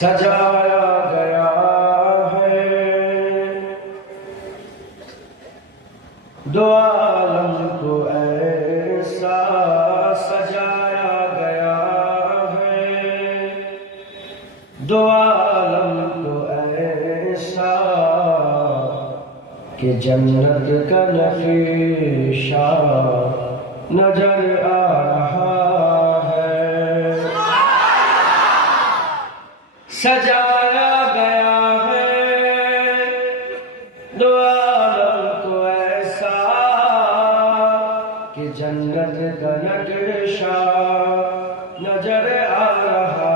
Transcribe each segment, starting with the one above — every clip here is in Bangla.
سجایا گیا ہے دو عالم کو ایسا سجایا گیا ہے دو عالم کو ایسا کہ جنت کا نقشہ نظر آ رہا ہے سجایا گیا ہے دو عالم کو ایسا کہ جنت کا نقشہ نظر آ رہا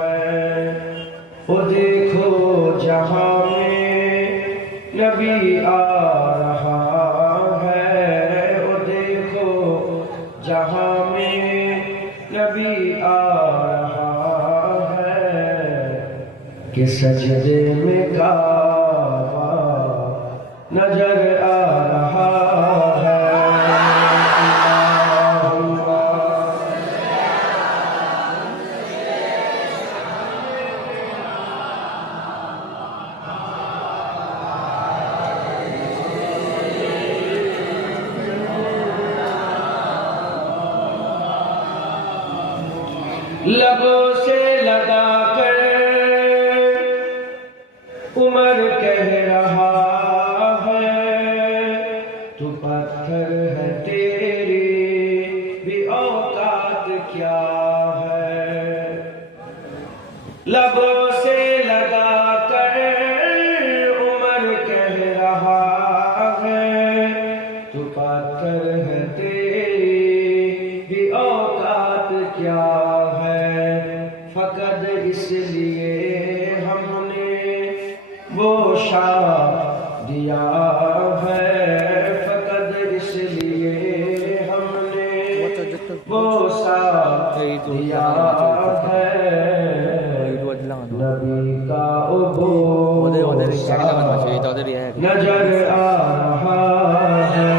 ہے وہ دیکھو جہاں میں نبی آ رہا ہے وہ دیکھو جہاں میں نبی آ رہا کہ سجدے میں کعبہ نظر آ رہا ہے لبوں سے لگا کر عمر کہہ رہا ہے تو پتھر ہے تیری بھی اوقات کیا ہے لبوں سے لگا کر عمر کہہ رہا ہے تو پتھر ہے تیری بھی اوقات کیا ہے فقط اس لیے ہم نے وہ شاہ دیا ہے فقط اس لیے ہم نے وہ شاہ دیا ہے نبی کا عبور نظر آ رہا ہے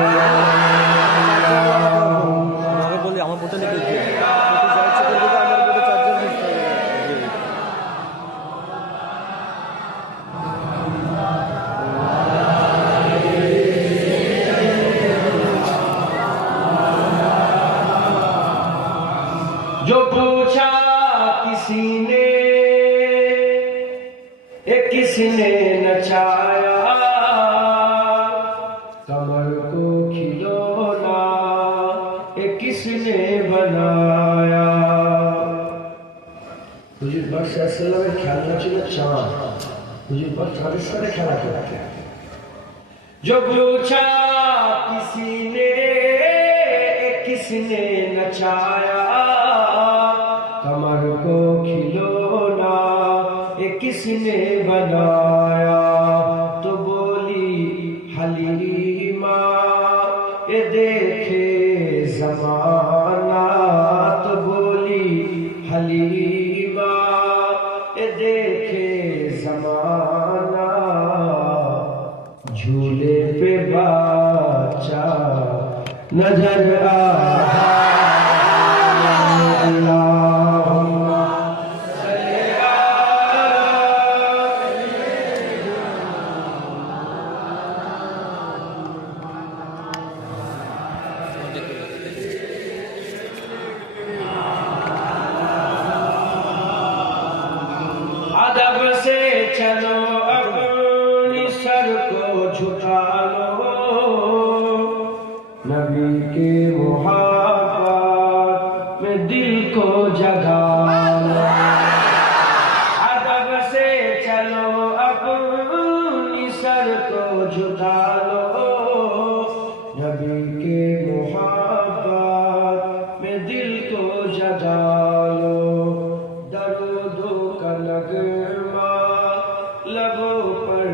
جو پوچھا کسی نے کس نے نچایا کمر کو کھلونا کس نے بنایا حضور پاک صلی اللہ علیہ وسلم খেলনা ছিল চাঁদ হুজুর পাক তাদের সাথে খেলা করতেন جو پوچھا کسی نے کس نے نچایا کمر کو کھلونا کس نے بنایا تو بولی حلیمہ یہ دیکھے زمانہ تو بولی حلیمہ یہ دیکھے زمانہ جھولے پہ بچہ نظر آ ادب سے چلو اپنی سر کو جھکا لو نبی کے محبت میں دل کو جگا لو ادب سے چلو اپنی سر کو جھکا لو نبی کے محبت میں دل کو جگا لو درود کا نغمہ لبوں پر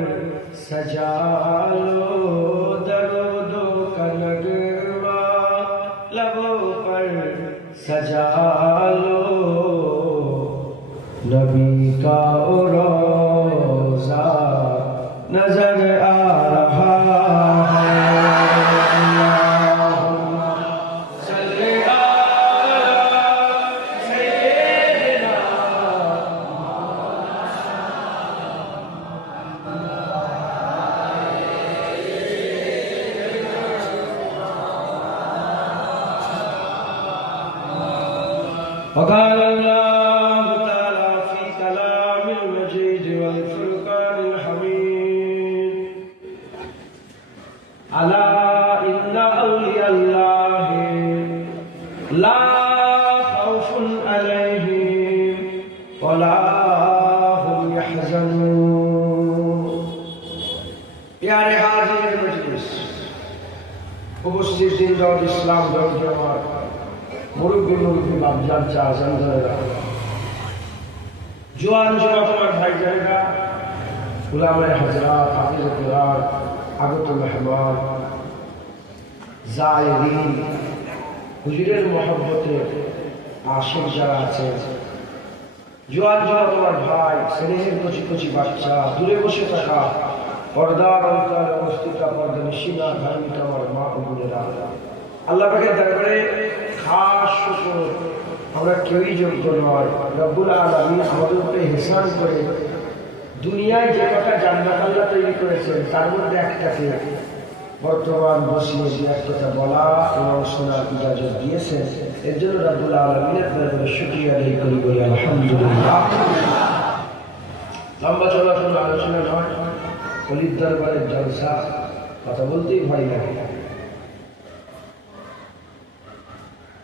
سجا لو درود کا نغمہ لبوں پر سجا لو نبی کا روضہ نظر آ رہا ہے تحزنوا প্যারে হাজির মজলিস উপস্থিত জিন্দাত ইসলাম ধর্ম জামাত মুরব্বী বাবজান চা জানদারা জোয়ান যুবক আমার ভাইজানেরা উলামায়ে হযরত হাফিজ কুরআন আগত মেহমান জায়েরিন হুজুরের মহব্বতে আশিক যারা আছেন জোয়ান যুবক আমার ভাই স্নেহের কচি কচি বাচ্চা দূরে বসে থাকা পর্দার অন্তরে অবস্থিত পর্দা নিশিনা ধার্মিক আমার মা ও বোনেরা আল্লাহ পাকের দরবারে খাস শুকর আমরা কেউই যোগ্য নয় রব্বুল আলামিন আমাদের উপরে ইহসান করে দুনিয়ায় যে কটা জান্নাত আল্লাহ তৈরি করেছেন তার মধ্যে একটাকে বর্তমান বসিয়ে যে এক কথা বলা এবং শোনার ইজাজত দিয়েছেন এর জন্য রব্বুল আলামিনের দরবারে শুকরিয়া আদায় করি বলি আলহামদুলিল্লাহ। লম্বা চলা কোনো আলোচনা নয়, অলির দরবারের জলসা, কথা বলতেই ভয় লাগে,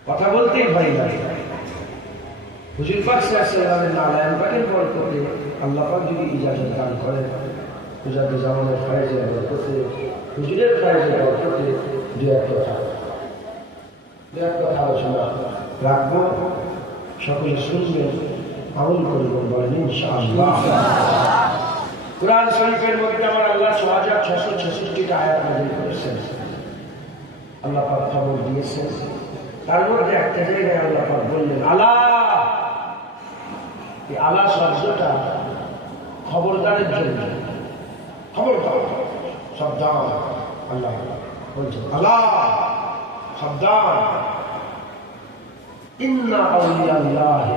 কথা বলতেই ভয় লাগে। হুজুর পাক সাল্লাল্লাহু আলাইহি ওয়াসাল্লামের নারায়ণ পাকের বরকতে আল্লাহ পাক যদি ইজাজত দান করেন হুজুর জামানের ফয়েজের বরকতে হুজুরের ফয়েজের বরকতে দু এক কথা আলোচনা রাখবো, সকলে শুনবেন, আমল করবেন, বলেন ইনশাআল্লাহ। কুরআন শরীফের মধ্যে আমার আল্লাহ ৬৬৬৬টা আয়াত নাযিল করেছেন। আল্লাহ পাক খবর দিয়েছেন, তার মধ্যে একটা জায়গায় আল্লাহ পাক বললেন আলা। এই আলা শব্দটা খবরদারের জন্য, খবরদার, সাবধান। আল্লাহ বলছেন আলা, সাবধান। ইন্না আউলিয়াল্লাহি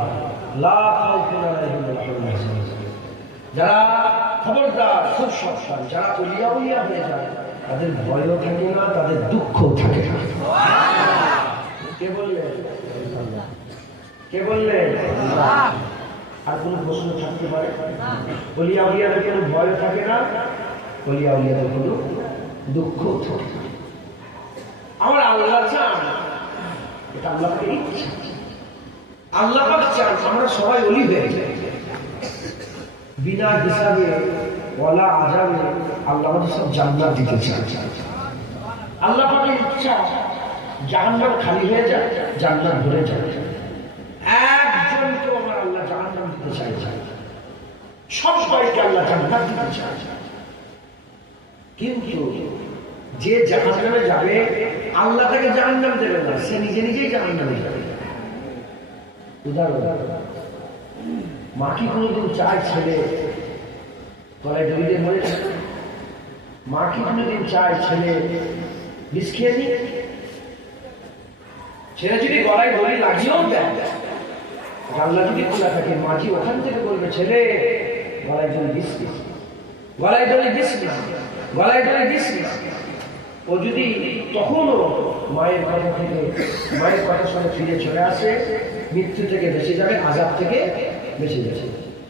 লা খাউফুন আলাইহিম ওয়া লাহুম ইয়াহজানুন। যারা খবরদার, খুব সাবধান, যারা উলিয়া উলিয়া হয়ে যায় তাদের ভয়ও থাকে না, তাদের দুঃখও থাকে না। কে বললেন? কে বললেন? আর কোন প্রশ্ন থাকতে পারে? উলিয়া উলিয়াদের কোনো ভয় থাকে না, উলিয়া উলিয়াদের কোনো দুঃখও থাকে না। আমার আল্লাহ চান, এটা আল্লাহ পাকের ইচ্ছা। আল্লাহ পাক চান আমরা সবাই ওলি হয়ে যাই, বিনা হিসাবে ওয়ালা আযাবে আল্লাহ আমাদের সব জান্নাত দিতে চান। আল্লাহ পাকের ইচ্ছা জাহান্নাম খালি হয়ে যায়, জান্নাত ভরে যায়। একজনকেও আমার আল্লাহ জাহান্নাম দিতে চাই, সবাইকে আল্লাহ জান্নাত দিতে চায়। কিন্তু যে জাহান্নামে যাবে আল্লাহ তাকে জাহান্নাম দেবে না, সে নিজে নিজেই জাহান্নামে যাবে। উদাহরণ, মা কি কোনোদিন চায় ছেলে গলায় দড়ি দিয়ে মরে যাবে? মা কি কোনোদিন চায় ছেলে বিষ খেয়ে নি? ছেলে যদি গলায় দড়ি লাগিয়েও দেয়, জানলা যদি খোলা থাকে, মাঝি ওখান থেকে বলবে ছেলে গলায় দড়ি দিস না, গলায় দড়ি দিস না, গলায় দড়ি দিস না। ও যদি তখনও মায়ের কথা থেকে, মায়ের কথা শুনে ফিরে চলে আসে, মৃত্যু থেকে বেঁচে যাবে, আযাব থেকে বেঁচে যাবে।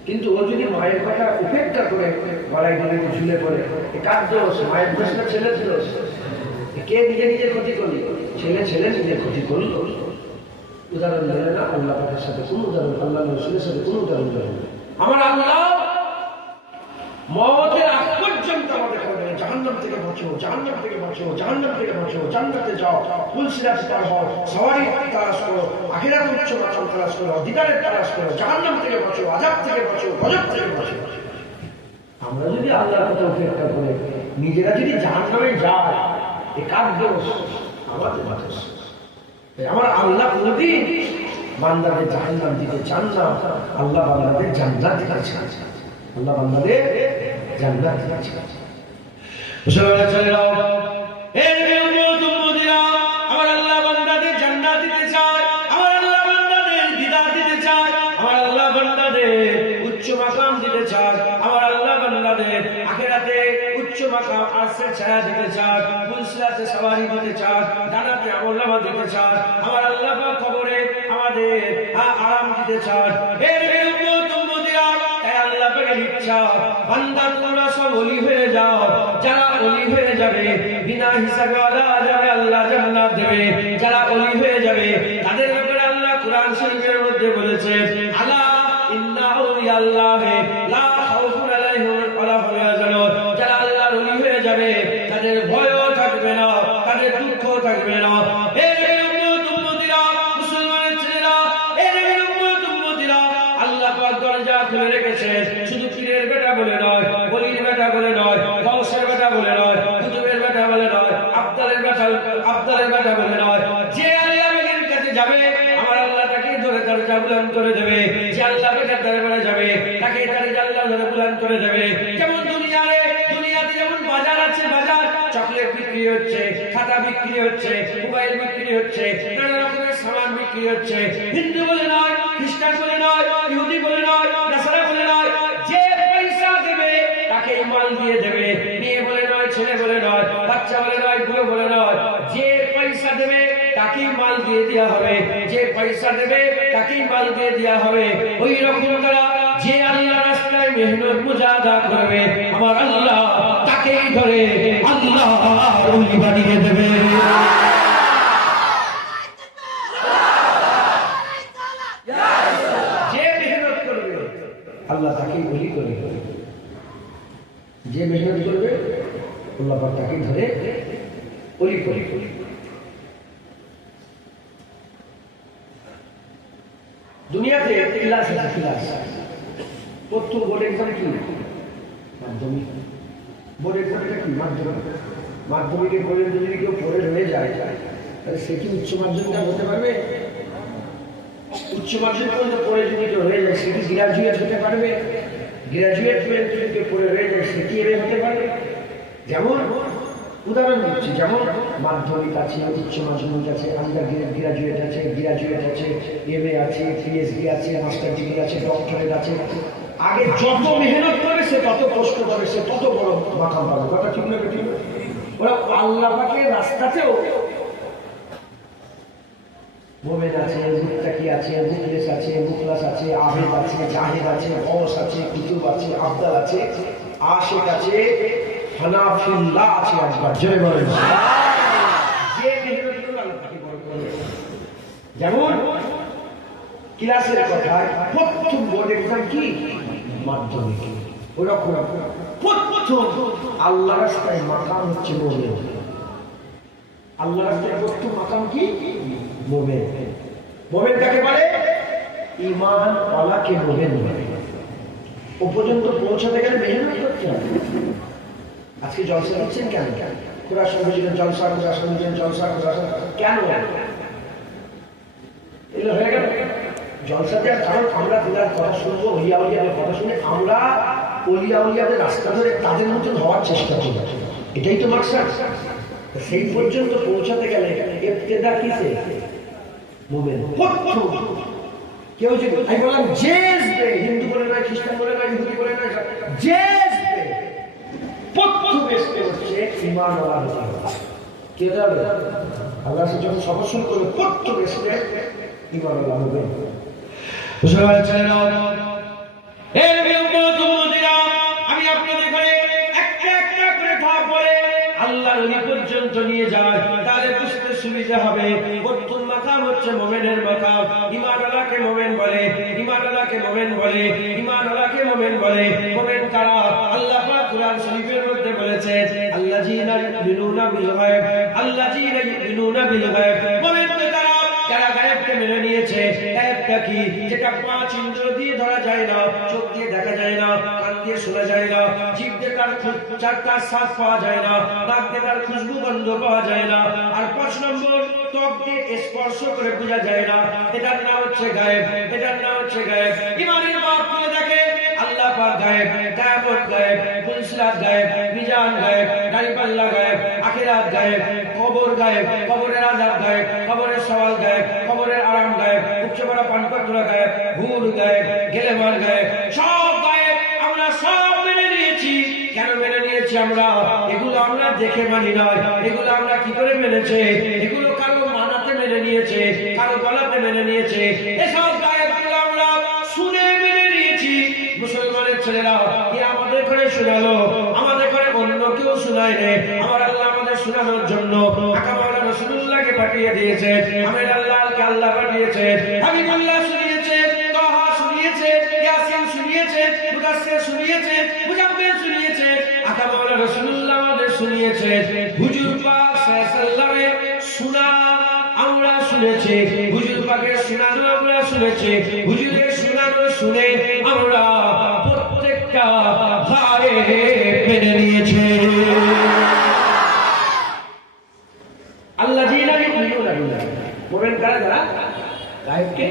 কিন্তু ও যদি মায়ের কথা উপেক্ষা করে গলায় দড়ি ঝুলে পড়ে, কার দোষ? মায়ের দোষ না ছেলের দোষ? কে নিজে নিজের ক্ষতি করল? ছেলে ছেলে নিজের ক্ষতি করল। উদাহরণ দিলে না আল্লাহ পাকের সাথে কোন উদাহরণ, আল্লাহ রসুলের সাথে কোন উদাহরণ দেবেন? আমার আল্লাহ মওতের আগ পর্যন্ত আমাদের বলবেন জাহান্নাম থেকে বাঁচো, জাহান্নাম থেকে বাঁচো, জাহান্নাম থেকে বাঁচো, জান্নাতে যাও, ফুলসিরাত পার হও, সওয়ারি তালাশ করো, আখিরাত উচ্চ মাকাম তালাশ করো, অধিকারের তালাশ করো, জাহান্নাম থেকে বাঁচো, আযাব থেকে বাঁচো, গজব থেকে বাঁচো। আমরা যদি আল্লাহর কথা উপেক্ষা করে নিজেরা যদি জাহান্নামে যায়, এ কার দোষ? আমাদের দোষ। আমার আল্লাহ কোনদিন বান্দাদের জাহান্নাম দিতে চান না, আল্লাহ বান্দাদের জান্নাত দিতে চান। আল্লাহ বান্দাদের জান্নাত দিতে চান। মুসলমান ছেলেরা, এর বিরুদ্ধে উম্মতিরা, আমার আল্লাহ বান্দাদের জান্নাত দিতে চায়, আমার আল্লাহ বান্দাদের দিদার দিতে চায়, আমার আল্লাহ বান্দাদের উচ্চ মাকাম দিতে চায়, আমার আল্লাহ বান্দাদের আখিরাতে উচ্চ মাকাম আরশের ছায়া দিতে চায়, ফুলসিরাতে সওয়ারি দিতে চায়, জান্নাতে আমলনামা দিতে চায়, আমার আল্লাহ পাক কবরে আমাদের আরাম দিতে চায়। এর বিরুদ্ধে উম্মতিরা, তাই আল্লাহ পাকের ইচ্ছা বান্দা তোমরা সব ওলি হয়ে যাও। যারা ওলি হয়ে যাবে বিনা হিসাবে আল্লাহ জান্নাত দেবে। যারা ওলি হয়ে যাবে তাদের ব্যাপারে আল্লাহ কুরআন শরীফের মধ্যে বলেছে আলা ইন্না আউলিয়াল্লাহি লা খাউফুন ওয়ালা হয়ে যেন যারা আল্লাহর ওলি হয়ে যাবে তাদের ভয়ও থাকবে না, তাদের দুঃখ থাকবে না। এই উম্মত উম্মতিরা, মুসলমানের ছেলেরা, এই উম্মত উম্মতিরা, আল্লাহ পাক দরজা খুলে রেখেছেন। শুধু পীরের বেটা বলে নয়, ওলির বেটা বলে নয়, গাউসের বেটা বলে নয়, কুতুবের বেটা বলে নয়, আব্দালের বেটা বলে নয়। যে আল্লাহর কাছে যাবে আমার আল্লাহ তাকে ধরে দরজা বুলন্দ করে দেবে। যে আল্লাহ বেটার দরবারে যাবে তাকে আল্লাহ ধরে বুলন্দ করে দেবে। যেমন দুনিয়াতে যেমন বাজার আছে, বাজার চকলেট বিক্রি হচ্ছে, খাতা বিক্রি হচ্ছে, মোবাইল বিক্রি হচ্ছে, নানা রকমের সামান বিক্রি হচ্ছে। হিন্দু বলে নয়, খ্রিস্টান বলে নয়, ইহুদি বলে নয়, নাসারা বলে নয়, যে পয়সা দেবে তাকে মাল দিয়ে দেবে। মেয়ে বলে নয়, ছেলে বলে নয়, বাচ্চা বলে নয়, বুড়ো বলে নয়, যে পয়সা দেবে তাকেই মাল দিয়ে দেওয়া হবে। যে পয়সা দেবে তাকেই মাল দিয়ে দেওয়া হবে। ওই রকম তারা যে আল্লাহ রাস্তায় মেহনত মুজাহাদা করবে আমার আল্লাহ তাকেই ধরে আল্লাহ ওলি বানিয়ে দেবে। যে মেহনত করবে আল্লাহ তাকেই ওলি করে দেবে। যে মেহনত করবে আল্লাহ তাকেই ধরে ওলি করে দেবে। দুনিয়াতে ক্লাস আছে, ক্লাস। প্রথম বোর্ড এক্সাম কি? মাধ্যমিক। বোর্ড এক্সামটা কি? মাধ্যমিকের পরে যদি কেউ পড়ে রয়ে যায় তাহলে সে কি উচ্চ মাধ্যমিকটা হতে পারবে? উচ্চ মাধ্যমিক পর্যন্ত পড়ে যদি কেউ রয়ে যায় সে কি গ্রাজুয়েট হতে পারবে? গ্রাজুয়েট পর্যন্ত যদি কেউ পড়ে রয়ে যায় সে কি এমএ হতে পারবে? যেমন উদাহরণ দিচ্ছি, যেমন মাধ্যমিক আছে, উচ্চ মাধ্যমিক আছে, আন্ডার গ্রাজুয়েট আছে, গ্রাজুয়েট আছে, এমএ আছে, পিএইচডি আছে, মাস্টার ডিগ্রি আছে, ডক্টরেট আছে। আগে যত মেহনত করে সে তত কষ্ট করে, সে তত বড় মাকাম পাবে। কথা ঠিক না? ঠিক। ওরা আল্লাহ পাকের রাস্তাতেও মোমেন আছে, মুত্তাকি আছে, মুখলেস আছে, মুখলাস আছে, আবেদ আছে, জাহিদ আছে, গওস আছে, কুতুব আছে, আবদাল আছে, আশিক আছে, হানাফিল্লাহ আছে। একবার জয় বলেন। যে মেহনত করে আল্লাহ তাকে বড় করে। যেমন ক্লাসের কথা, প্রথম বোর্ড এক্সাম কি? মাধ্যমিক। ওরকম প্রথম আল্লাহ রাস্তায় মাকাম হচ্ছে মোমেন। আল্লাহ রাস্তায় প্রথম মাকাম কি? মোমেন। মোমেন কাকে বলে? ঈমান ওয়ালাকে মোমেন বলে। ও পর্যন্ত পৌঁছাতে গেলে মেহনত করতে হবে। আজকে জলসা দিচ্ছেন কেন? কোরআন শরীফের জলসা, কোরআন শরীফের জলসা, কেন এগুলো হয়ে গেল? জলসা দেওয়ার কারণ আমরা দিদার কথা শুনবো, ওলিয়া উলিয়াদের কথা শুনে আমরা ওলিয়া উলিয়াদের রাস্তা ধরে তাদের মতন হওয়ার চেষ্টা করি। এটাই তো মাকসাদ। সেই পর্যন্ত পৌঁছাতে গেলে ইবতিদা কিসে? মোমেন। কেউ যদি আমি বললাম জেজ দে, হিন্দু বলে নয়, খ্রিস্টান বলে নয়, ইহুদি বলে নয়, জেজ দে, প্রথম স্টেপ হচ্ছে ঈমান ওয়ালা হতে হবে। কে যাবে? আল্লাহ যখন সমর্থন করবে প্রথম স্টেপ ঈমান ওয়ালা হবে। মুসলমান ছেলেরা, এই নবী উম্মত উম্মতিরা, আমি আপনাদের ঘরে একটা একটা করে ধাপ পড়ে আল্লাহর ওলি পর্যন্ত নিয়ে যায়, তাহলে বুঝতে সুবিধা হবে। প্রথম মাকাম হচ্ছে মোমেনের মাকাম। ঈমান ওয়ালাকে মোমেন বলে, ঈমান ওয়ালাকে মোমেন বলে, ঈমান ওয়ালাকে মোমেন বলে। মোমেন কারা? আল্লাহ পাক কুরআন শরীফের মধ্যে বলেছেন আল্লাযীনা ইউমিনুনা বিল গায়ব, আল্লাযীনা ইউমিনুনা বিল গায়ব। মোমেন কারা? যারা গায়বকে মেনে নিয়েছে। গায়বটা কি? যেটা পাঁচ ইন্দ্র দিয়ে ধরা যায় না, চোখ দিয়ে দেখা যায় না, কান দিয়ে শোনা যায় না, জিভ দিয়ে তার চারটার স্বাদ পাওয়া যায় না, নাক দিয়ে তার খুশবু গন্ধ পাওয়া যায় না, আর ৫ নম্বর ত্বক দিয়ে স্পর্শ করে বোঝা যায় না। এটার নাম হচ্ছে গায়েব। এটার নাম হচ্ছে গায়েব। ইমানের বাপ করে দেখে আল্লাহ পাক গায়েব, কিয়ামত গায়েব, ফুলসিরাত গায়েব, মিজান গায়েব, দাড়িপাল্লা গায়েব, আখিরাত গায়েব, কবর গায়েব, কবরের আযাব গায়েব, কবরের সওয়াল গায়েব, কবরের আরাম গায়েব, উচ্চবড় পানপত্র গায়েব, হুর গায়েব, গেলেমান গায়েব, সব গায়েব। আমরা সব মেনে নিয়েছি। কেন মেনে নিয়েছি আমরা? এগুলো আমরা দেখে মানি নয়। এগুলো আমরা কি করে মেনেছে? এগুলো কারো মানাতে মেনে নিয়েছে, কারো গলাতে মেনে নিয়েছে। এসব গায়েবগুলো আমরা শুনে মেনে নিয়েছি। মুসলমানের ছেলেরা, কি আমাদের করে শোনালো? আমাদের করে অন্য কেউ শোনায় রে। আমার আল্লাহ আমাদের শোনানোর জন্য আকামাওয়ালা রাসূলুল্লাহকে পাঠিয়ে দিয়েছে। আমের আল্লাহকে আল্লাহ পাঠিয়েছে। হাবিবুল্লাহ শুনিয়েছে, তাহা শুনিয়েছে, ইয়াসিন শুনিয়েছে, মুদাসসির সে শুনিয়েছে, মুজাম্মিল শুনিয়েছে, আকা মাওলানা রাসূলুল্লাহ আমাদের শুনিয়েছে, হুজুর পাক সাল্লাল্লাহু আলাইহি শোনা আমরা শুনেছি, হুজুর পাকের শোনানো আমরা শুনেছি, হুজুরের শোনানো শুনে আমরা প্রত্যেকটা গায়েব মেনে নিয়েছি। আল্লাযীনা ইউমিনুনা বিল্লাহ, মুমিন কারা যারা গায়েবকে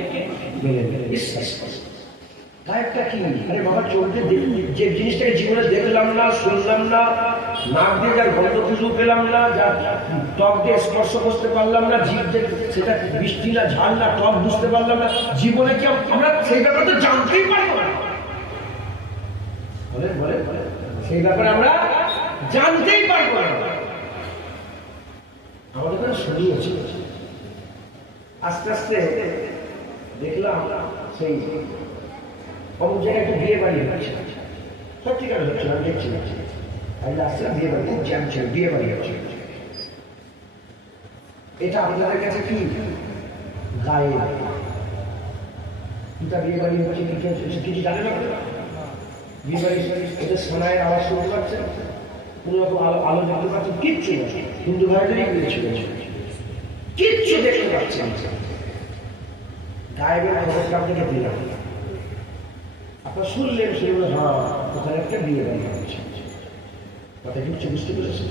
মেনে নেয়। গায়েবটা কি? আরে বাবা, চোখে যে জিনিসটাকে জীবনে দেখলাম না, শুনলাম না, নাক দিয়ে যার গন্ধ খুঁজু পেলাম না, যার ত্বক দিয়ে স্পর্শ করতে পারলাম না, জীব যে সেটা বৃষ্টি না ঝাল না টক বুঝতে পারলাম না, জীবনে কি আমরা সেই ব্যাপারে তো জানতেই পারবো না। বলে বলে সেই ব্যাপারে আমরা জানতেই পারবো না। আমাদের কাছে শুনিয়েছি, আস্তে আস্তে দেখলাম সেই অমুক জায়গায় একটা বিয়ে বাড়ি হচ্ছে, সত্যিকার হচ্ছে, আমি দেখছি আস্তে বিয়ে বাড়ি খুব জ্যাম ছিল, বিয়ে বাড়ি হচ্ছে। এটা আপনাদের কাছে কি গায়ে দুটা বিয়ে বাড়ি হচ্ছে, কিছু জানে না? বিয়ে বাড়ি এটা সোনায়ের আওয়াজ শুনতে পাচ্ছে, কোন রকম আলো দেখতে পাচ্ছে, কিচ্ছু হিন্দু ভাইদেরই বিয়ে ছিল, কিচ্ছু দেখতে পাচ্ছে। গায়েবের খবরটা আপনাকে দিলাম, আপনার শুনলেন, সেগুলো হ্যাঁ ওখানে একটা বিয়ে বাড়ি হচ্ছে, কথা কিচ্ছু বুঝতে পেরেছেন?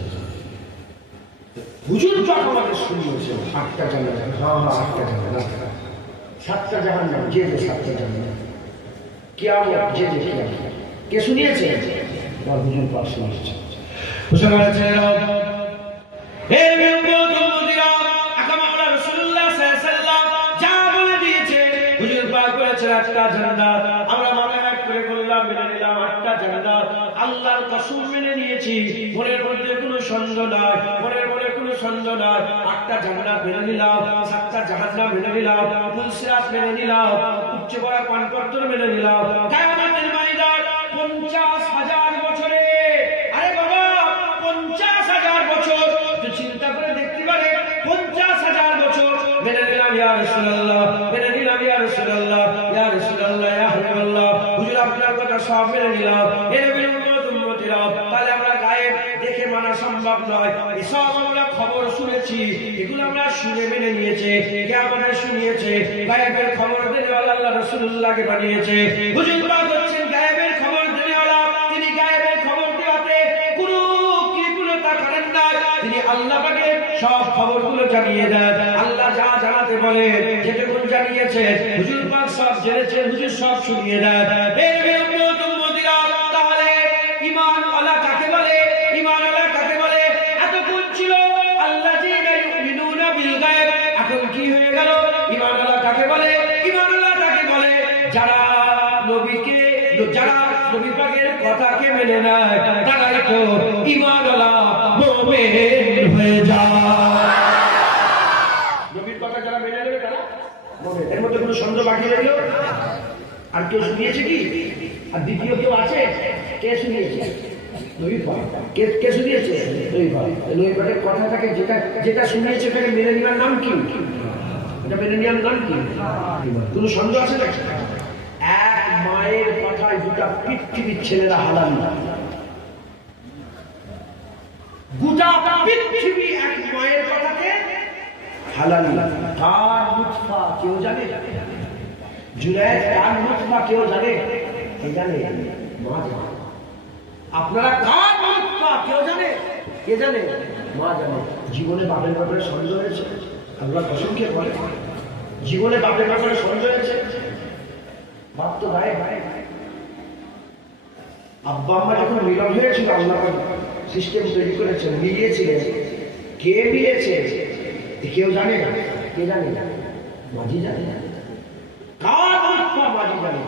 হুজুর পাক আমাদের শুনিয়েছে 8টা জাহান্নাম, হ্যাঁ হ্যাঁ 8টা জাহান্নাম, 7টা জাহান্নাম, যে যে 7টা জাহান্নাম, কিয়ামত যে যে কিয়ামত, কে শুনিয়েছে? আমার হুজুর পাক শুনিয়েছে। মুসলমান ছেলেরা, হে উম্মত উম্মতিরা, আকা মাওলানা রাসূলুল্লাহ সাল্লাল্লাহু আলাইহি ওয়াসাল্লাম যা বলে দিয়েছে, হুজুর পাক বলেছেন 8টা জান্নাত, আমরা মনে এক করে বললাম, মেনে নিলাম 8টা জান্নাত, আল্লাহর কসম মেনে নিয়েছি, মনের মধ্যে কোনো সন্দেহ নাই, মনের মধ্যে কোনো সন্দেহ নাই, 8টা জান্নাত মেনে নিলাম, 7টা জাহান্নাম মেনে নিলাম, ফুলসিরাত মেনে নিলাম, উচ্চ বড় পানপত্র মেনে নিলাম, কিয়ামতের ময়দান 50,000 বছরে, আরে বাবা 50,000 বছর, তো চিন্তা করে দেখতে পারে 50,000 বছর মেনে নিলাম ইয়া রাসূলুল্লাহ, মেনে নিলাম ইয়া রাসূলুল্লাহ, ইয়া রাসূলুল্লাহ, ইয়া হাবিবাল্লাহ, হুজুর আপনার কথা সব মেনে নিলাম। এর উম্মত উম্মতিরা, তাহলে আমরা গায়েব দেখে মানা সম্ভব নয়, এসব আমরা খবর শুনেছি, এগুলো আমরা শুনে মেনে নিয়েছে, কে আমাদের শুনিয়েছে? গায়েবের খবর দেওয়ালা আল্লাহ রাসূলুল্লাহকে বানিয়েছে। হুজুর পাক হচ্ছেন গায়েবের খবর দেওয়ালা, তিনি গায়েবের খবর দেওয়াতে কোনো কৃপণতা করেন না, তিনি আল্লাহ পাকের সব খবরগুলো জানিয়ে দেন। আল্লাহ যা জানাতে বলে, যেটুকু জানিয়েছে হুজুর পাক সব জেনেছেন, হুজুর সব শুনিয়ে দেন। এই উম্মত উম্মতিরা, তাহলে ঈমান ওয়ালা কাকে বলে? ঈমান ওয়ালা কাকে বলে? এতক্ষণ ছিল আল্লাযীনা ইউমিনুনা বিল গায়ব, এখন কি হয়ে গেল? ঈমান ওয়ালা কাকে বলে? ঈমান ওয়ালা কাকে বলে? যারা নবীকে, যারা নবী পাকের কথাকে মেনে নেয়, তারাই তো ঈমান ওয়ালা মুমিন হয়ে যায়। নবীর কথা যারা মেনে নেবে তারা মুমিন, এর মধ্যে কোনো সন্দেহ বাকি রইল? আর কেউ শুনিয়েছে কি? আর দ্বিতীয় কেউ আছে? কে শুনিয়েছে? নবী পাক। কে শুনিয়েছে? নবী পাক। নবী পাকের কথাটাকে যেটা যেটা শুনিয়েছে তাকে মেনে নেওয়ার নাম কি? এটা মেনে নেওয়ার নাম কি? কোনো সন্দেহ আছে নাকি? এক মায়ের কথায় দুটা পৃথিবীর ছেলেরা হালাল না, গোটা পৃথিবী এক মায়ের কথাকে হালাল না। কার লুৎফা কেউ জানে? জুনায়েদ কার লুৎফা কেউ জানে? কে জানে? মা জানে। আপনারা কার লুৎফা কেউ জানে? কে জানে? মা জানে। জীবনে বাপের ব্যাপারে সন্দেহ হয়েছে? আল্লাহ কসমকে বলে, জীবনে বাপের ব্যাপারে সন্দেহ হয়েছে? বাপ তো গায়ে গায়ে, আব্বা আম্মা যখন মিলন হয়েছিল, আল্লাহ সিস্টেম তৈরি করেছেন, মিলিয়েছিলেন, কে মিলেছে কেউ জানে না। কে জানে? মাঝি জানে। কার লুৎফা মাঝি জানে।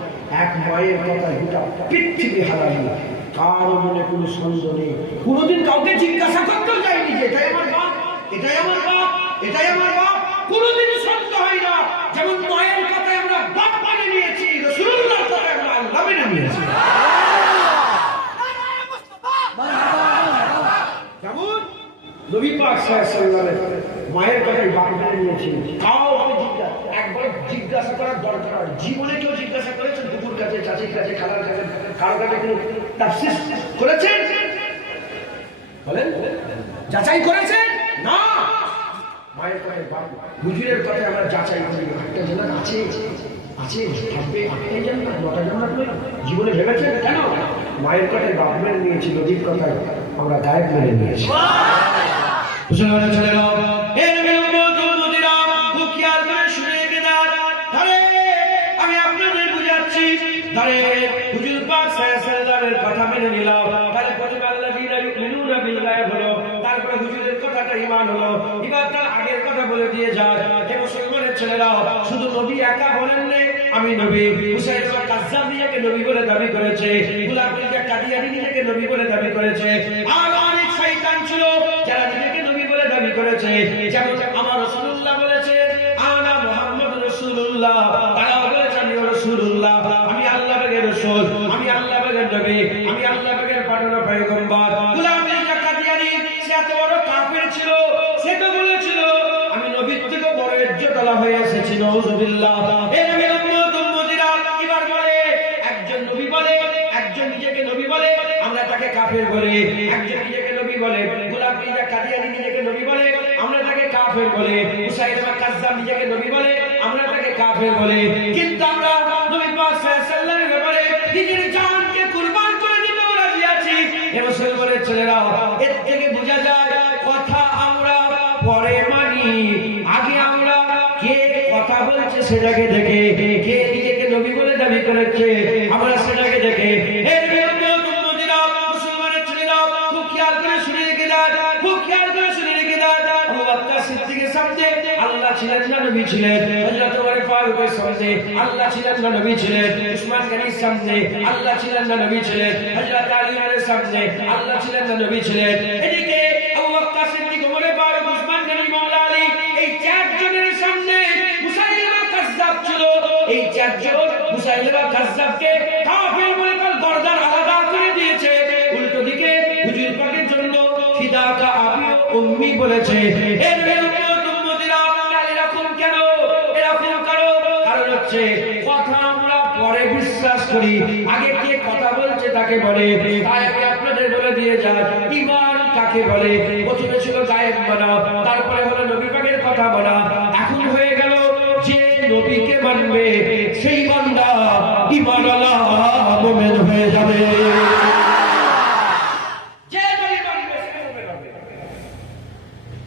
এক মায়ের কথা গোটা পৃথিবী হারাল না, কারো মনে কোনো সন্দেহ নেই। কোনোদিন কাউকে জিজ্ঞাসা করতেও যায়নি যে এটাই আমার বাপ, এটাই আমার বাপ, এটাই আমার বাপ, কোনোদিন সন্দেহ হয় না। যেমন মায়ের কথায় আমরা বাপ মানে নিয়েছি, রাসূলুল্লাহর কথায় আমরা আল্লাহ মেনে নিয়েছি। যেমন নবী পাক সাল্লাল্লাহু আলাইহি ওয়াসাল্লাম মায়ের কথায় বাপ মেনে নিয়েছি। কাউকে একবার জিজ্ঞাসা করার দরকার, জীবনে কেউ জিজ্ঞাসা করেছেন দুপুর কাছে, চাচির কাছে, খালার কাছে, কারো কাছে কোনো তাফসীর করেছেন? বলেন, যাচাই করেছেন? না। মায়ের কথায় হুজুরের কথায় আমরা যাচাই করি। একটা জান্নাত আছে, আছে, থাকবে, একটাই জান্নাত, 9টা জান্নাত নয়। জীবনে ভেবেছেন? কেন? মায়ের কথায় বাপ মেনে নিয়েছি, নদীর কথায় আমরা গায়েব মেনে নিয়েছি। মুসলমানের ছেলেরা, এর আমি আপনাদের বুঝাচ্ছি, হুজুর পাক সাল্লাল্লাহু আলাইহি ওয়াসাল্লামের কথা মেনে নিলাম, তাহলে প্রথমে আল্লাযীনা ইউমিনুনা বিল্লাহি হলো, তারপরে হুজুরের কথাটা ঈমান হলো। এবার তার আগের কথা বলে দিয়ে যায়। হে মুসলমানের ছেলেরা, শুধু নবী একা বলেন না আমি নবী। মুসাইলিমা কাজ্জাব নিজেকে নবী বলে দাবি করেছে, গোলাম মির্জা কাদিয়ানী নিজেকে নবী বলে দাবি করেছে, আর অনেক শয়তান ছিল যারা নিজেকে নবী বলে দাবি করেছে। যেমন আমার রাসূলুল্লাহ বলেছে আনা মুহাম্মাদুর রাসূলুল্লাহ, তারাও বলেছে আমি রাসূলুল্লাহ, আমি আল্লাহ পাকের রাসূল, আমি আল্লাহ পাকের নবী, আমি আল্লাহ পাকের পাঠানো পয়গম্বর। গোলাম মির্জা কাদিয়ানী সে এত বড় কাফের ছিল, সে তো বলেছিল আমি নবীর থেকে বড় ইজ্জতওয়ালা হয়ে এসেছি। নাউযুবিল্লাহ। এই নবীর উম্মত উম্মতিরা এবার বলে, একজন নবী বলে, একজন নিজেকে নবী বলে, আমরা তাকে কাফের বলি। একজন নিজেকে নবী বলে, গোলাম মির্জা কাদিয়ানী নিজেকে নবী বলে, আমরা তাকে কাফের বলি। মুসাইলিমা কাজ্জাব নিজেকে নবী বলে, আমরা তাকে কাফের বলি। কিন্তু আমরা নবী পাক সাল্লাল্লাহু আলাইহি ওয়াসাল্লামের ব্যাপারে নিজের জানকে কুরবান করে দিতে রাজি আছি। এ মুসলমানের ছেলেরা, এর থেকে বোঝা যায় কথা আমরা পরে মানি, আগে আমরা কে কথা বলছে সেটাকে দেখে, কে নিজেকে নবী বলে দাবি করেছে আমরা সেটাকে দেখে। এর মুসলমানের ছেলেরা খুব খেয়াল করে শুনে রেখে দেয়, খুব খেয়াল করে শুনে রেখে দেয়। আবু বকর সিদ্দিকের সামনে আল্লাহ ছিলেন না নবী ছিলেন, হযরত ওমর ফারুকের সামনে আল্লাহ ছিলেন না নবী ছিলেন, উসমান গনির সামনে আল্লাহ ছিলেন না নবী ছিলেন, হযরত আলীর সামনে আল্লাহ ছিলেন না নবী ছিলেন। এদিকে আবু বকর সিদ্দিক, ওমর ফারুক, উসমান গনি, মাওলা আলী, এই চারজনের সামনে মুসাইলিমা কাজ্জাব ছিল। এই চারজন মুসাইলিমা কাজ্জাবকে কাফের বলে তার দরজার আলাদা করে দিয়েছে। উল্টো দিকে হুজুর পাকের জন্য ফিদাকা আবি ও উম্মি বলেছে। এর উম্মত উম্মতিরা এরকম কেন? এরকম কারণ হচ্ছে কথা আমরা পরে বিশ্বাস করি, আগে কে কথা বলছে তাকে বলে। তাই আমি আপনাদের বলে দিয়ে যাই, ঈমান কাকে বলে? প্রথমে ছিল গায়েব মানা, তারপরে হলো নবী পাকের কথা বলা, এখন হয়ে গেল যে নবীকে মানবে সেই বান্দা ঈমানওয়ালা মুমিন হয়ে যাবে।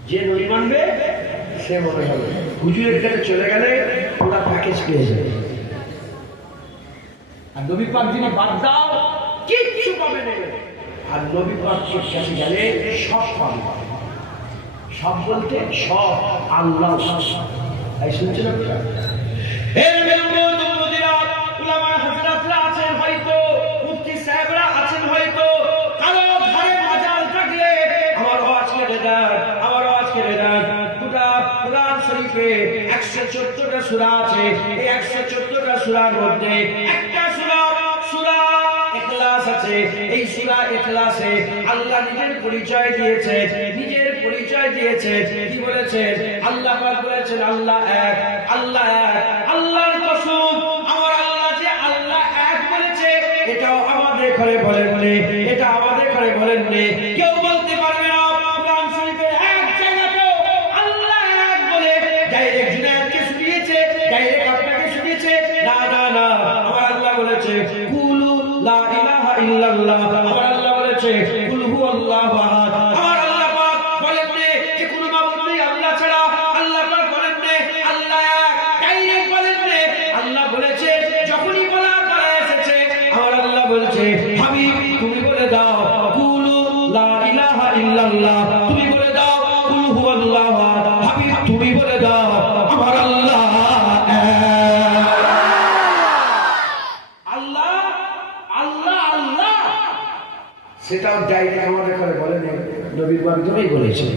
যে নবী মানবে সে মনে হবে। হুজুরের কাছে চলে গেলে পুরো প্যাকেজ পেয়ে যাবে। আর নবী পাক যিনি বাদ দাও কিচ্ছু পাবে না। আর নবী পাকের কাছে গেলে সব পাবে। সব বলতে সব, আল্লাহ। এই শুনছেন আপনারা? এর উম্মত উম্মতিরা উলামা হযরতরা আছেন হয়তো, মুফতি সাহেবরা আছেন হয়তো, কারো ঘরে মাজার থাকলে আমার ওয়াজ করে দেন, আমার ওয়াজ করে দেন। গোটা কুরআন শরীফে 114টা সূরা আছে। এই 114টা সূরার মধ্যে একটা সূরা ইখলাস আছে। এই সূরা ইখলাসে আল্লাহ নিজের পরিচয় দিয়েছে, নিজের পরিচয় দিয়েছে। কি বলেছেন? আল্লাহ পাক বলেছেন আল্লাহ এক, আল্লাহ এক। আল্লাহর কসম, আমার আল্লাহ যে আল্লাহ এক বলেছে এটাও আমাদের ঘরে বলেননি, এটা আমাদের ঘরে বলেননি। কেউ বলতে পারবে না কুরআন শরীফের এক জায়গাতেও আল্লাহ এক বলে ডাইরেক্ট জুনায়েদকে শুনিয়েছে, ডাইরেক্ট আপনাকে শুনিয়েছে। না না না, আমার আল্লাহ বলেছে কুলু লা ইলাহা ইল্লাল্লাহ। আমার আল্লাহ বলেছে কুল হুয়াল্লাহু আহাদ। আমার আল্লাহ পাক বলেন যে কোনো মাবুদ নেই আল্লাহ ছাড়া। আল্লাহ পাক বলেন আল্লাহ এক, ডাইরেক্ট বলেন আল্লাহ বলেছে। যখনই বলার পালা এসেছে আমার আল্লাহ বলেছে হাবিব তুমি বলে দাও কুলু লা ইলাহা ইল্লাল্লাহ, তুমি বলে দাও কুল হুয়াল্লাহু আহাদ। হাবিব তুমি বলে দাও আমার আল্লাহ সেটাও ডাইরেক্ট আমাদের করে বলেন, নবীর মাধ্যমেই বলেছেন।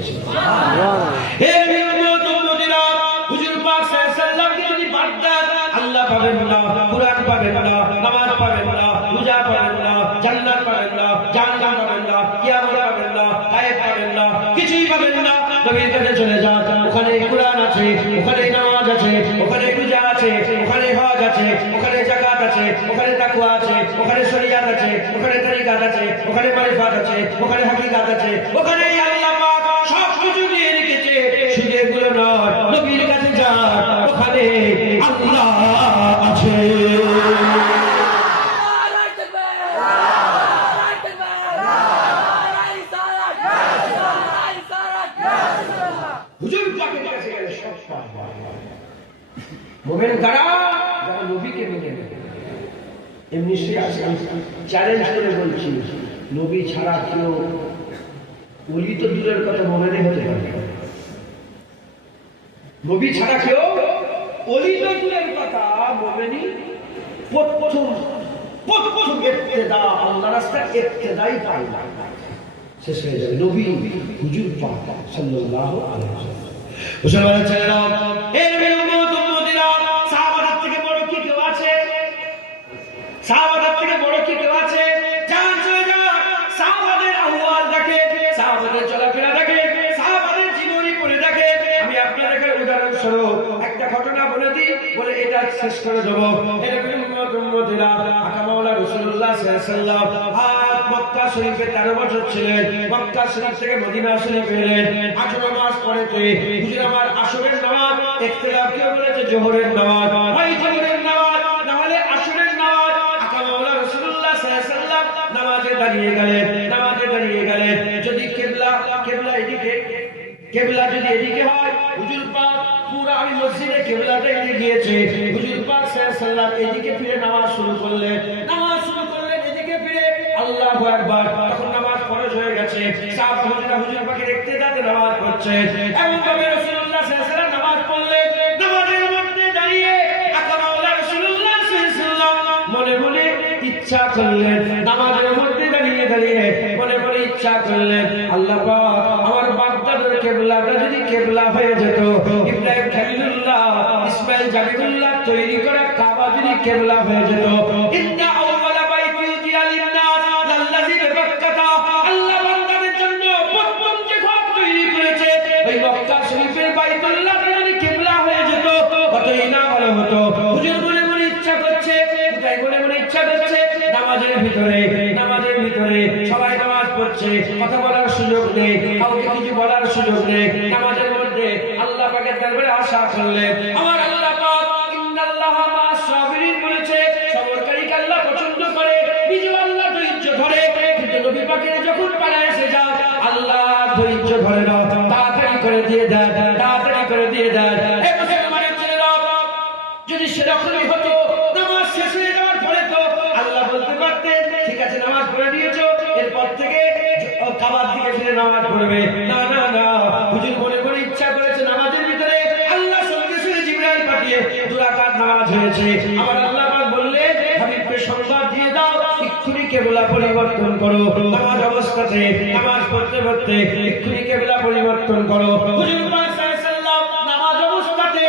এর উম্মত উম্মতিরা হুজুর পাক সাল্লাল্লাহু আলাইহি ওয়াসাল্লামকে যদি বাদ দেন আল্লাহ পাবেন না, কুরআন পাবেন না, নামাজ পাবেন না, রোজা পাবেন না, জান্নাত পাবেন না, জাহান্নাম পাবেন না, কিয়ামত পাবেন না, গায়েব পাবেন না, কিছুই পাবেন না। নবীর কাছে চলে যান, ওখানে কুরআন আছে, ওখানে নামাজ আছে, ওখানে রোজা আছে, আছে, ওখানে হজ আছে, ওখানে যাকাত আছে, ওখানে তাকওয়া আছে, ওখানে শরিয়াত আছে, ওখানে তরিকাত আছে, ওখানে মারিফাত আছে, ওখানে হাকিকাত আছে, ওখানে আল্লাহ পাক সব কিছু দিয়ে রেখেছে। শুধু এগুলো নয়, নবীর কাছে যান, ওখানে আল্লাহ আছে। হুজুর পাকের কাছে গেলে সব পাওয়া যায়। মুমিন কারা? যারা নবীকে মেনে নেয়। এমনি সে আছে, চ্যালেঞ্জ করে বলছি, নবী ছাড়া কেউ ওলি তো দূরের কথা মুমিন হতে পারে না। নবী ছাড়া কেউ ওলি তো দূরের কথা, মুমিনই প্রথম ইবতিদা, আল্লাহর রাস্তায় ইবতিদাই পায় না, শেষ হয়ে যাবে। নবী হুজুর পাক সাল্লাল্লাহু আলাইহি ওয়াসাল্লাম। মুসলমানের ছেলেরা, এর উম্মত উম্মতিরা, সাহাবাদের থেকে বড় কি কেউ আছে? সাহাবাদের থেকে বড় কি কেউ আছে? যান চলে যান, সাহাবাদের আহওয়াল দেখে, সাহাবাদের চলাফেরা দেখে, সাহাবাদের জীবনী পড়ে দেখে। আমি আপনাদেরকে উদাহরণস্বরূপ একটা ঘটনা বলে দিই, বলে এটা শেষ করে দেব। এর উম্মত উম্মতিরা, আকা মাওলা রাসূলুল্লাহ সাল্লাল্লাহু আলাইহি ওয়াসাল্লাম মক্কা শরীফে 13 বছর ছিলেন। মক্কা শরীফ থেকে মদিনা শরীফে এলেন। 18 মাস পরেতে হুজুর আমার আসরের নামাজ, ইখতিলাফ কেউ বলেছে জোহরের নামাজ, হয় জোহরের নামাজ না হলে আসরের নামাজ। আকা মাওলা রাসূলুল্লাহ সাল্লাল্লাহু আলাইহি ওয়াসাল্লাম নামাজে দাঁড়িয়ে গেলেন, নামাজে দাঁড়িয়ে গেলেন। যদি কেবলা এদিকে, কেবলা যদি এদিকে হয়, হুজুর পাক পুরো আমি মসজিদে কেবলাটা এদিকে গিয়েছে, হুজুর পাক সাল্লাল্লাহু আলাইহি ওয়াসাল্লাম এদিকে ফিরে নামাজ শুরু করলেন। নামাজ শুরু করলেন এদিকে ফিরে, আল্লাহু আকবার। তখন নামাজ ফরজ হয়ে গেছে। সাহাবারা হুজুর পাকের ইক্তেদাতে নামাজ পড়ছে। এমন ভাবে রাসূলুল্লাহ সাল্লাল্লাহু আলাইহি ওয়াসাল্লাম নামাজ পড়লেন। নামাজের মধ্যে দাঁড়িয়ে আকা মাওলা রাসূলুল্লাহ সাল্লাল্লাহু আলাইহি ওয়াসাল্লাম মনে মনে ইচ্ছা করলেন, নামাজের মধ্যে দাঁড়িয়ে মনে মনে ইচ্ছা করলেন, আল্লাহ পাক আমার বাগদাদের কেবলাটা যদি কেবলা হয়ে যেত, ইব্রাহিম খলিলুল্লাহ, ইসমাইল জাবিরুল্লাহ তৈরি করা কাবা যদি কেবলা হয়ে যেত, ইন্না আউওয়ালা বাইতি উদিয়া লিন-নাস লাল্লাযী বিবাক্কাতা, আল্লাহ বান্দাদের জন্য প্রথম যে ঘর তৈরি করেছে ওই মক্কা শরীফের বাইতুল্লাহ যদি কেবলা হয়ে যেত, কতই না ভালো হতো। হুজুর মনে মনে ইচ্ছা করছে, তাই মনে মনে ইচ্ছা করছে, নামাজের ভিতরে সবাই নামাজ পড়ছে, কথা বলার সুযোগ নেই, কাউকে কিছু বলার সুযোগ নেই। নামাজের মধ্যে আল্লাহ পাকের দরবারে আশা করলেন, আমার আল্লাহ পাক ইন্নাল্লাহা মা'আস সাবিরিন বলেছে, সবরকারীকে আল্লাহ পছন্দ করে, নিজে আল্লাহ ধৈর্য ধরে। কিন্তু নবী পাকের যখন পালা এসে যায়, আল্লাহ ধৈর্য ধরে না, তাড়াতাড়ি করে দিয়ে দেয়, তাড়াতাড়ি করে দিয়ে দেয়। এই মুসলমানের ছেলেরা, যদি সেরকমই হতো, নামাজ শেষ হয়ে যাওয়ার পরে তো আল্লাহ বলতে পারতেন, ঠিক আছে নামাজ পড়ে দিয়েছো, এরপর থেকে কাবার দিকে ফিরে নামাজ পড়বে। না না না, হুজুর মনে করে ইচ্ছা করেছে, নামাজের ভিতরে আল্লাহ সঙ্গে সঙ্গে জিবরাইল পাঠিয়ে 2 রাকাত নামাজ হয়েছে। আমার আল্লাহ পাক বললেন, হাবিবকে সংবাদ দিয়ে দাও, এক্ষুনি কেবলা পরিবর্তন করো। নামাজ অবস্থাতে, নামাজ পড়তে পড়তে এক্ষুনি কেবলা পরিবর্তন করো। হুজুর পাক সাল্লাল্লাহু আলাইহি ওয়াসাল্লাম নামাজ অবস্থাতে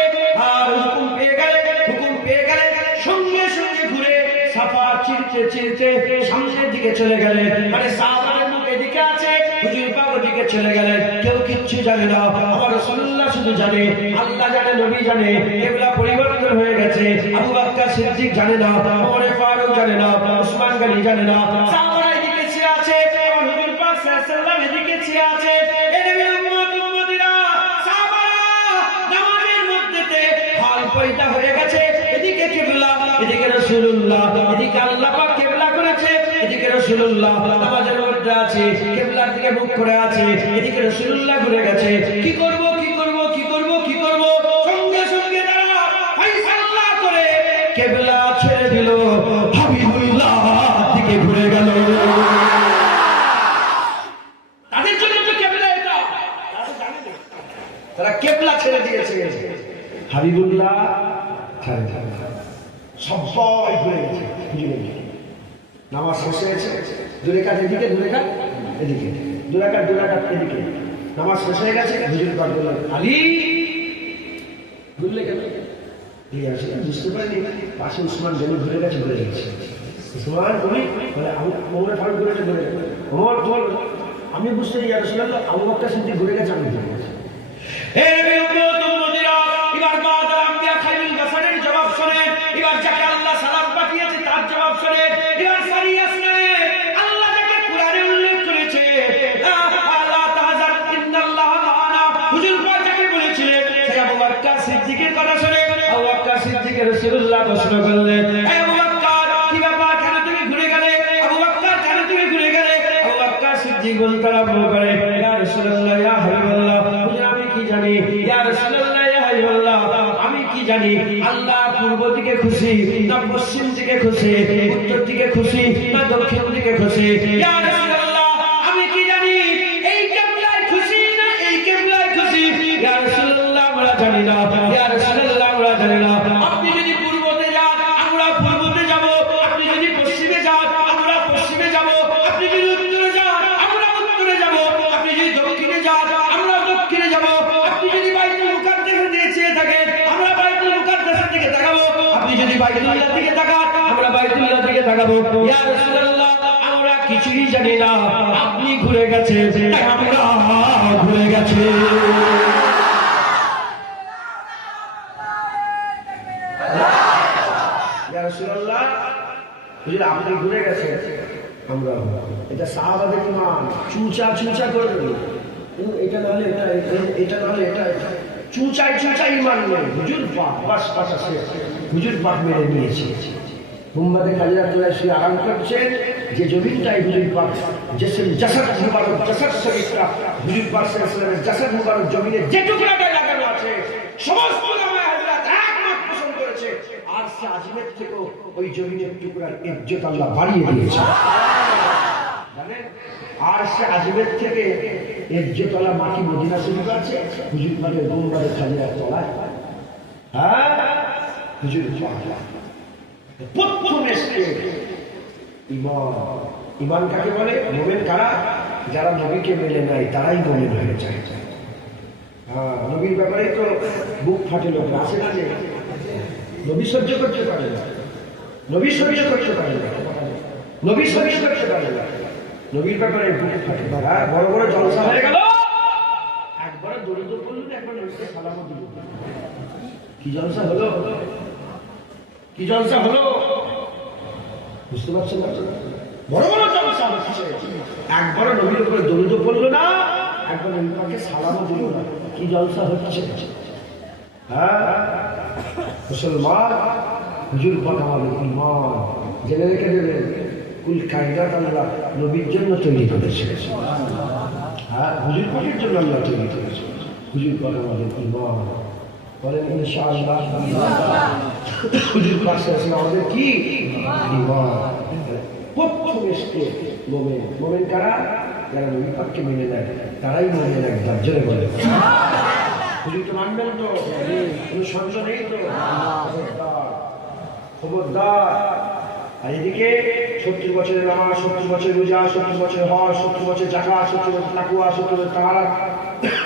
আর হুকুম পেয়ে গেলেন, সঙ্গে সঙ্গে ঘুরে সাফা চিরতে সামনের দিকে চলে গেলেন। মানে সাহাবাদের মুখ এদিকে আছে, হুজুর পাক ওদিকে চলে গেলেন। কেউ কিচ্ছু জানে না, আমার রাসূলুল্লাহ শুধু জানে, আল্লাহ জানে, নবী জানে, কেবলা পরিবর্তন হয়ে গেছে। আবু বকর সিদ্দিক জানে না, ওমর ফারুক জানে না, উসমান গনি জানে না। সাহাবারা এদিকে চেয়ে আছে, আর হুজুর পাক সাল্লাল্লাহু আলাইহি ওয়াসাল্লাম এদিকে চেয়ে আছে। এই উম্মত উম্মতিরা, সাহাবারা নামাজের মধ্যেতে হাল পয়দা হয়ে গেছে। এদিকে কিবলা, এদিকে রাসূলুল্লাহ, এদিকে আল্লাহ পাক কিবলা করেছে, এদিকে রাসূলুল্লাহ নামাজের মধ্যে আছে, কিবলার দিকে মুখ করে আছে, এদিকে রাসূলুল্লাহ ঘুরে গেছে। কি করব কি করব কি করব কি করব? সঙ্গে সঙ্গে তারা ফায়সালা করে কিবলা ছেড়ে দিল, হাবিবুল্লাহ দিকে ঘুরে গেল। তাদের জন্য তো কিবলা এটা, তারা কিবলা ছেড়ে দিয়েছে, হাবিবুল্লাহ ছেড়ে দিয়েছে। সবাই ঘুরে গেছে, নামাজ শেষ হয়েছে, 2 রাকাত এদিকে, 2 রাকাত এদিকে, 2 রাকাত এদিকে, নামাজ শেষ হয়ে গেছে। হুজুর পাক বললেন, আলী ঘুরলে কেন? বুঝতে পারিনি, পাশে উসমান গনি ঘুরে গেছে। উসমান গনি বলে, ওমর ফারুক ঘুরেছে, ওমর তোমার, আমি বুঝতে পারি ইয়া রাসূলুল্লাহ, আবু বকর সিদ্দিক ঘুরে গেছে, আমি ঘুরে গেছি। সিদ্দিক বলতে আরম্ভ করে, ইয়া রাসূলুল্লাহ, ইয়া হাবিবাল্লাহ, হুজুর আমি কি জানি, ইয়া রাসূলুল্লাহ, ইয়া হাবিবাল্লাহ, আমি কি জানি আল্লাহ পূর্ব দিকে খুশি না পশ্চিম দিকে খুশি, উত্তর দিকে খুশি না দক্ষিণ দিকে খুশি? ইয়া রাসূলুল্লাহ, আমি কি জানি এই কিবলায় খুশি না এই কিবলায় খুশি? ইয়া রাসূলুল্লাহ, আমরা জানি না। ইয়া রাসূলুল্লাহ, আমরা জানি না। আপনি যদি পূর্বতে যান আমরা পূর্বতে যাব, আপনি যদি পশ্চিমে যান আমরা পশ্চিমে যাব, আপনি যদি উত্তরে যান আমরা উত্তরে যাব, আপনি যদি দক্ষিণে যান আমরা দক্ষিণে যাব, আপনি যদি বাইতুল মুকাদ্দাসের দিকে চেয়ে থাকেন আমরা বাইতুল মুকাদ্দাসের দিকে তাকাবো, আপনি যদি বাইতুল্লাহর দিকে তাকান আমরা বাইতুল্লাহর দিকে তাকাবো। ইয়া রাসূলুল্লাহ, আমরা কিছুই জানি না, আপনি ঘুরে গেছেন তাই আমরা ঘুরে গেছি। ইয়া রাসূলুল্লাহ, হুজুর আপনি ঘুরে গেছেন আমরা, এটা সাহাবাদের ইমান, চুচা চুচা করে দেবে, এটা নাহলে এটা, এটা নাহলে এটা, চুচাই চুচাই ইমান নেই। হুজুর পাক বাস বাস আছে, হুজুর পাক মেরে নিয়েছে। মুম্বাদে খালিদাতুল্লাহ শুয়ে আরাম করছেন, যে জমিনটাই হুজুর পাক জাসাদ মুবারক, জাসাদ শরীফটা হুজুর পাক সাল্লাল্লাহু আলাইহি ওয়াসাল্লামের জাসাদ মুবারক জমিনে যে টুকরাটাই লাগানো আছে সমস্ত উলামায়ে হযরত একমত পোষণ করেছে, আর সে আজিমের থেকেও ওই জমিনের টুকরার ইজ্জত আল্লাহ বাড়িয়ে দিয়েছে, জানেন? আর সে আজিমের থেকে ইজ্জতওয়ালা মাটি মদিনা শরীফ আছে হুজুর পাকের মুম্বাদে খালিদার তলায়। হ্যাঁ, হুজুর পাক প্রথম এসে ইমান। ইমান কাকে বলে? মুমিন কারা? যারা নবীকে মেনে নেয় তারাই মুমিন হয়ে যায়। হ্যাঁ, নবীর ব্যাপারে তো বুক ফাটে লোক আছে না, যে নবী সহ্য করতে পারে না, নবী সহ্য করতে পারে না, নবী সহ্য করতে পারে না, নবীর ব্যাপারে বুক ফাটে। হ্যাঁ, বড় বড় জলসা হয়ে গেল, একবার দরিদ্র বললেন, একবার নবীকে সালামও দিল। কি জলসা হলো, কি জলসা হলো, বুঝতে পারছেন না? বড় বড় জলসা হচ্ছে, একবার নবীর উপরে দরুদ পড়লো না, একবার নবীর পাকে সালামও দিল না। কি জলসা হচ্ছে? হ্যাঁ, মুসলমান, হুজুর পাক আমাদের ঈমান জেনে রেখে দেবেন, কুল কায়নাত আল্লাহ নবীর জন্য তৈরি করেছে। হ্যাঁ, হুজুর পাকের জন্য আল্লাহ তৈরি করেছে। হুজুর পাক আমাদের ঈমান, বলেন ইনশাআল্লাহ। হুজুর পাক সাল্লাল্লাহু আমাদের কি ঈমান। প্রথম এসে মুমিন, মুমিন কারা? যারা নবী পাককে মেনে নেয় তারাই মুমিন। একবার জোরে বলে হুজুর তো মানবেন তো, কোনো সন্দেহ নেই তো? খবরদার। আর এদিকে 70 বছরের নামাজ, 70 বছর রোজা, 70 বছর হজ, 70 বছর যাকাত, 70 বছর তাকওয়া, 70 বছর তাহারাত,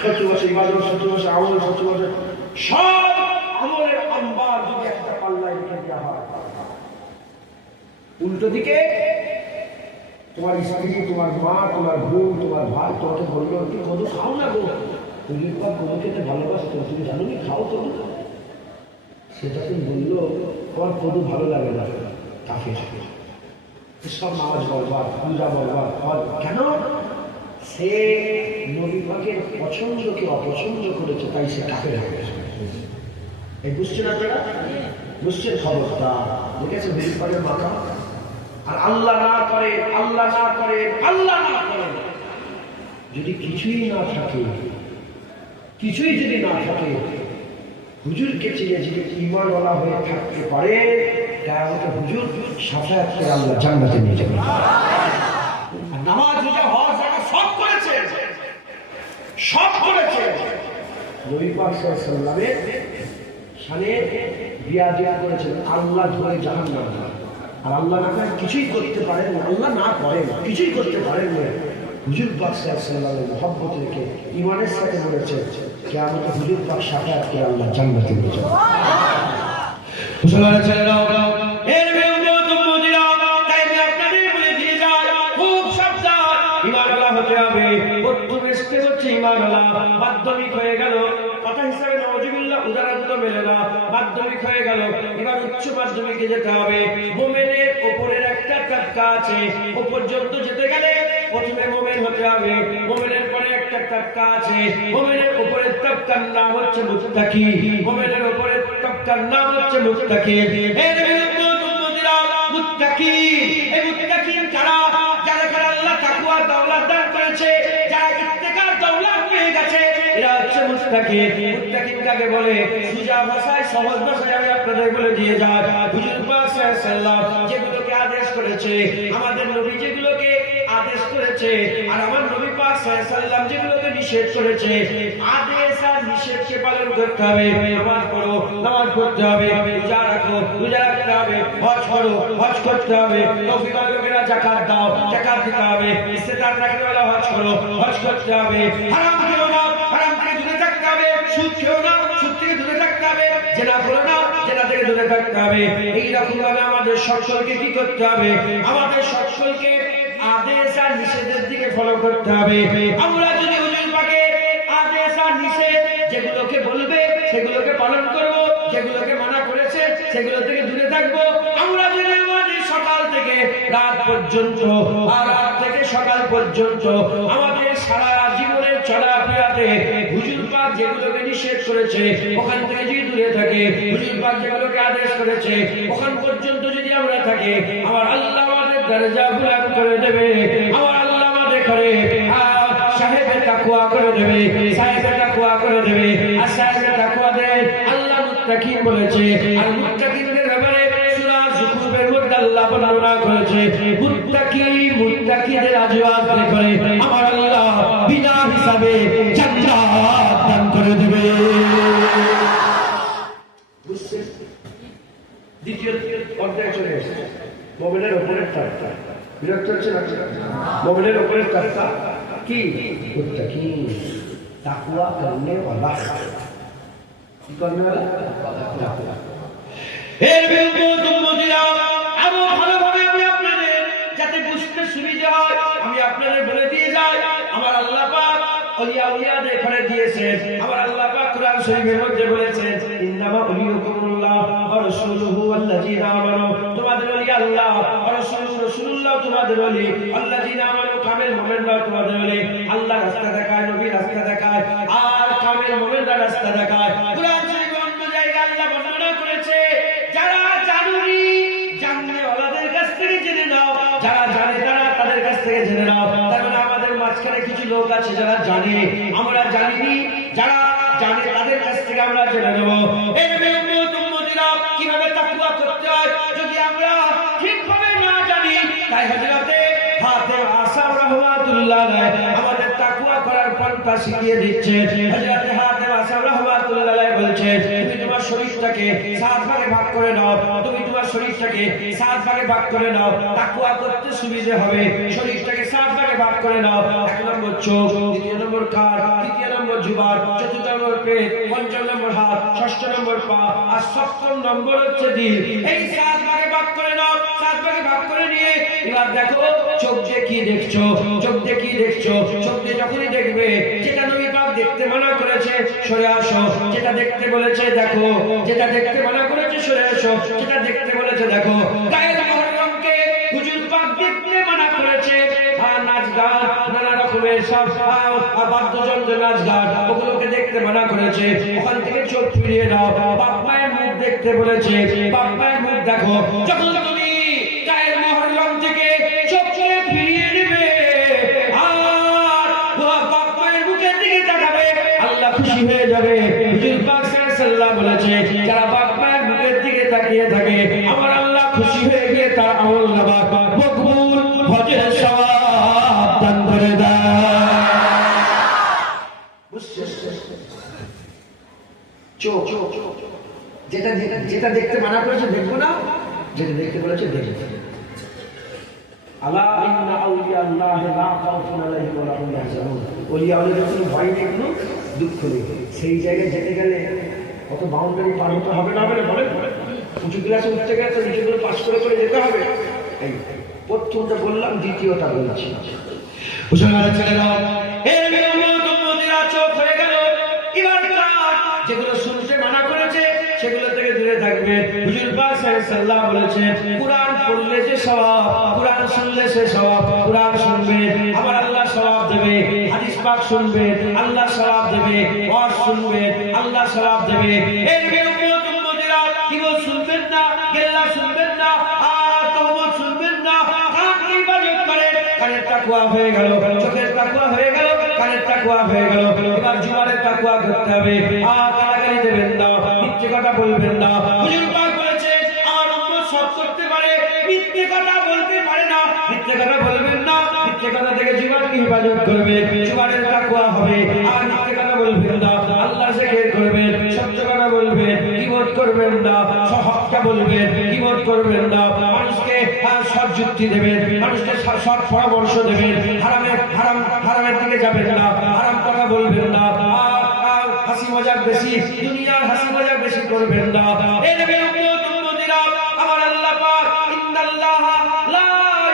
70 বছর ইবাদত, 70 বছর আমল, 70 বছর সব আমলের আম্বার যদি একটা পাল্লায় রেখে দেওয়া হয়, উল্টো দিকে তোমার স্ত্রী, তোমার মা, তোমার বোন, তোমার ভাই তোমাকে বললো কি মধু খাও না গো, তুমি মধু খেতে ভালোবাসতো, তুমি জানো কি খাও তো? সেটা তুমি বললো আমার মধু ভালো লাগে না, কাফের। সব নামাজ বরবাদ, পূজা বরবাদ। কেন? সে নবী পাকের পছন্দকে অপছন্দ করেছে, তাই সে কাফের হয়ে গেছে। এই বুঝছেন আপনারা? বুঝছেন? খবরটা দেখেছে নবী পাকের মাথা। আর আল্লাহ না করে, আল্লাহ না করে, আল্লাহ না করে, যদি কিছুই না থাকে, কিছুই যদি না থাকে, হুজুরকে চিনে যদি ঈমানওয়ালা হয়ে থাকতে পারে, তাহলে হুজুর শাফায়াত করে আল্লাহ জান্নাতে নিয়ে যাবে। নামাজ, রোজা, হজ, যাকাত সব করেছে, সব করেছে। নবী পাক সাল্লাল্লাহু আলাইহি ওয়াসাল্লামের শানে বিয়াদব করেছেন, আল্লাহ ধরে জাহান্নাম। আর আল্লাহ না করে কিছুই করতে পারেন না, আল্লাহ না করেন কিছুই করতে পারেন না। হুজুর পাক সাল্লাল্লাহু আলাইহি ওয়াসাল্লামের মহব্বত রেখে ঈমানের সাথে বলেছে, কিয়ামতে হুজুর পাক শাফায়াত করে আল্লাহ জান্নাতে নিয়ে যাবে। মুসলমান ছেলেরাও, এর বিরুদ্ধে তুমুদিরা, তাই আমি আপনাদের বলে দিয়ে যাই, খুব সাবধান, ঈমানওয়ালা হতে হবে। প্রথম স্টেপ হচ্ছে ঈমানওয়ালা। মাধ্যমিক হয়ে গেল, কথা হিসাবে নাউজুবিল্লাহ উদাহরণ তো মেলে না, মাধ্যমিক হয়ে গেল, এবার উচ্চ মাধ্যমিকে যেতে হবে। মুমিনের উপরের একটা তাবকা আছে, ও পর্যন্ত যেতে গেলে প্রথমে মুমিন হতে হবে। মুমিনের পরে একটা তাবকা আছে, মুমিনের উপরের তাবকার নাম হচ্ছে মুত্তাকি, মুমিনের উপরের তাবকার নাম হচ্ছে মুত্তাকি। এর বিরুদ্ধে তুমুদিরা, মুত্তাকি, এই মুত্তাকি কারা? যারা আল্লাহ তাকওয়া দৌলত দান করে করেছে, যারা ইত্তেকার দৌলত পেয়ে গেছে, এরা হচ্ছে মুত্তাকিন। মুত্তাকিন কাকে বলে? সোজা ভাষায়, সহজ ভাষায় আমি আপনাদের বলে দিয়ে যাই। হুজুর পাক সাল্লাল্লাহু আলাইহি ওয়াসাল্লাম যেগুলোকে আদেশ করেছে, আমাদের নবী যেগুলোকে আদেশ করেছে, আর আমার নবী পাক সাল্লাল্লাহু আলাইহি ওয়াসাল্লাম যেগুলোকে নিষেধ করেছে, আদেশ আর নিষেধকে পালন করতে হবে। নামাজ পড়ো, নামাজ পড়তে হবে। রোজা রাখো, রোজা রাখতে হবে। হজ করো, হজ করতে হবে। তৌফিক লোকেরা যাকাত দাও, যাকাত দিতে হবে। ইস্তেতার রাখতে হলে হজ করো, হজ করতে হবে। হারাম খেও না, হারাম থেকে দূরে থাকতে হবে। সুদ খেও না, সুদ থেকে দূরে থাকতে হবে। জেনা করো না, জেনা থেকে দূরে থাকতে হবে। এইরকম ভাবে আমাদের সকলকে কি করতে হবে? আমাদের সকলকে আদেশ আর নিষেধের দিকে ফলো করতে হবে। আমরা যদি হুজুর পাকের আদেশ আর নিষেধ যেগুলোকে বলবে সেগুলোকে পালন করব, যেগুলোকে মানা করেছে সেগুলো থেকে দূরে থাকবো। আমরা যদি আমাদের সকাল থেকে রাত পর্যন্ত আর রাত থেকে সকাল পর্যন্ত আমাদের সারা জীবনের চলাফেরাতে হুজুর পাক যেগুলোকে নিষেধ করেছে ওখান থেকে যদি দূরে থাকে, হুজুর পাক যেগুলোকে আদেশ করেছে ওখান পর্যন্ত যদি আমরা থাকি, আমার আল্লাহ আমাদের দরজা বুলন্দ করে দেবে। আমার আল্লাহ আমাদের করে সাহেবে তাকওয়া করে দেবে, সাহেবে তাকওয়া করে দেবে। আর সাহেবে তাকওয়া দেয় আল্লাহ মুত্তাকিন বলেছে। আর মুত্তাকিনদের ব্যাপারে সূরা যুখরুফের মধ্যে আল্লাহ বর্ণনা করেছে, মুত্তাকিদের আজওয়াজ করে আমার আল্লাহ বিনা হিসাবে জান্নাত দান করে দেবে। দ্বিতীয় অধ্যায় চলে এসেছে, মুমিনের উপরের তাকওয়া। বিরক্ত হচ্ছে না? মুমিনের উপরের তাকওয়া কি? মুত্তাকিন, তাকওয়া করনে ওয়ালা। কি করনে ওয়ালা? তাকওয়া। এর বিরুদ্ধে উম্মতিরা আরো ভালোভাবে আমি আপনাদের যাতে বুঝতে সুবিধা হয় আমি আপনাদের বলে দিয়ে যাই। আমার আল্লাহ পাক ওলিয়াদের ঘরে দিয়েছেন। আমার আল্লাহ পাক কোরআন শরীফের মধ্যে বলেছেন, ইন্নামা ওলিয়ুকুমুল্লাহ ওয়া রাসূলুহু ওয়াল্লাযীনা আমানু। তোমাদের ওলি আল্লাহ, রাসূলুল্লাহ তোমাদের ওলি, আল্লাযীনা আমানু কামেল মুমিনরা তোমাদের ওলি। আল্লাহ রাস্তা দেখায়, নবী রাস্তা দেখায়, আর কামেল মুমিনরা রাস্তা দেখায়। কোরআন শরীফে অন্য জায়গায় আল্লাহ বর্ণনা করেছে, যারা জানুনি জানলে ওলাদের কাছ থেকে জেনে নাও, যারা জানে তারা তাদের কাছ থেকে জেনে নাও। তার মানে আমাদের মাঝখানে কিছু লোক আছে যারা জানে, আমরা জানিনি, যারা জানে তাদের কাছ থেকে আমরা জেনে নেব। কিভাবে তাকওয়া করতে হয় যদি আমরা ঠিকভাবে না জানি, তাই হযরতে হাতেম আসাম রাহমাতুল্লাহ আলাইহি আমাদের তাকওয়া করার পন্থা শিখিয়ে দিচ্ছে। হযরতে হাতেম আসাম রাহমাতুল্লাহ আলাইহি বলছেন, তুমি তোমার শরীরটাকে 7 ভাগে ভাগ করে নাও, তুমি তোমার শরীরটাকে 7 ভাগে ভাগ করে নাও, তাকওয়া করতে সুবিধা হবে। শরীরটাকে 7 ভাগে ভাগ করে নাও। 1 নম্বর চোখ, 2 নম্বর কান, 3 নম্বর জিহ্বা, 4 নম্বর পেট, 5 নম্বর হাত, 6 নম্বর পা, আর 7 নম্বর হচ্ছে দিল। এই 7 ভাগে ভাগ করে নাও। 7 ভাগে ভাগ করে নিয়ে এবার দেখো চোখ দিয়ে কি দেখছো, চোখ দিয়ে কি দেখছো। চোখ দিয়ে যখনই দেখবে যেটা নবী পাক দেখতে মানা করেছে সরে আসো, যেটা দেখতে বলেছে দেখো, যেটা দেখতে মানা করেছে সরে আসো, যেটা দেখতে বলেছে দেখো। গায়ের মুহররমকে হুজুর পাক দেখতে মানা করেছে, আর নাচ গান নানা রকমের সব বাদ্যযন্ত্র নাচ গান ওগুলোকে দেখতে মানা করেছে। ওখান থেকে চোখ ফিরিয়ে দাও। বাপ মায়ের মুখ দেখতে বলেছে, বাপ মায়ের মুখ দেখো। যখন তুমি গায়ের মুহররম থেকে চোখ ফিরিয়ে নেবে আর বাপ মায়ের মুখের দিকে তাকাবে, আল্লাহ খুশি হয়ে যাবে। হুজুর পাক সাল্লাল্লাহু বলেছে, যারা বাপ মায়ের মুখের দিকে তাকিয়ে থাকে আমার আল্লাহ খুশি হয়ে গিয়ে তার আমলনামা মকবুল হজের সওয়াব দান করে দেয়। চোখ যেটা দেখতে মানা করেছে দেখবো না, যেটা দেখতে বলেছে দেখবো। আলা ইন্না আউলিয়া আল্লাহি লা খাউফুন আলাইহিম ওয়া লা হুম ইয়াহজানুন। ওলিয়া ওলিদের কোনো ভয় নেই, কোনো দুঃখ নেই। সেই জায়গায় যেতে গেলে কত বাউন্ডারি পার হতে হবে না বলে বলে উঁচু ক্লাসে উঠতে গেলে তো নিজেগুলো পাস করে করে যেতে হবে। এই প্রথমটা বললাম, দ্বিতীয়টা বলছি। চোখ হয়ে গেল। এবার যেগুলো শুনতে মানা করেছে সেগুলো থেকে দূরে থাকবে। হুজুর পাক সাল্লাল্লাহু বলেছেন, কুরআন পড়লে যে সওয়াব, কুরআন শুনলে সে সওয়াব। কুরআন শুনবে আমার আল্লাহ সওয়াব দেবে, হাদিস পাক শুনবে আল্লাহ সওয়াব দেবে, ওয়াজ শুনবে আল্লাহ সওয়াব দেবে। এর বিরুদ্ধে উম্মতিরা কেউ শুনবেন না, গেল্লা শুনবেন না, আর তহমত শুনবেন না। কান ইবাদত করে, কানের তাকওয়া হয়ে গেল, চোখের তাকওয়া হয়ে গেল, কানের তাকওয়া হয়ে গেল। এবার জুবানের তাকওয়া করতে হবে। গালাগালি দেবেন না, মিথ্যে কথা বলবেন না। হুজুর পাক বলেছে আমার উম্মত সব করতে পারে, মিথ্যে কথা বলতে পারে না। মিথ্যে কথা বলবেন না, মিথ্যে কথা থেকে জীবনকে হেফাজত করবে, জুবানের তাকওয়া হবে। আর মিথ্যে কথা বলবেন না, আল্লাহ জিকির করবেন, সত্য কথা বলবেন, গীবত করবেন না, হকটা বলবেন, গীবত করবেন না, মানুষকে সৎ যুক্তি দেবেন, মানুষকে সৎ পরামর্শ দেবেন, হারামের দিকে যাবেন না, হারাম কথা বলবেন না, হাসি মজাক বেশি, দুনিয়ার হাসি মজাক বেশি করবেন না। এই নবীর উম্মতিরা, আমার আল্লাহ পাক ইন্নাল্লাহা লা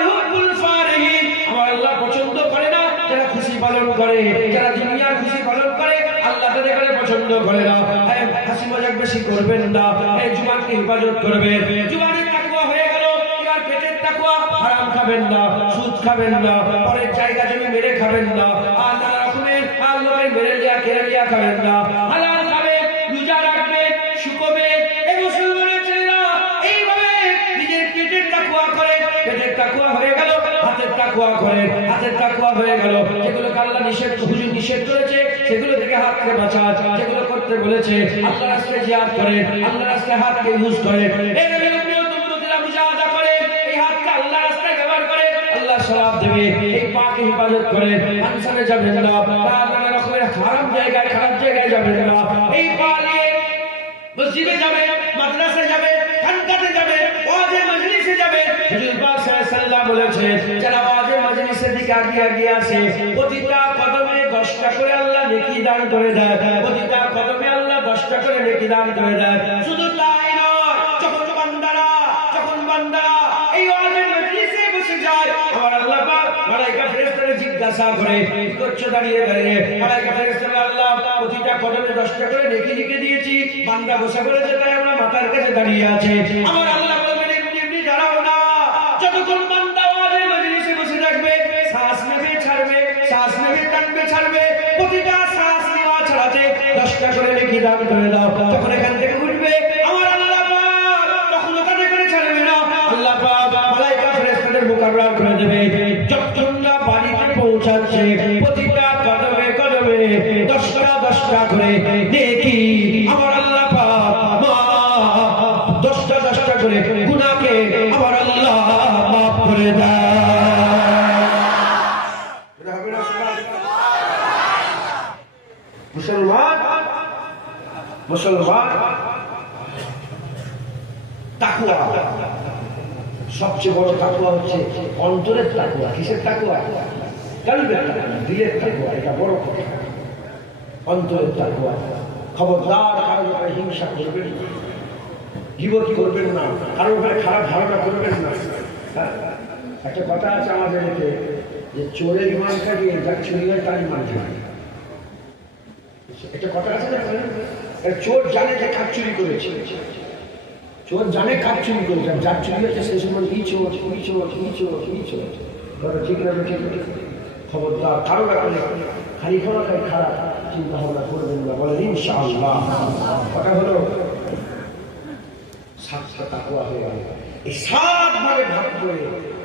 ইউহিব্বুল ফারিহিন, আমার আল্লাহ পছন্দ করে না যারা খুশি পালন করে, যারা দুনিয়ার খুশি পালন করে, আল্লাহ তাদের পছন্দ করে না। হাসি মজাক বেশি করবেন না, এই জুবানকে হেফাজত করবেন। জুবানের তাকওয়া হয়ে গেল। এবার পেটের তাকওয়া, হারাম খাবেন না, সুদ খাবেন না, পরের জায়গা জমি মেরে খাবেন না, আর নানা রকমের লোকের মেরে লিয়া কেড়ে লিয়া খাবেন না, হালাল খাবেন, রোজা রাখবেন, শুকোবেন। এই মুসলমানের ছেলেরা এইভাবে নিজের পেটের তাকওয়া করে। পেটের তাকওয়া হয়ে গেল, হাতের তাকওয়া করেন, হাতের তাকওয়া হয়ে গেল। যেগুলোকে আল্লাহ হুজুর নিষেধ করেছে সেগুলো থেকে হাতকে বাঁচান, যেগুলো করতে বলেছে আল্লাহর রাস্তায় জিহাদ করেন, আল্লাহর রাস্তায় হাতকে ইউজ করেন। এই নবীর উম্মতরা মুজাহাদা করে, এই হাতকে আল্লাহর রাস্তায় ব্যবহার করে, আল্লাহ সওয়াব দেবে। এই পাকে হেফাজত করে, আনসারে যাবেন না, নানা রকমের হারাম জায়গায়, খারাপ জায়গায় যাবেন না। এই পা নিয়ে মসজিদে যাবে, মাদ্রাসায় যাবে, খানকাতে যাবে, ওয়াজের মজলিসে যাবে। হুজুর পাক সাল্লাল্লাহু আলাইহি ওয়াসাল্লাম বলেছেন, যারা ওয়াজের মজলিসের দিকে এগিয়ে আসে, প্রতিটা কদমে 10টা করে আল্লাহ নেকি দান করে দেয়, প্রতিটা কদমে আল্লাহ 10টা করে নেকি দান করে দেয়। শুধু তাই নয়, যখন বান্দারা এই ওয়াজের মজলিসে বসে যায়, আমার আল্লাহ পাক মালায়েকা ফেরেশতাদের জিজ্ঞাসা করে, কি করছো দাঁড়িয়ে দাঁড়িয়ে? মালায়েকা ফেরেশতারা, আল্লাহ প্রতিটা কদমে 10টা করে নেকি লিখে দিয়েছি, বান্দা বসে পড়েছে তাই আমরা মাথার কাছে দাঁড়িয়ে আছে। আমার আল্লাহ বলবেন, এমনি দাঁড়াও না, যতক্ষণ বান্দা ওয়াজের মজলিসে বসে থাকবে, শ্বাস নেবে ছাড়বে, শ্বাস নেবে টানবে ছাড়বে, প্রতিটা শ্বাস নেওয়া ছাড়াতে 10টা করে নেকি দান করে দাও। তখন এখান থেকে উঠবে, আমার আল্লাহ পাক তখন ওখানে করে ছাড়বে না, আল্লাহ পাক মালায়েকা ফেরেশতাদের মুকাররার করে দেবে। যতক্ষণ না বাড়িতে পৌঁছাচ্ছে, প্রতিটা কদমে কদমে 10টা করে নেকি আমার আল্লাহ পাক 10টা করে গুনাহকে আমার আল্লাহ মাফ করে দেয়। মুসলমান তাকওয়া, সবচেয়ে বড় তাকওয়া হচ্ছে অন্তরের তাকওয়া। কিসের তাকওয়া? কালবের তাকওয়া, দিলের তাকওয়া। এটা বড় কথা, অন্তরের তাকওয়া। খবরদার কারো ব্যাপারে হিংসা করবেন না, গীবত করবেন না, কারো ব্যাপারে খারাপ ধারণা করবেন না। একটা কথা আছে আমাদের এতে, যে চোরের ইমান কাটিয়ে যার চুরি হয় তার ইমান যায়। একটা কথা আছে না, চোর জানে যে কাজ চুরি করেছে, চোর জানে কাজ চুরি করেছে, যার চুরি হচ্ছে সেই সময় ই চোর, ই চোর, ই চোর, ই চোর। ঠিক না? খবরদার কারো ব্যাপারে খালি খারাপ চিন্তা ভাবনা করবেন না, বলেন ইনশাআল্লাহ। কথা হলো 7টা তাকওয়া হয়ে গেল। এই 7 ভাগে ভাগ করে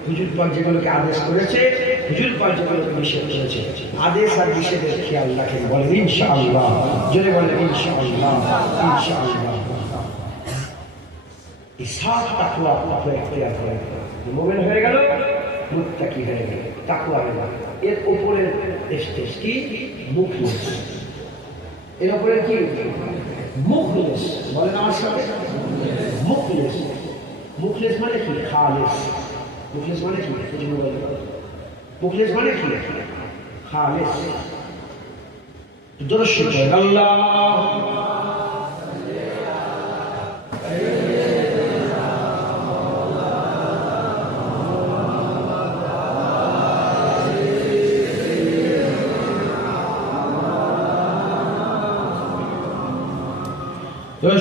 হুজুর পাক যেগুলোকে আদেশ করেছে, হুজুর পাক যেগুলোকে নিষেধ করেছে, আদেশ আর নিষেধের খেয়াল রাখেন, বলেন ইনশাআল্লাহ। জোরে বলেন ইনশাআল্লাহ, ইনশাআল্লাহ। এই 7 তাকওয়া আপনারা এখতিয়ার করেন, মুমিন হয়ে গেল, মুত্তাকি হয়ে গেল, তাকওয়া হয়ে গেল। এর উপরের স্টেজ কি? মুখলিস। এর উপরে কি? মুখলিস। বলেন আমার সাথে, মুখলিস। মুখলিস মানে কি? খালিস। মুখলিস মানে কি? মুখলিস মানে কি? খালিস। দরুদ শরীফ আল্লাহ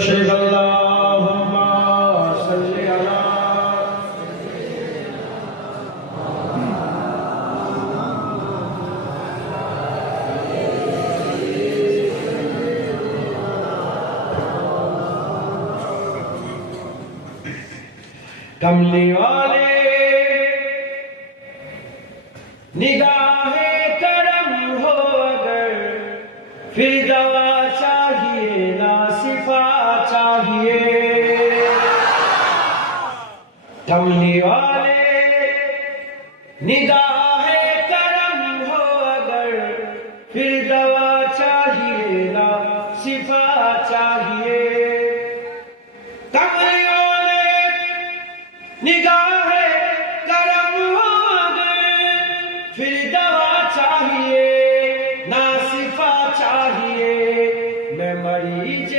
شيخ اللهم صل على कमली वाले پھر دوا چاہیے نہ صفا چاہیے میں مریض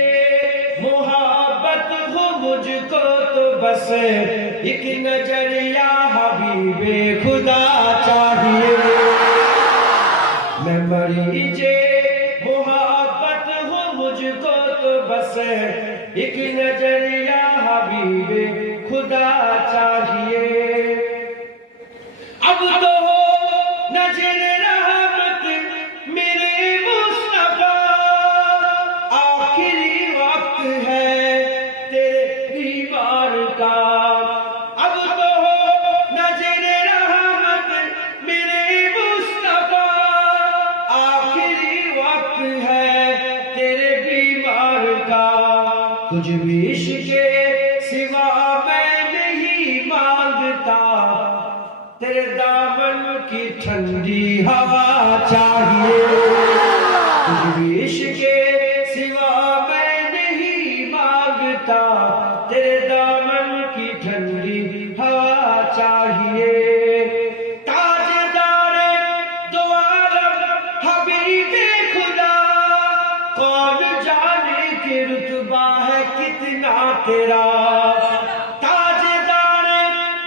محبت ہوں مجھ کو تو بس ایک نظریہ حبیب خدا چاہیے میں مریض محبت ہوں مجھ کو تو بس ایک نظریہ حبیب خدا چاہیے اب تو نظر رحمت میرے مصطفیٰ آخری وقت ہے تیرے دیوار کا اب تو نظر رحمت میرے مصطفیٰ آخری وقت ہے تیرے بیمار کا کچھ بھی عشق کے سوا میں نہیں مانگتا تیرے دامن کی ٹھنڈی ہوا چاہیے کچھ بھی عشق کے سوا میں نہیں مانگتا تیرے دامن کی ٹھنڈی ہوا چاہیے تاجدار دو عالم حبیب خدا کون جانے کہ رتبہ ہے کتنا تیرا تاجدار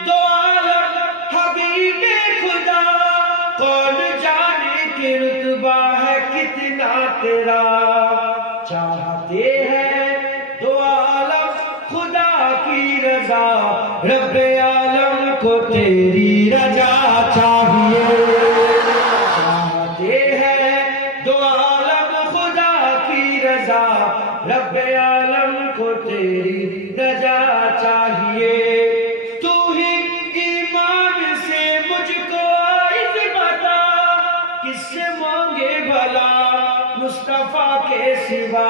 دو عالم حبیب خدا کون جانے کہ رتبہ ہے کتنا تیرا چاہتے ہیں دو عالم خدا کی رضا رب عالم کو تیری رضا چاہیے چاہتے ہیں دو عالم خدا کی رضا رب عالم کو تیری رضا چاہیے تو ہی ایمان سے مجھ کو عائد بتا کس سے مانگے بھلا مصطفیٰ کے سوا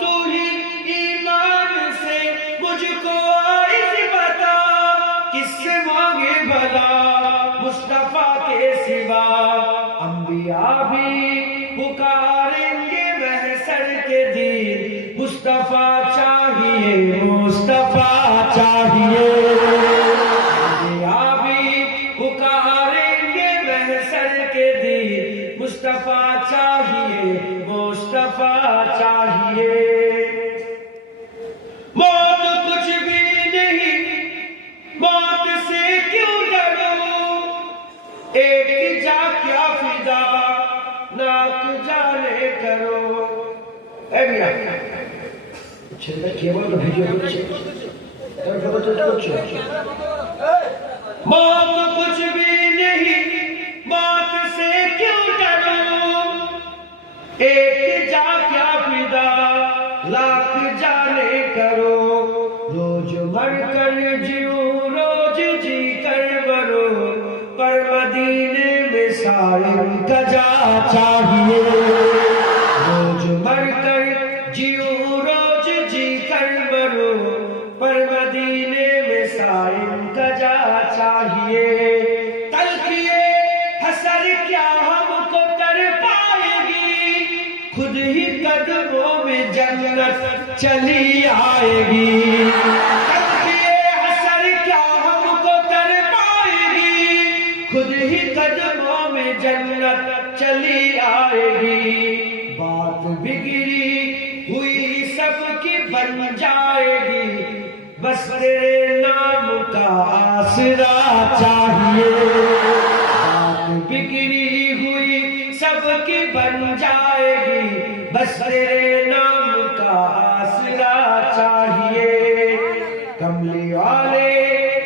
تو ہی ایمان سے مجھ کو عائد بتا کس سے مانگے بھلا مصطفیٰ کے سوا انبیاء بھی پکاریں گے محشر کے دن مصطفیٰ چاہیے مصطفیٰ چاہیے انبیاء بھی پکاریں گے محشر کے دن مصطفیٰ چاہیے مصطفیٰ چاہیے موت کچھ بھی نہیں موت سے کیوں ڈرو ایک جا کیا فدا ناک جانے کرو اے میاں ছেলেটা কে বলতো ভিডিও করছে তার ফটো তুলতে করছো موت کچھ بھی نہیں موت سے کیوں ڈرو ایک جا کیا فدا لاکھ جانے کرو روز مر کر جیو روز جی کر مرو پر مدینے میں صائم کا جا چاہیے روز مر کر جیو روز جی کر مرو پر مدینے میں صائم کا جا چاہیے تلخیے حسر کیا ہم کو کر پائے گی خود ہی قدموں میں جنت چلی آئے گی تلخیے حسر کیا ہم کو کر پائے گی خود ہی قدموں میں جنت چلی آئے گی بات بگڑی ہوئی سب کی بن جائے گی بس تیرے نام کا آسرا چاہیے بات بگڑی ہوئی سب کی بن جائے گی بس تیرے نام کا آسرا چاہیے کملی والے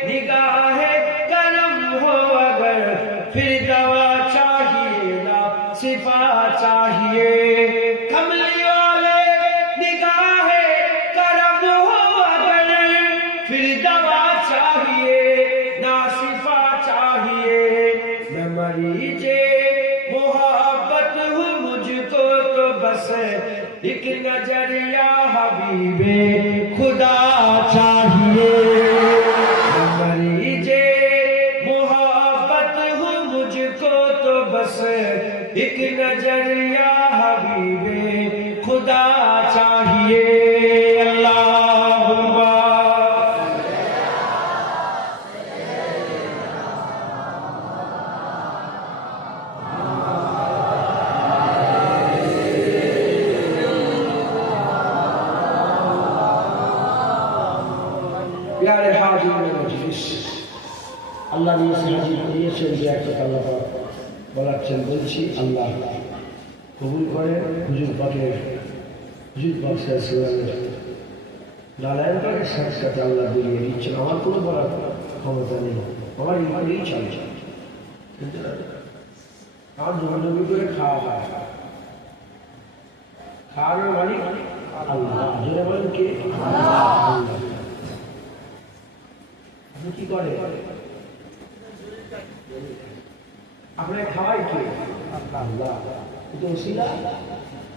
نگاہ کرم ہو اگر پھر دوا چاہیے نہ صفا چاہیے کملی والے نگاہ کرم ہو اگر پھر دوا چاہیے نہ صفا چاہیے میں مریض محبت ہوں مجھ کو تو بس ایک نظریہ حبیب خدا چاہیے میں مریض محبت ہوں مجھ کو تو بس ایک نظریہ حبیب خدا چاہیے اللہم হাজির মজলিস আল্লাহ নিয়ে হাজির করিয়েছেন যে একটা আল্লাহ বলাচ্ছেন বলছি আল্লাহ কবুল করেন হুজুর পাক সাহেবের নারায়ণ পাকের সাথে সাথে আল্লাহ বলিয়ে দিচ্ছেন। আমার কোনো বলার ক্ষমতা নেই, আমার এই চলছে। আমার নবী করে খাওয়া হয়, খাওয়ানোর মালিক আল্লাহ। জোরে বলেন কে? আল্লাহ। আপনি কি করে? আপনার খাওয়াই কে? আল্লাহ। কিন্তু ওসিলা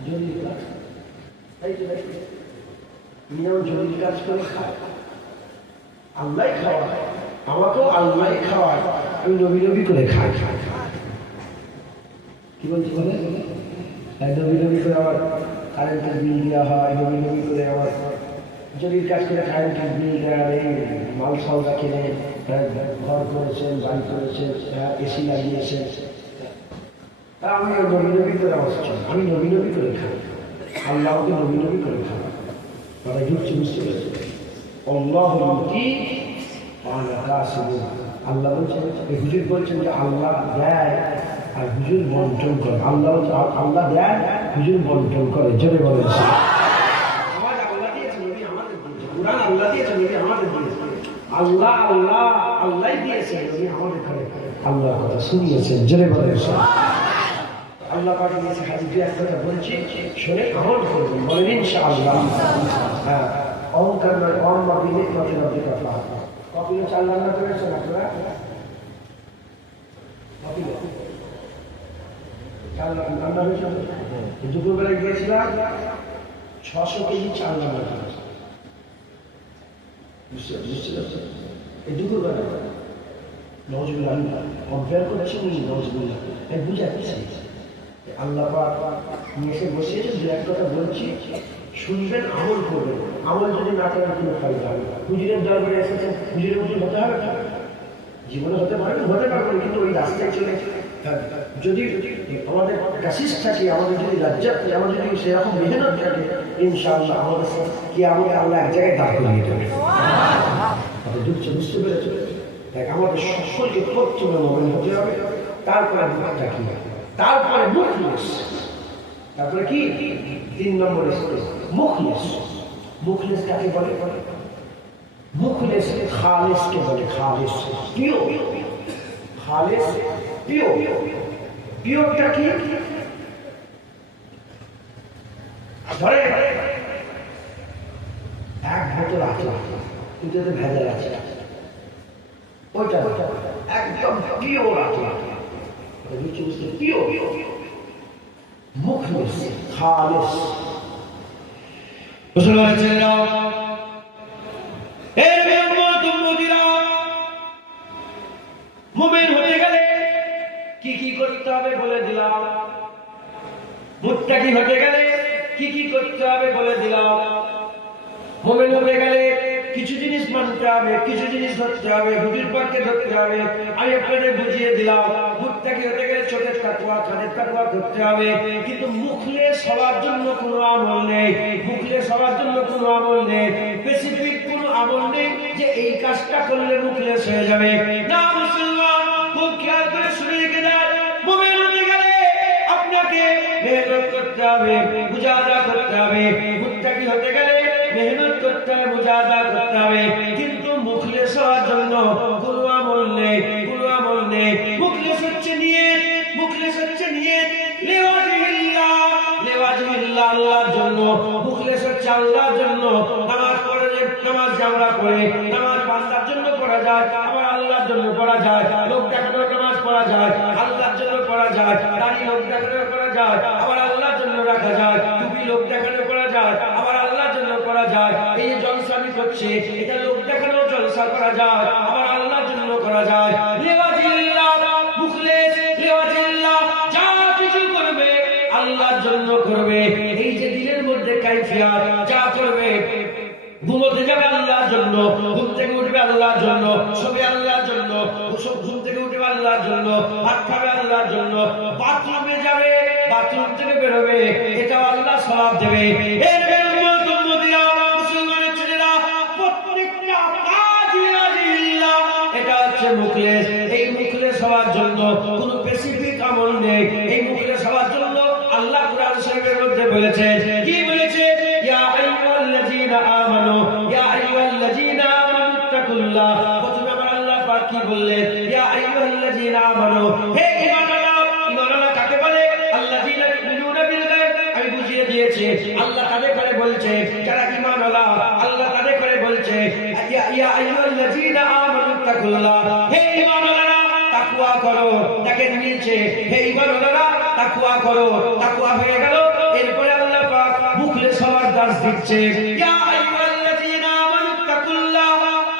জরুরি কাজ, তাই তো যেমন জরুরি কাজ করে খায়, আল্লাহ খাওয়ায়, আমাকেও আল্লাহ খাওয়ায়, আমি নবী করে খাই। কি বলছি বলে? নবী করে আমার কারেন্টের বিল দেওয়া হয়, নবী করে আমার জরুরি কাজ করে কারেন্টের বিল দেওয়া, মাল সওদা কিনে ঘর করেছেন, বাড়ি করেছেন, এসি লাগিয়েছেন, তা আমি নবী করে আমার আমি নবী করে খাই, আল্লাহকে নবী করে খাই। তারা বুঝতে পেরেছে আল্লাহ আল্লাহ বলছেন, হুজুর বলছেন যে আল্লাহ দেয় আর হুজুর বন্টন করে। আল্লাহ দেয়, হুজুর বন্টন করে। জোরে বলেছে আল্লাহ দিয়েছে, নবী আমাদের দিয়েছে। কুরআন আল্লাহ দিয়েছে, নবী আমাদের দিয়েছে। আল্লাহ দিয়েছে, নবী আমাদের করে আল্লাহর কথা শুনিয়েছেন। জোরে বলেছে আল্লাহ পাক দিয়েছে। হাদিসে এক কথা বলছি, শুনে আমল করবেন, বলেন ইনশাআল্লাহ। হ্যাঁ, অহংকার নয়, অহংকার দিলে প্রতিরোধী কথা। কপিলে চাল রান্না করেছেন আপনারা? কপিলে চাল রান্না হয়েছে? দুপুরবেলা গিয়েছিলাম, 600 কেজি চাল রান্না করেছে। বুঝতে পারছেন? এই দুপুরবেলা নজরুল্লাহ কম্পেয়ার করেছেন, নজরুল্লাহ বুঝাচ্ছি আল্লাহ পাক নিয়ে এসে বসিয়েছেন। দু এক কথা বলছি, শুনবেন, আমল করবেন। আমল যদি না করেন কোনো ফায়দা হবে না। হুজুরের দরবারে এসেছেন, হুজুরের মতো হতে হবে না, জীবনে হতে পারবেন, হতে পারবেন, কিন্তু ওই রাস্তায় চলে যদি আমাদের কাশিস থাকে, আমাদের যদি রাজ্জাত থাকে, আমাদের যদি সেরকম মেহনত থাকে, ইনশাআল্লাহ আমাদের কি আমাকে আল্লাহ এক জায়গায় দাঁড় করিয়ে দেবে। বুঝতে পেরেছে? দেখ, আমাদের সকলকে প্রথমে মনে হতে হবে, তারপরে মুখটা কি, তারপরে মুখলেস, তারপরে কি 3 নম্বর মুখলেস। মুখলেস কাকে বলে? মুখলেস খালেসকে বলে। খালেস পিওর, খালেস পিওর। পিওরটা কি? ধরে 1 বোতল আছে, কিন্তু এতে ভেজাল আছে, ওইটা একদম পিওর আছে। মুখলেস, খালেস। মুমিন হতে গেলে কি কি করতে হবে বলে দিলাম, মুত্তাকি হতে গেলে কি কি করতে হবে বলে দিলাম। মুমিন হতে গেলে কিছু জিনিস মানতে হবে, কিছু জিনিস ধরতে হবে, হুজুর পাককে ধরতে হবে। আমি আপনাদের বুঝিয়ে দিলাম। মুত্তাকি হতে গেলে চোখের তাকওয়া, কানের তাকওয়া করতে হবে, কিন্তু মুখলেস হওয়ার জন্য কোনো আমল নেই। মুখলেস হওয়ার জন্য কোনো আমল নেই, স্পেসিফিক কোনো আমল নেই যে এই কাজটা করলে মুখলেস হয়ে যাবে। না মুসলমান, খুব খেয়াল করে শুনে রেখে দেন, মুমিন হতে গেলে আপনাকে মেহনত করতে হবে, মুজাহাদা করতে হবে। মুত্তাকি হতে গেলে মেহনত করতে হবে, মুজাহাদা করতে হবে, কিন্তু মুখলেস হওয়ার জন্য কোনো আমল নেই, কোনো আমল নেই। মুখলেস হচ্ছে নিয়ত, মুখলেস হচ্ছে নিয়ত লিওয়াজহিল্লাহ, লিওয়াজহিল্লাহ, আল্লাহর জন্য। মুখলেস হচ্ছে আল্লাহর জন্য। নামাজ পড়ে, নামাজ আমরা পড়ে, নামাজ বান্দার জন্য পড়া যায়, আবার আল্লাহর জন্য পড়া যায়। লোক দেখানোর নামাজ পড়া যায়, আল্লাহর জন্য পড়া যায়। দাড়ি লোক দেখানো করা যায়, আবার আল্লাহর জন্য রাখা যায়। টুপি লোক দেখানো করা যায়, আবার আল্লাহর জন্য করা যায়। এই যে জলসা আমি করছি, এটা লোক দেখানো জলসা করা যায়, আবার আল্লাহর জন্য করা যায়। লিওয়াজিল্লাহ, মুখলেস লিওয়াজিল্লাহ, যা কিছু করবে আল্লাহর জন্য করবে। এই যে দিলের মধ্যে কাইফিয়াত, যা করবে, ঘুমোতে যাবে আল্লাহর জন্য, ঘুম থেকে উঠবে আল্লাহর জন্য, শোবে আল্লাহর জন্য, ঘুম থেকে উঠবে আল্লাহর জন্য, ভাত খাবে আল্লাহর জন্য, বাথরুমে যাবে, বাথরুম থেকে বেরোবে, এটাও আল্লাহ সওয়াব দেবে। এর মুসলমানের ছেলেরা প্রত্যেকটা কাজ বলেছে, কি বলেছে? ইয়া আইয়ুহাল্লাযীনা আমানু, ইয়া আইয়ুহাল্লাযীনা আমানু তাকুল্লাহ। প্রথমে আমার আল্লাহ পাক কি বললেন? ইয়া আইয়ুহাল্লাযীনা আমানু, হে ঈমানওয়ালা। ঈমানওয়ালা কাকে বলে? আল্লাযীনা ইউমিনুনা বিল গায়ব। আমি বুঝিয়ে দিয়েছি আল্লাহ কাদের করে বলছে, যারা ঈমানওয়ালা। আল্লাহ কাদের করে বলছে? ইয়া আইয়ুহাল্লাযীনা আমানু তাকুল্লাহ, হে ঈমানওয়ালারা তাকওয়া করো। দেখেন নিচে, হে ঈমানওয়ালারা তাকওয়া করো। তাকওয়া হয়ে গেল, এরপরে আল্লাহ পাক মুখলেস হওয়ার দাস দিচ্ছে। ইয়া আইয়ুহাল্লাযীনা আমানু তাকুল্লাহ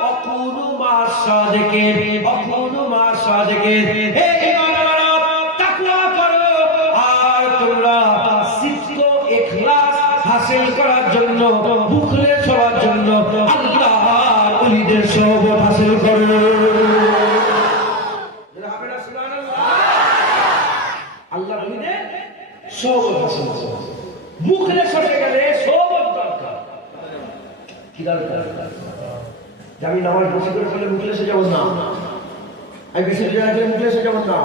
ওয়া কুনু মা'আস সাদিকিন, ওয়া কুনু মা'আস সাদিকিন। হে ঈমানওয়ালারা তাকওয়া করো, আর তোমরা সিদক ইখলাস হাসিল করার জন্য, মুখলেস হওয়ার জন্য আল্লাহর ওলিদের সোহবত হাসিল করো। আল্লাহ ওলিদের সোহবত হাসিল করো। মুখলেস হতে গেলে সোহবত দরকার। কি দরকার? যে আমি নামাজ বেশি করে পড়লে মুখলেসে যাব না, আমি বেশি করে মুখলেসে যাব না।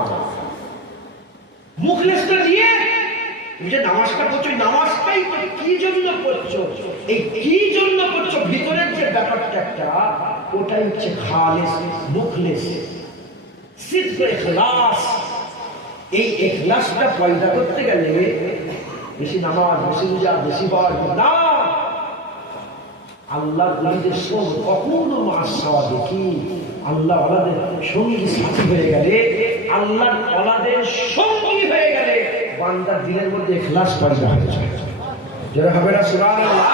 মুখলেসটা দিয়ে তুমি যে নামাজটা পড়ছো, নামাজটাই কি জন্য পড়ছো, এই কি জন্য পড়ছো, ভিতরের যে ব্যাপারটা একটা, ওটাই হচ্ছে খালিস, মুখলেস, সিদক ইখলাস। এই ইখলাসটা পয়দা করতে গেলে বেশি নামাজ, বেশি রোজা, বেশি বার না। আল্লাহ ওলিদের সঙ্গে কখনো মাসা দেখি, আল্লাহ ওলাদের সঙ্গী সাথী হয়ে গেলে, আল্লাহ ওলাদের সঙ্গী হয়ে গেলে বান্দার দিলের মধ্যে ইখলাস পয়দা হয়ে যায়। যারা হবে না সুবহানাল্লাহ।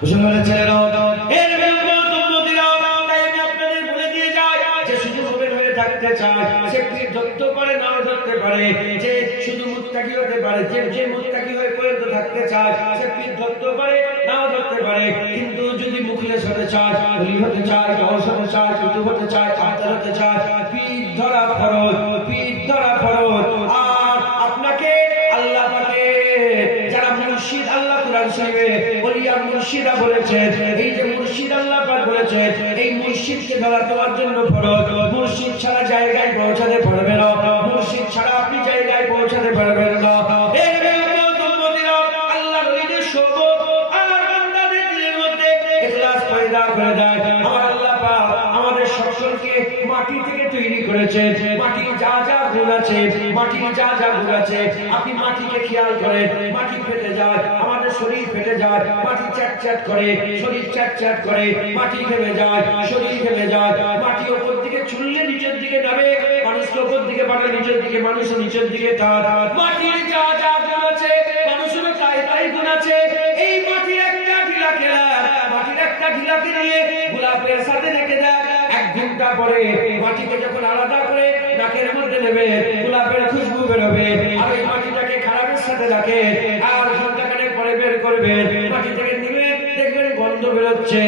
বুঝতে পেরেছেন? এর তাই আমি আপনাদের বলে দিয়ে যাই, যে শুধু মুমিন হয়ে থাকতে চায় সে পীর ধরতে পারে, নাও ধরতে পারে। যে শুধু মুত্তাকি হতে পারে, যে মুত্তাকি হয়ে পর্যন্ত থাকতে চায় সে পীর ধরতে পারে, নাও ধরতে পারে। কিন্তু যদি মুখলেস হতে চায়, ওলি হতে চায়, গাউস হতে চায়, কুতুব হতে চায়, আব্দাল হতে চায়, পীর ধরা ফরজ, পীর ধরা ফরজ। আর আপনাকে আল্লাহ পাকে যারা মুর্শিদ, আল্লাহ কুরআন শরীফে ওলিয়া মুর্শিদা বলেছেন, এই যে মুর্শিদ আল্লাহ পাক বলেছেন, এই মুর্শিদকে ধরা তোমার জন্য ফরজ। মুর্শিদ ছাড়া জায়গায় পৌঁছাতে পারবে না, মুর্শিদ ছাড়া আপনি জায়গায় পৌঁছাতে পারবেন না। আল্লাহ ওলিদের সোহবত আর বান্দাদের দিলের মধ্যে ইখলাস পয়দা করে দেয়। আমার আল্লাহ পাক আমাদের সকলকে মাটি থেকে তৈরি করেছেন। মাটির যা যা গুণ আছে, মাটির যা যা গুণ আছে, আপনি মাটিকে খেয়াল করেন, মাটি ফেটে যায়, আমাদের শরীর ফেটে যায়, মাটি চ্যাট চ্যাট করে, শরীর চ্যাট চ্যাট করে, মাটি ঘেমে যায়, শরীর ঘেমে যায়। মাটি ওপর দিকে ছুললে নিচের দিকে যাবে, মানুষকে ওপর দিকে পাঠায় নিচের দিকে, মানুষের নিচের দিকে টান। মাটির যা যা গুণ আছে, মানুষেরও তাই তাই গুণ আছে। এই মাটির একটা ঢিলা খেলা, মাটির একটা ঢিলাকে নিয়ে গোলাপের সাথে রেখে দেয়। 1 ঘন্টা পরে মাটিকে যখন আলাদা করে নাকের মধ্যে নেবে, গোলাপের খুশবু বেরোবে। আর ওই মাটিটাকে খারাপের সাথে রাখে, আর ঘন্টাখানেক পরে বের করবেন, মাটি থেকে নিবে, দেখবেন গন্ধ বেরোচ্ছে।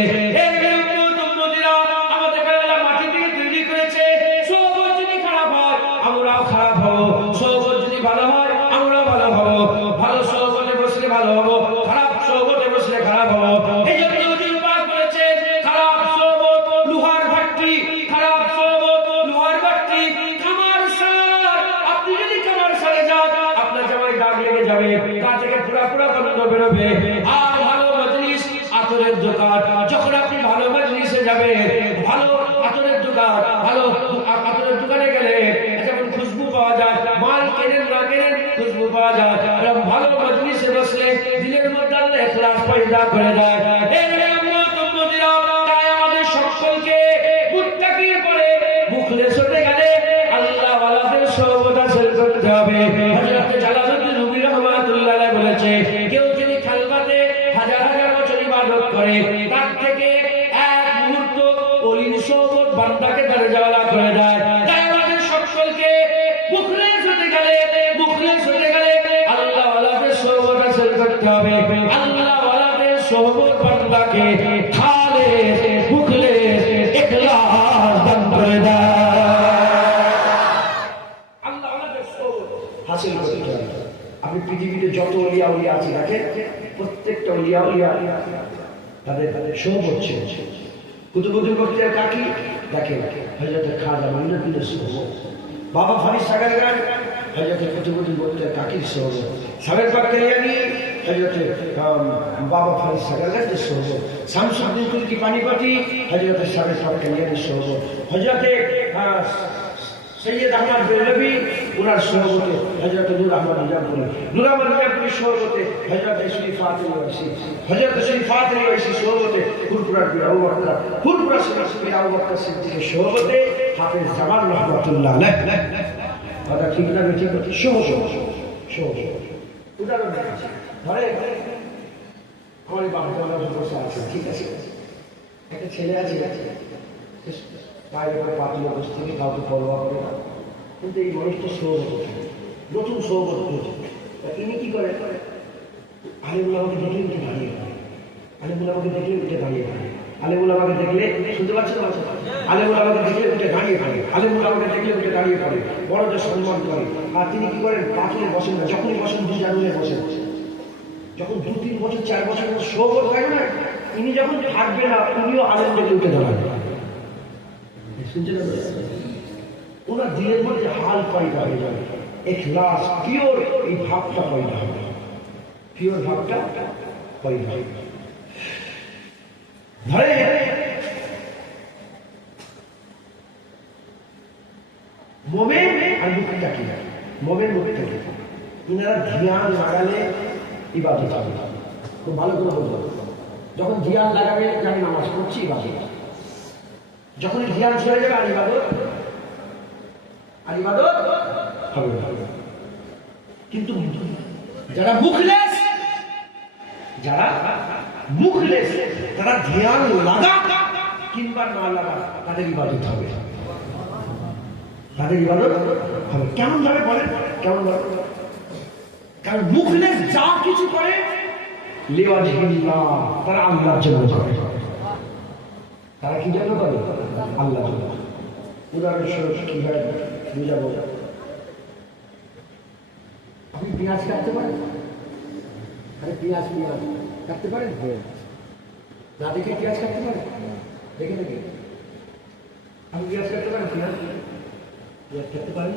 আমাদের আল্লাহ মাটি থেকে তৈরি করেছে। সোহবত যদি খারাপ হয় আমরাও খারাপ হবো, সোহবত যদি ভালো হয় আমরাও ভালো হবো। ভালো সোহবতে বসলে ভালো হবো, খারাপ সোহবতে বসলে খারাপ হবো। এই জন্য হুজুর পাক বলেছেন, খারাপ সোহবত লোহার ভাট্টি, খারাপ সোহবত লোহার ভাট্টি, কামার সার। আপনি যদি কামার সারে যান, আপনার জামায় দাগ লেগে যাবে, তা থেকে পুরা পুরা গন্ধ বেরোবে। আর ভালো মজলিস, আতরের দোকান, যখন আপনি ভালো মজলিসে যাবেন, ভালো আতরের দোকান, ভালো আতরের দোকানে গেলে যেমন খুশবু পাওয়া যায়, মাল কেনেন না কেনেন খুশবু পাওয়া যায়, এরকম ভালো মজলিসে বসলে দিলের মধ্যে আল্লাহ ইখলাস পয়দা করে দেয়। তাই আমাদের সকলকে মুত্তাকির পরে মুখলেস হতে গেলে আল্লাহ ওয়ালাদের সোহবত হাসিল করতে হবে। হযরত জালালউদ্দিন রুমি রাহমাতুল্লাহ আলাইহি বলেছে, কেউ যদি খালবাতে হাজার হাজার বছর ইবাদত করে, তার থেকে 1 মুহূর্ত ওলির সোহবত বান্দাকে দরজাওয়ালা করে দেয়। তাই আমাদের সকলকে মুখলেস হতে গেলে, মুখলেস হতে গেলে আল্লাহ ওয়ালাদের সোহবত হাসিল করতে হবে। আল্লাহ ওয়ালাদের সোহবত বান্দাকে খালিস, মুখলেস, ইখলাস দান করে দেয়। আল্লাহ ওয়ালাদের সোহবত হাসিল করতে হবে। আপনি পৃথিবীতে যত ওলিয়া উলিয়া আছে দেখেন, প্রত্যেকটা ওলিয়া উলিয়া তাদের সোহবত ছিল। কুতুবুদ্দিন বখতিয়ার কাকি দেখেন, হযরত খাজা মাইনুদ্দিনের সোহবত, বাবা ফারিদ সাগারগান হযরত কুতুবুদ্দিন বক্তের কাকির সোহবত, সাবের পাক কালিয়ানি হযরত বাবা ফারিস সাগালের সোহবত, শামসুদ্দিন তুর্কি পানিপতি হযরত সাবের পাক কালিয়ানির সোহবত, হযরত সৈয়দ আহমদ বেরলভি ওনার সোহবতে, হযরত নূর আহমদ নিজামপুরীর সোহবতে, হযরত শরীফ ফাতিমি ওয়াইসি, হযরত শরীফ ফাতিমি ওয়াইসি সোহবতে, ফুরফুরার পীর আবু বকর, ফুরফুরা শরীফ পীর আবু বকর সিদ্দিকের সোহবতে, হাফেজ জামান রাহমাতুল্লাহ আলাইহ। কথা ঠিক না বেঠিক? উদাহরণ দিচ্ছি, ধরে আমার বাবা বসে আছে, ঠিক আছে, একটা ছেলে আছে বাইরে করে পাতলে বসে থেকে কাউকে পরোয়া করে না, কিন্তু এই মানুষটা সৌগত, নতুন সৌগত হয়েছে। ইনি কি করে, আলেমুল আমাকে দেখলে উঠে দাঁড়িয়ে পড়ে, আলেমুল আমাকে দেখলে উঠে দাঁড়িয়ে পড়ে, আলেমুল আমাকে দেখলে, শুনতে পাচ্ছেন না? আলেমুল আমাকে দেখলে উঠে দাঁড়িয়ে পড়ে, আলেমুল আমাকে দেখলে উঠে দাঁড়িয়ে পড়ে, বড়দের সম্মান করে। আর তিনি কি করেন, পাতলে বসেন না, যখনই বসেন দু জানুয়ে বসেন, যখন 2-3 বছর 4 বছর সৌগত থাকে না, ইনি যখন থাকবে না উনিও আলেম দেখে উঠে দাঁড়াবে। ওনার দিলের মধ্যে হাল পয়দা হয়ে যাবে, ইখলাস পিওর, এই ভাবটা পয়দা হবে, পিওর ভাবটা পয়দা হবে। ধরে মোমেন আর মুত্তাকি, মোমেন মুত্তাকি ইনারা ধ্যান লাগালে ইবাদত হবে। খুব ভালো করে বলবো, যখন ধ্যান লাগাবে আমি নামাজ পড়ছি ইবাদত, যখন ধ্যান সরে যাবে আর ইবাদত হবে না। কিন্তু যারা মুখলেস, তারা ধ্যান লাগা কিংবা না লাগা তাদের ইবাদত হবে, কেমন ভাবে বলেন, কেমন ভাবে? কারণ মুখলেস যা কিছু করে লিওয়াজহিল্লাহ, তারা আল্লাহর জন্য করে। তারা কি জন্য করে? আল্লাহর জন্য। উদাহরণস্বরূপ কি হয় বুঝাবো, আপনি পেঁয়াজ কাটতে পারেন? আরে পেঁয়াজ কাটতে পারেন? না দেখে পেঁয়াজ কাটতে পারেন? দেখে আপনি পেঁয়াজ কাটতে পারেন? পেঁয়াজ কাটতে পারেন?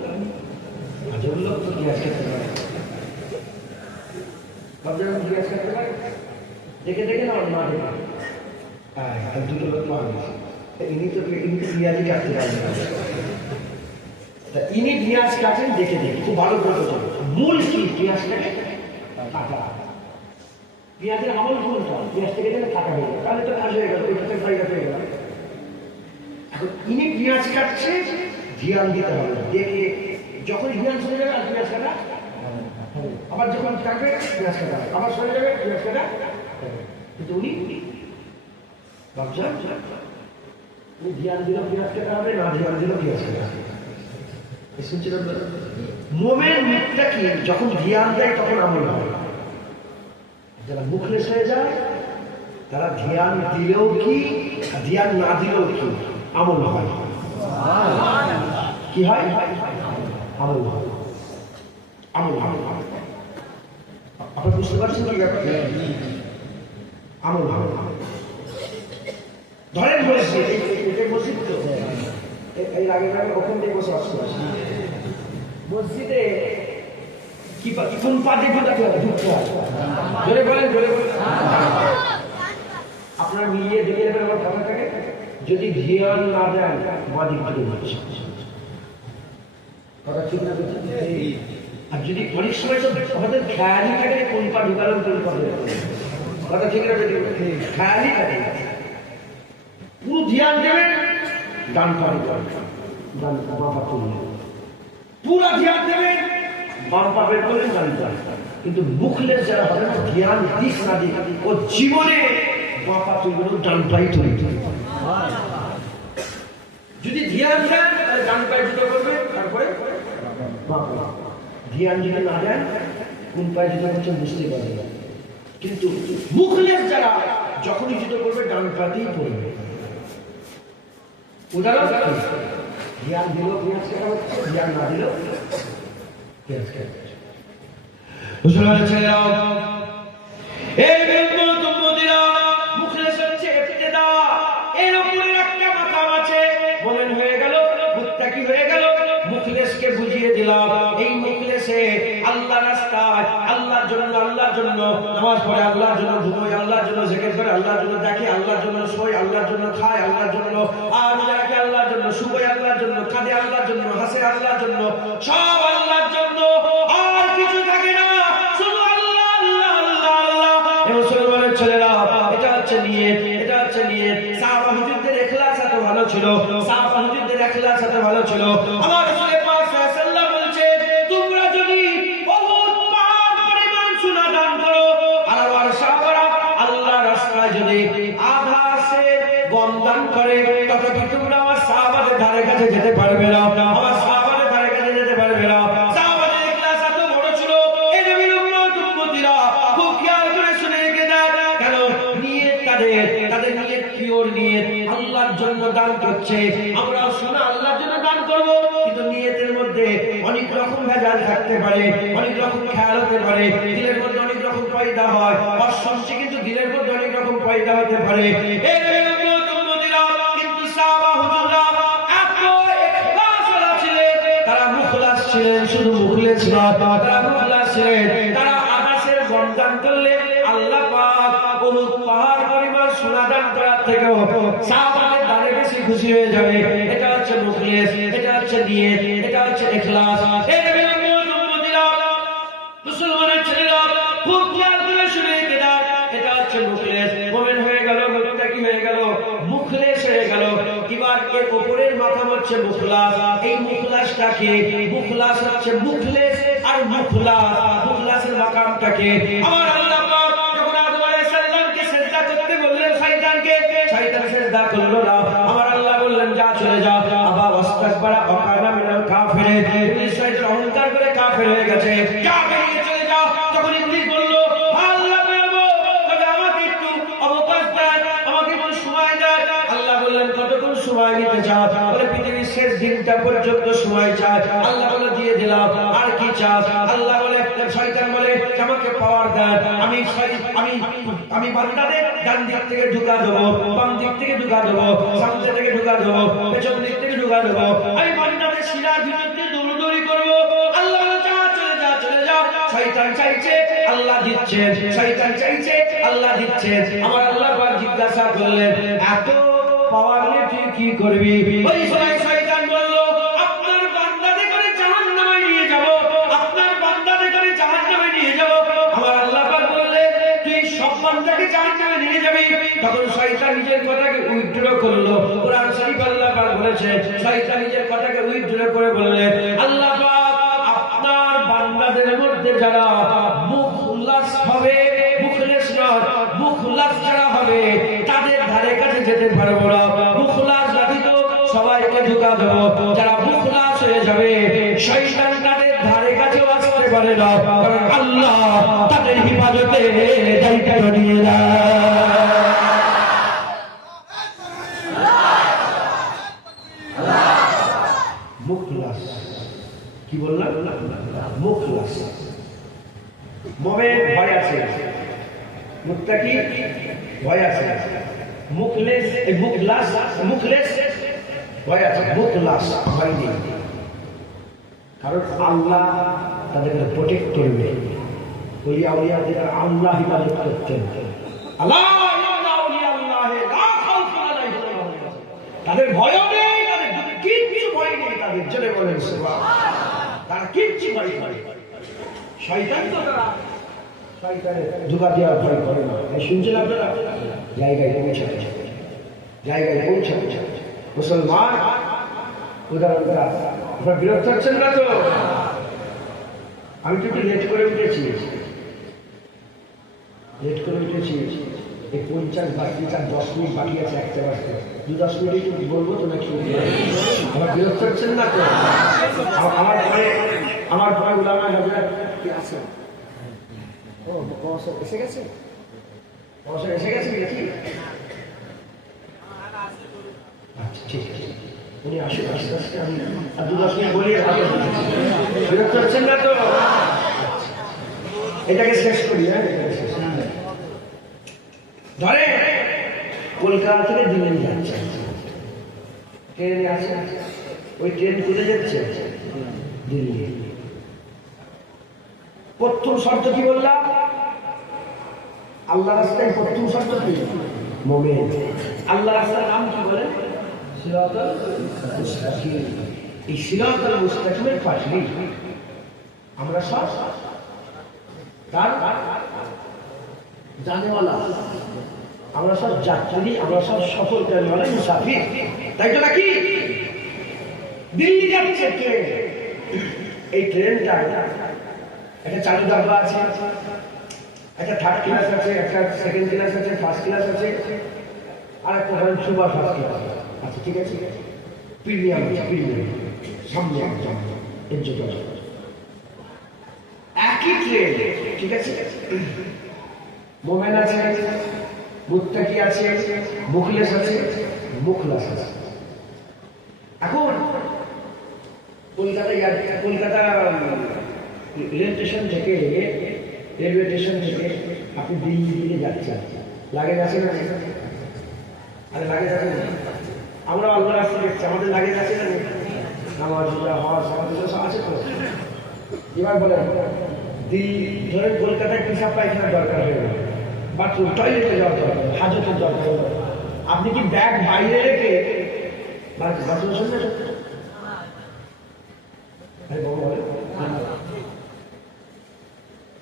হাজার লোক তো পেঁয়াজ কাটতে পারেন, সব জায়গায় পেঁয়াজ কাটতে পারেন? দেখে না না দেখে? হ্যাঁ, দুটো লোক পাওয়া গেছে, ইনি তো পেঁয়াজই কাটতে পারেন না। ইনি পেঁয়াজ কাটেন দেখে, খুব ভালো করে চলে। মূল কি পেঁয়াজটাকে কাটা, পেঁয়াজের আমল কোনটা? পেঁয়াজটাকে যেন কাটা হয়ে গেল, তাহলে তো কাজ হয়ে গেল, ওইটাতে জায়গা পেয়ে গেল। এখন ইনি পেঁয়াজ কাটছে, ধ্যান দিতে হবে, দেখে যখন ধ্যান চলে যাবে আর পেঁয়াজ কাটা, আবার যখন কাটবে পেঁয়াজ কাটা, আবার সরে যাবে পেঁয়াজ কাটা। কিন্তু উনি ভাবছেন ধ্যান দিল পেঁয়াজ কাটা হবে, না ধ্যান দিল পেঁয়াজ কাটা হবে। মোমেন মুত্তাকি যখন ধ্যান দেয় তখন আমল হয়। যারা মুখলেস হয়ে যায় তারা ধ্যান দিলেও কি, ধ্যান না দিলেও কি, আমল হয়। কি হয়? আমল হয়। আপনারা বুঝতে পারছেন কি ব্যাপারটা? আমল হয়। ধরেন মসজিদ, এটাই মসজিদ তো, এই আগে ওখান থেকে বসে আসতে পারছি। মসজিদে কি কোন পা দিয়ে ঢুকতে হবে? জোরে বলেন। আপনার মিলিয়ে দেখে নেবেন আমার কথাটাকে, যদি ধ্যান না দেন বাদিক থেকে বলছে কথা ঠিক না? আর যদি অনেক সময় তো আমাদের খেয়ালই থাকে কোন পা ঢুকালাম কোন পা, কথা ঠিক না? খেয়ালই থাকে, পুরো ধ্যান দেবেন ডান পা ডান বাঁ পা তুললেন, পুরা ধ্যান দেবেন বাম পা বের করলেন ডান পা। কিন্তু মুখলেস যারা হবে না, ধ্যান দিক না দিক, ও জীবনে বাঁ পা তুলবে না, ডান পাই তুলবে। যদি ধ্যান দেন তাহলে ডান পায়ে জুতো করবে, তারপরে বাঁ পা। ধ্যান যদি না দেন কোন পায়ে জুতো করছেন বুঝতে পারবে না। কিন্তু মুখলেস যারা যখনই জুতো করবে ডান পাতেই পড়বে। উদাহরণ ধ্যান দিল পেঁয়াজ কাটা হচ্ছে, ধ্যান না দিল পেঁয়াজ কাটা হচ্ছে। মুসলমানের ছেলেরা, এই বিন্দুরা মুখলেস হচ্ছে ইবতিদা, এর উপরে একটা মাকাম আছে। মোমেন হয়ে গেল, মুত্তাকি হয়ে গেল, মুখলেসকে বুঝিয়ে দিলাম। এই মুখলেস জন্য নামাজ পড়ে, আল্লাহর জন্য ঘুমোই, আল্লাহর জন্য জিকির করে, আল্লাহর জন্য দেখি, আল্লাহর জন্য শোয়, আল্লাহর জন্য খায়, আল্লাহর জন্য আর রাখে, আল্লাহর জন্য শুভই, আল্লাহর জন্য কাঁদে, আল্লাহর জন্য হাসে, আল্লাহর জন্য সব আল্লাহর জন্য, আর কিছু থাকে না, শুধু আল্লাহ আল্লাহ আল্লাহ আল্লাহ। মুসলমানের ছেলেরা, এটা হচ্ছে নিয়ত, এটা হচ্ছে নিয়ত। সাহাবা হুজুরদের ইখলাস এত ভালো ছিল, সাহাবা হুজুরদের ইখলাস এত ভালো ছিল। আমার রাসূল পাক সাল্লাল্লাহু আলাইহি ওয়াসাল্লাম বলছে, তোমরা যদি বহুত পাহাড় পরিমাণ সোনা দান করো, আর আমার সাহাবারা আল্লাহর রাস্তায় যদি আধা সে গম দান করে, তথাপি তোমরা আমার সাহাবাদের ধারে কাছে যেতে পারবে না, আমার সাহাবাদের ধারে কাছে যেতে পারবে না। সাহাবাদের ইখলাস এত বড় ছিল, এই নবীর উম্মতীরা খুব খেয়াল করে শুনে রেখে দেয়, কেন নিয়ত তাদের নিয়ত পিওর নিয়ত, আল্লাহর জন্য দান করছে। আমরা সোনা আল্লাহর জন্য দান করব, কিন্তু নিয়তের মধ্যে অনেক রকম ভেজাল থাকতে পারে, অনেক রকম খেয়াল হতে পারে, দিলের মধ্যে অনেক রকম পয়দা হয়, অসংখ্য কিন্তু দিলের মধ্যে অনেক রকম পয়দা হতে পারে। এই উম্মতীরা কিন্তু সাহাবা হুজুররা এত ইখলাসওয়ালা ছিলেন, তারা মুখলাস ছিলেন, শুধু মুখলেস না, তারা মুখলাস ছিলেন। তারা আকাশের গম দান করলে আল্লাহ পাক বহুত পাহাড় পরিমাণ সোনা দান করার থেকেও সাহাবাদের দানে বেশি খুশি হয়ে যাবে। এটা হচ্ছে মুখলেস, এটা হচ্ছে নিয়ত, এটা হচ্ছে ইখলাস। এই নবীর উম্মতীরা, মুসলমানের ছেলেরা খুব খেয়াল করে শুনে রেখে দাও, এটা হচ্ছে মুখলেস। মুমিন হয়ে গেল, মুত্তাকি হয়ে গেল, মুখলেস হয়ে গেল। এবার এর উপরের মাথা হচ্ছে মুখলাস। এই মুখলাসটাকে, মুখলাস হচ্ছে মুখলেস আর মুখলাস, মুখলাসের মাকামটাকে আমার আল্লাহ পাক যখন আদম আলাইহিস সালামকে সিজদা করতে বললেন শয়তানকে, শয়তান সিজদা করলো না। আমার আল্লাহ বললেন যা চলে যা, আবা ওয়াস্তাকবারা ওয়া কানা মিনাল কাফিরিন। ইবলিস শয়তান অহংকার করে কাফের হয়ে গেছে, যা বেরিয়ে চলে যা। যখন ইবলিস বলল আল্লাহ বলবো, তবে আমাকে একটু অবকাশ দেন, আমাকে একটু সময় দেন। আল্লাহ বললেন কতক্ষণ সময় নিতে চাও? বলে পৃথিবীর শেষ দিনটা পর্যন্ত সময় চাই। আল্লাহ বলে দিয়ে দিলাম, আর কি চাস? আল্লাহ বলে, শয়তান বলে আমাকে পাওয়ার দেন, আমি বান্দাদের ডান দিক থেকে ঢুকা দেবো, বাম দিক থেকে ঢুকা দেবো, সামনে থেকে ঢুকা দেবো, পেছন দিক থেকে ঢুকা দেবো, আমি বান্দাদের শিরার ভিতর দিয়ে দৌড়দৌড়ি করবো। আল্লাহ বলে যা চলে যা, চলে যা। শয়তান চাইছে, আল্লাহ দিচ্ছেন, শয়তান চাইছে, আল্লাহ দিচ্ছেন। আমার আল্লাহ পাক জিজ্ঞাসা করলেন এত পাওয়ার নিয়ে তুই কি করবি? ওই সময় শয়তান বলল আপনার বান্দাদের করে জাহান্নামে নিয়ে যাব, আপনার বান্দাদের করে জাহান্নামে নিয়ে যাব। আমার আল্লাহ পাক বললেন তুই সব বান্দাকে জাহান্নামে নিয়ে যাবি। তখন শয়তান নিজের কথাকে উইথড্র করলো। কোরআন শরীফ আল্লাহ পাক বলেছে, শয়তান নিজের কথাকে উইথড্র করে বললেন আল্লাহ পাক আপনার বান্দাদের মধ্যে যারা মুখলাস হবে, মুখলেস নয়, মুখলাস যারা হবে তাদের ধারে কাছে যেতে পারবো না, মুখলাস ব্যতীত সবাইকে ঢুকা দেবো। যারা মুখলাস হয়ে যাবে শয়তান তাদের ধারে কাছেও আসতে পারে না, কারণ আল্লাহ তাদের হিফাজতে দায়িত্ব নিয়ে নেয়। মুখলাস কি বললাম? মুখলাস। মুমিন ভয় আছে, মুত্তাকি ভয় আছে, মুখলেস মুখলাস, মুখলেস ভয় আছে, মুখলাস ভয় নেই, কারণ আল্লাহ তাদেরকে প্রোটেক্ট করবে। ওই আউলিয়াদের আল্লাহ হিফাজত করতেন। আল্লাহ তাদের ভয় নেই, তাদের কিচ্ছু ভয় নেই, তাদের জন্য বলেন তারা কিচ্ছু ভয় করে। শয়তান তো তারা শয়তানের ধোঁকা দেওয়ার ভয় করে না। শুনছেন আপনারা? জায়গায় পৌঁছাতে, জায়গায় পৌঁছাতে মুসলমান উদাহরণ আপনার বিরক্ত হচ্ছেন না তো? আমি তো একটু লেট করে উঠেছি, এই 50 বাকি 10 মিনিট বাকি আছে, একটা বাজতে 2-10 মিনিট একটু বলবো তো নাকি? আমার বিরক্ত হচ্ছেন না তো? আমার পরে উলামা হাজরা কি আছে? ও এসে গেছে, এসে গেছে নাকি? আচ্ছা ঠিক আছে, উনি আসুন আস্তে আস্তে, আমি 2-10 মিনিট বলি। বিরক্ত হচ্ছেন না তো? এটাকে শেষ করি। হ্যাঁ, ধরে কলকাতা থেকে দিল্লি যাচ্ছে, ট্রেনে আছে, ওই ট্রেন কোথায় যাচ্ছে? দিল্লি। প্রথম শর্ত কি বললাম? আল্লাহ রাস্তায় প্রথম শর্ত কি? মুমিন। আল্লাহ রাস্তার নাম কি বলেন? সিরাতাল মুস্তাকিম। এই সিরাতাল মুস্তাকিমের পাশে আমরা সব তার জানেওয়ালা, আমরা সব যাত্রী, আমরা সব সফরকারীওয়ালা মুসাফির, তাই তো নাকি? দিল্লি যাচ্ছে ট্রেন, এই ট্রেনটা একটা চালু ডাব্বা আছে, একটা থার্ড ক্লাস আছে, একটা সেকেন্ড ক্লাস আছে, ফার্স্ট ক্লাস আছে, আর একটা ধরেন সুপার ফার্স্ট ক্লাস আছে, ঠিক আছে? প্রিমিয়াম আছে, প্রিমিয়াম সামনে একদম এর একই ট্রেন, ঠিক আছে? মোমেন আছে, মুত্তাকি আছে, মুখলেস আছে, মুখলাস আছে। এখন কলকাতা রেল স্টেশন থেকে, রেলওয়ে স্টেশন থেকে আপনি দিল্লি দিকে যাচ্ছেন, লাগেজ আছে না? আরে লাগেজ আছে না? আমরা অন্য রাস্তা দেখছি, আমাদের লাগেজ আছে না? নামাজ হজ আমাদের সব আছে তো। এবার বলেন, দিল্লি ধরে কলকাতায় পিসাব পায়খানা দরকার হয়ে গেল, বাথরুম টয়লেটে যাওয়ার দরকার, হাজতের দরকার, আপনি কি ব্যাগ বাইরে রেখে বাথরুম শুনবেন?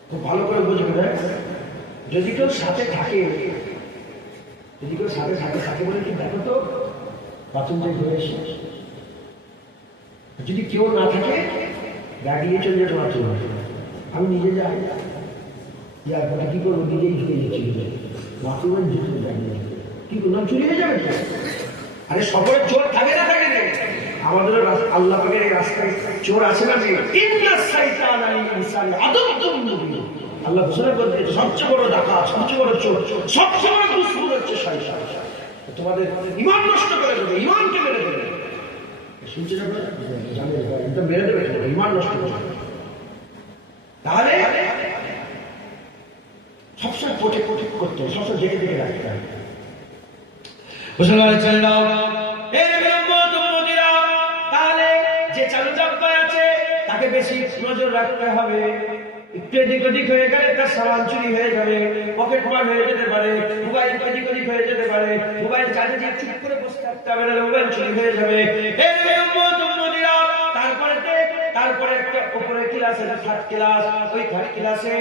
খুব ভালো করে বুঝবেন, যদি কেউ সাথে থাকে, যদি কেউ সাথে থাকে, সাথে বলে কি দেখো তো বাথরুম থেকে ঘুরে এসে, যদি কেউ না থাকে ব্যাগ নিয়ে চলে যেতে বাথরুম, আমি নিজে যাই, এয়ারপোর্টে কি করবো, নিজেই ঢুকে যাচ্ছি বাথরুমে, ঢুকে ব্যাগ নিয়ে কি করলাম, চুরি হয়ে যাবে। আরে সফরে চোর থাকে না, থাকে না? আমাদের আল্লাহ পাকের রাস্তায় চোর আছে না? আল্লাহ ঘোষণা করে দিয়েছে সবচেয়ে বড় ডাকাত, সবচেয়ে বড় চোর, সবচেয়ে বড় দুশ্মন হচ্ছে শয়তান। তোমাদের ঈমান নষ্ট করে দেবে, ঈমানকে মেরে দেবে। শুনছেন আপনারা? জানেন এটা মেরে দেবে, ঈমান নষ্ট করে। তাহলে সবসময় প্রোটেক্ট করতে হবে, সবসময় দেখে দেখে রাখতে হবে। মুসলমানের ছেলেরাও, তাহলে যে চালু ডাব্বায় আছে তাকে বেশি নজর রাখতে হবে। একটু এদিক ওদিক হয়ে গেলে তার সামান চুরি হয়ে যাবে, পকেট মার হয়ে যেতে পারে, মোবাইল এদিক ওদিক হয়ে যেতে পারে, মোবাইল চালিয়ে চুপ করে বসে থাকতে হবে, মোবাইল চুরি হয়ে যাবে। তারপরে একটা উপরে ক্লাস আছে, থার্ড ক্লাস, ওই থার্ড ক্লাসে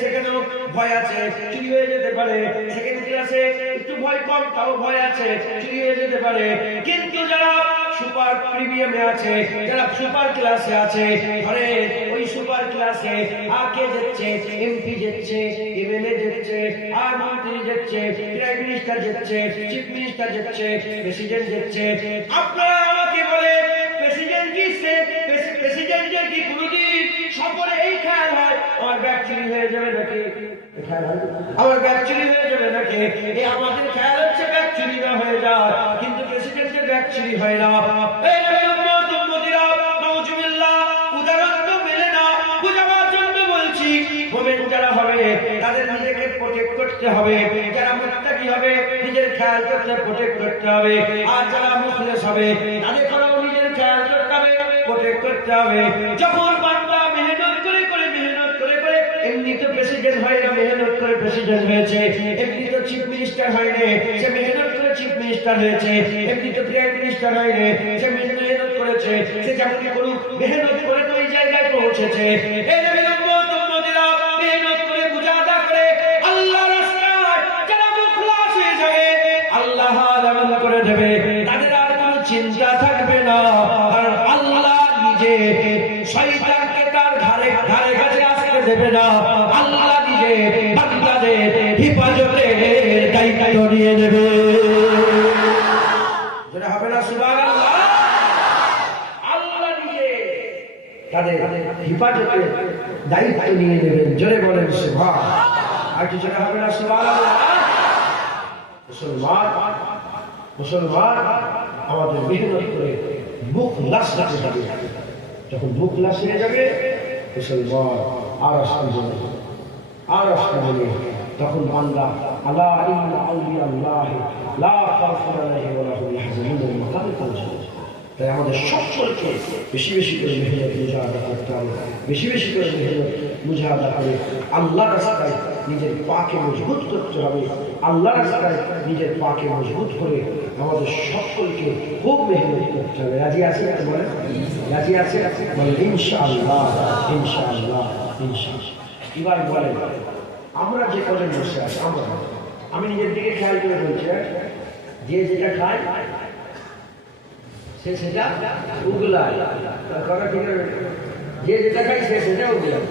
সেখানেও ভয় আছে, চুরি হয়ে যেতে পারে। সেকেন্ড ক্লাসে একটু ভয় কম, তাও ভয় আছে, চুরি হয়ে যেতে পারে। কিন্তু যারা সুপার প্রিমিয়ামে আছে, যারা সুপার ক্লাসে আছে, ধরে ওই সুপার ক্লাসে আগে যাচ্ছে, এমপি যাচ্ছে, এমএলএ যাচ্ছে, আর মন্ত্রী যাচ্ছে, প্রাইম মিনিস্টার যাচ্ছে, চিফ মিনিস্টার যাচ্ছে, প্রেসিডেন্ট যাচ্ছে। আপনারা আমাকে বলে প্রেসিডেন্ট গিয়েছে, প্রেসিডেন্টের কি কোনোদিন সফরে এই খেয়াল হয় আমার ব্যাগ চুরি হয়ে যাবে নাকি? আমার ব্যাগ চুরি হয়ে যাবে নাকি? এই আমাদের খেয়াল হচ্ছে ব্যাগ চুরি না হয়ে যায়, কিন্তু প্রেসিডেন্টের ব্যাগ চুরি হয় না। উদাহরণ তো মেলে না, বুঝাবার জন্য বলছি। মোমেন যারা হবে তাদের নিজেকে প্রোটেক্ট করতে হবে, যারা মুত্তাকি হবে নিজের খেয়াল করতে প্রোটেক্ট করতে হবে, আর যারা মুখলেস হবে তাদের করাও নিজের খেয়াল করতে হবে, প্রোটেক্ট করতে হবে। যখন বান্দা মেহনত করে এমনি তো প্রেসিডেন্ট হয় না, মেহনত করে প্রেসিডেন্ট হয়েছে। এমনি তো চিফ মিনিস্টার হয় না, সে মেহনত করে চিফ মিনিস্টার হয়েছে। এমনি তো প্রাইম মিনিস্টার হয় না, সে মেহনত করেছে। সে যেমন করুক মেহনত করে তো এই জায়গায় পৌঁছেছে। মেহনত করে মুজাহাদা করে আল্লাহ রাস্তায় যারা মুখলাস হয়ে যাবে, আল্লাহ আমল করে দেবে, তাদের আর কোনো চিন্তা থাকবে না। আর আল্লাহ নিজে শয়তানকে তার ধারে কাছে আসতে দেবে না। আল্লাহ নিজে বান্দাদের হিফাজতের দায়িত্ব নিয়ে নেবে। যেটা হবে না সুবহানাল্লাহ, আল্লাহ নিজে তাদের হিফাজতের দায়িত্ব নিয়ে নেবেন। জোরে বলেন সুবহানাল্লাহ। আর কিছু যেটা হবে না সুবহানাল্লাহ। মুসলমান আমাদের মেহনত করে মুখলাস হতে হবে। যখন মুখলাস হয়ে যাবে মুসলমান আর আসতে বলে, তখন বান্দা আল্লাহ ইন্না আউলিয়াল্লাহি লা খাউফুন আলাইহিম ওয়া লা হুম ইয়াহজানুন মাকামে পৌঁছে। তাই আমাদের সকলকে বেশি বেশি করে মেহনত মুজাহাদা করতে হবে, বেশি বেশি করে মেহনত মুজাহাদা করে আল্লাহর রাস্তায় নিজের পাকে মজবুত করতে হবে। আল্লাহর রাস্তায় নিজের পাকে মজবুত করে আমাদের সকলকে খুব মেহনত করতে হবে। রাজি আছে বলে? রাজি আছে বলে? ইনশাআল্লাহ, ইনশাআল্লাহ, ইনশাআল্লাহ। এবার বলেন, আমরা যে কজন বসে আছি, আমি নিজের দিকে খেয়াল করে বলছি, যে যেটা খায় সে সেটা উগলায়, যে যেটা খাই সে সেটা উগলায়।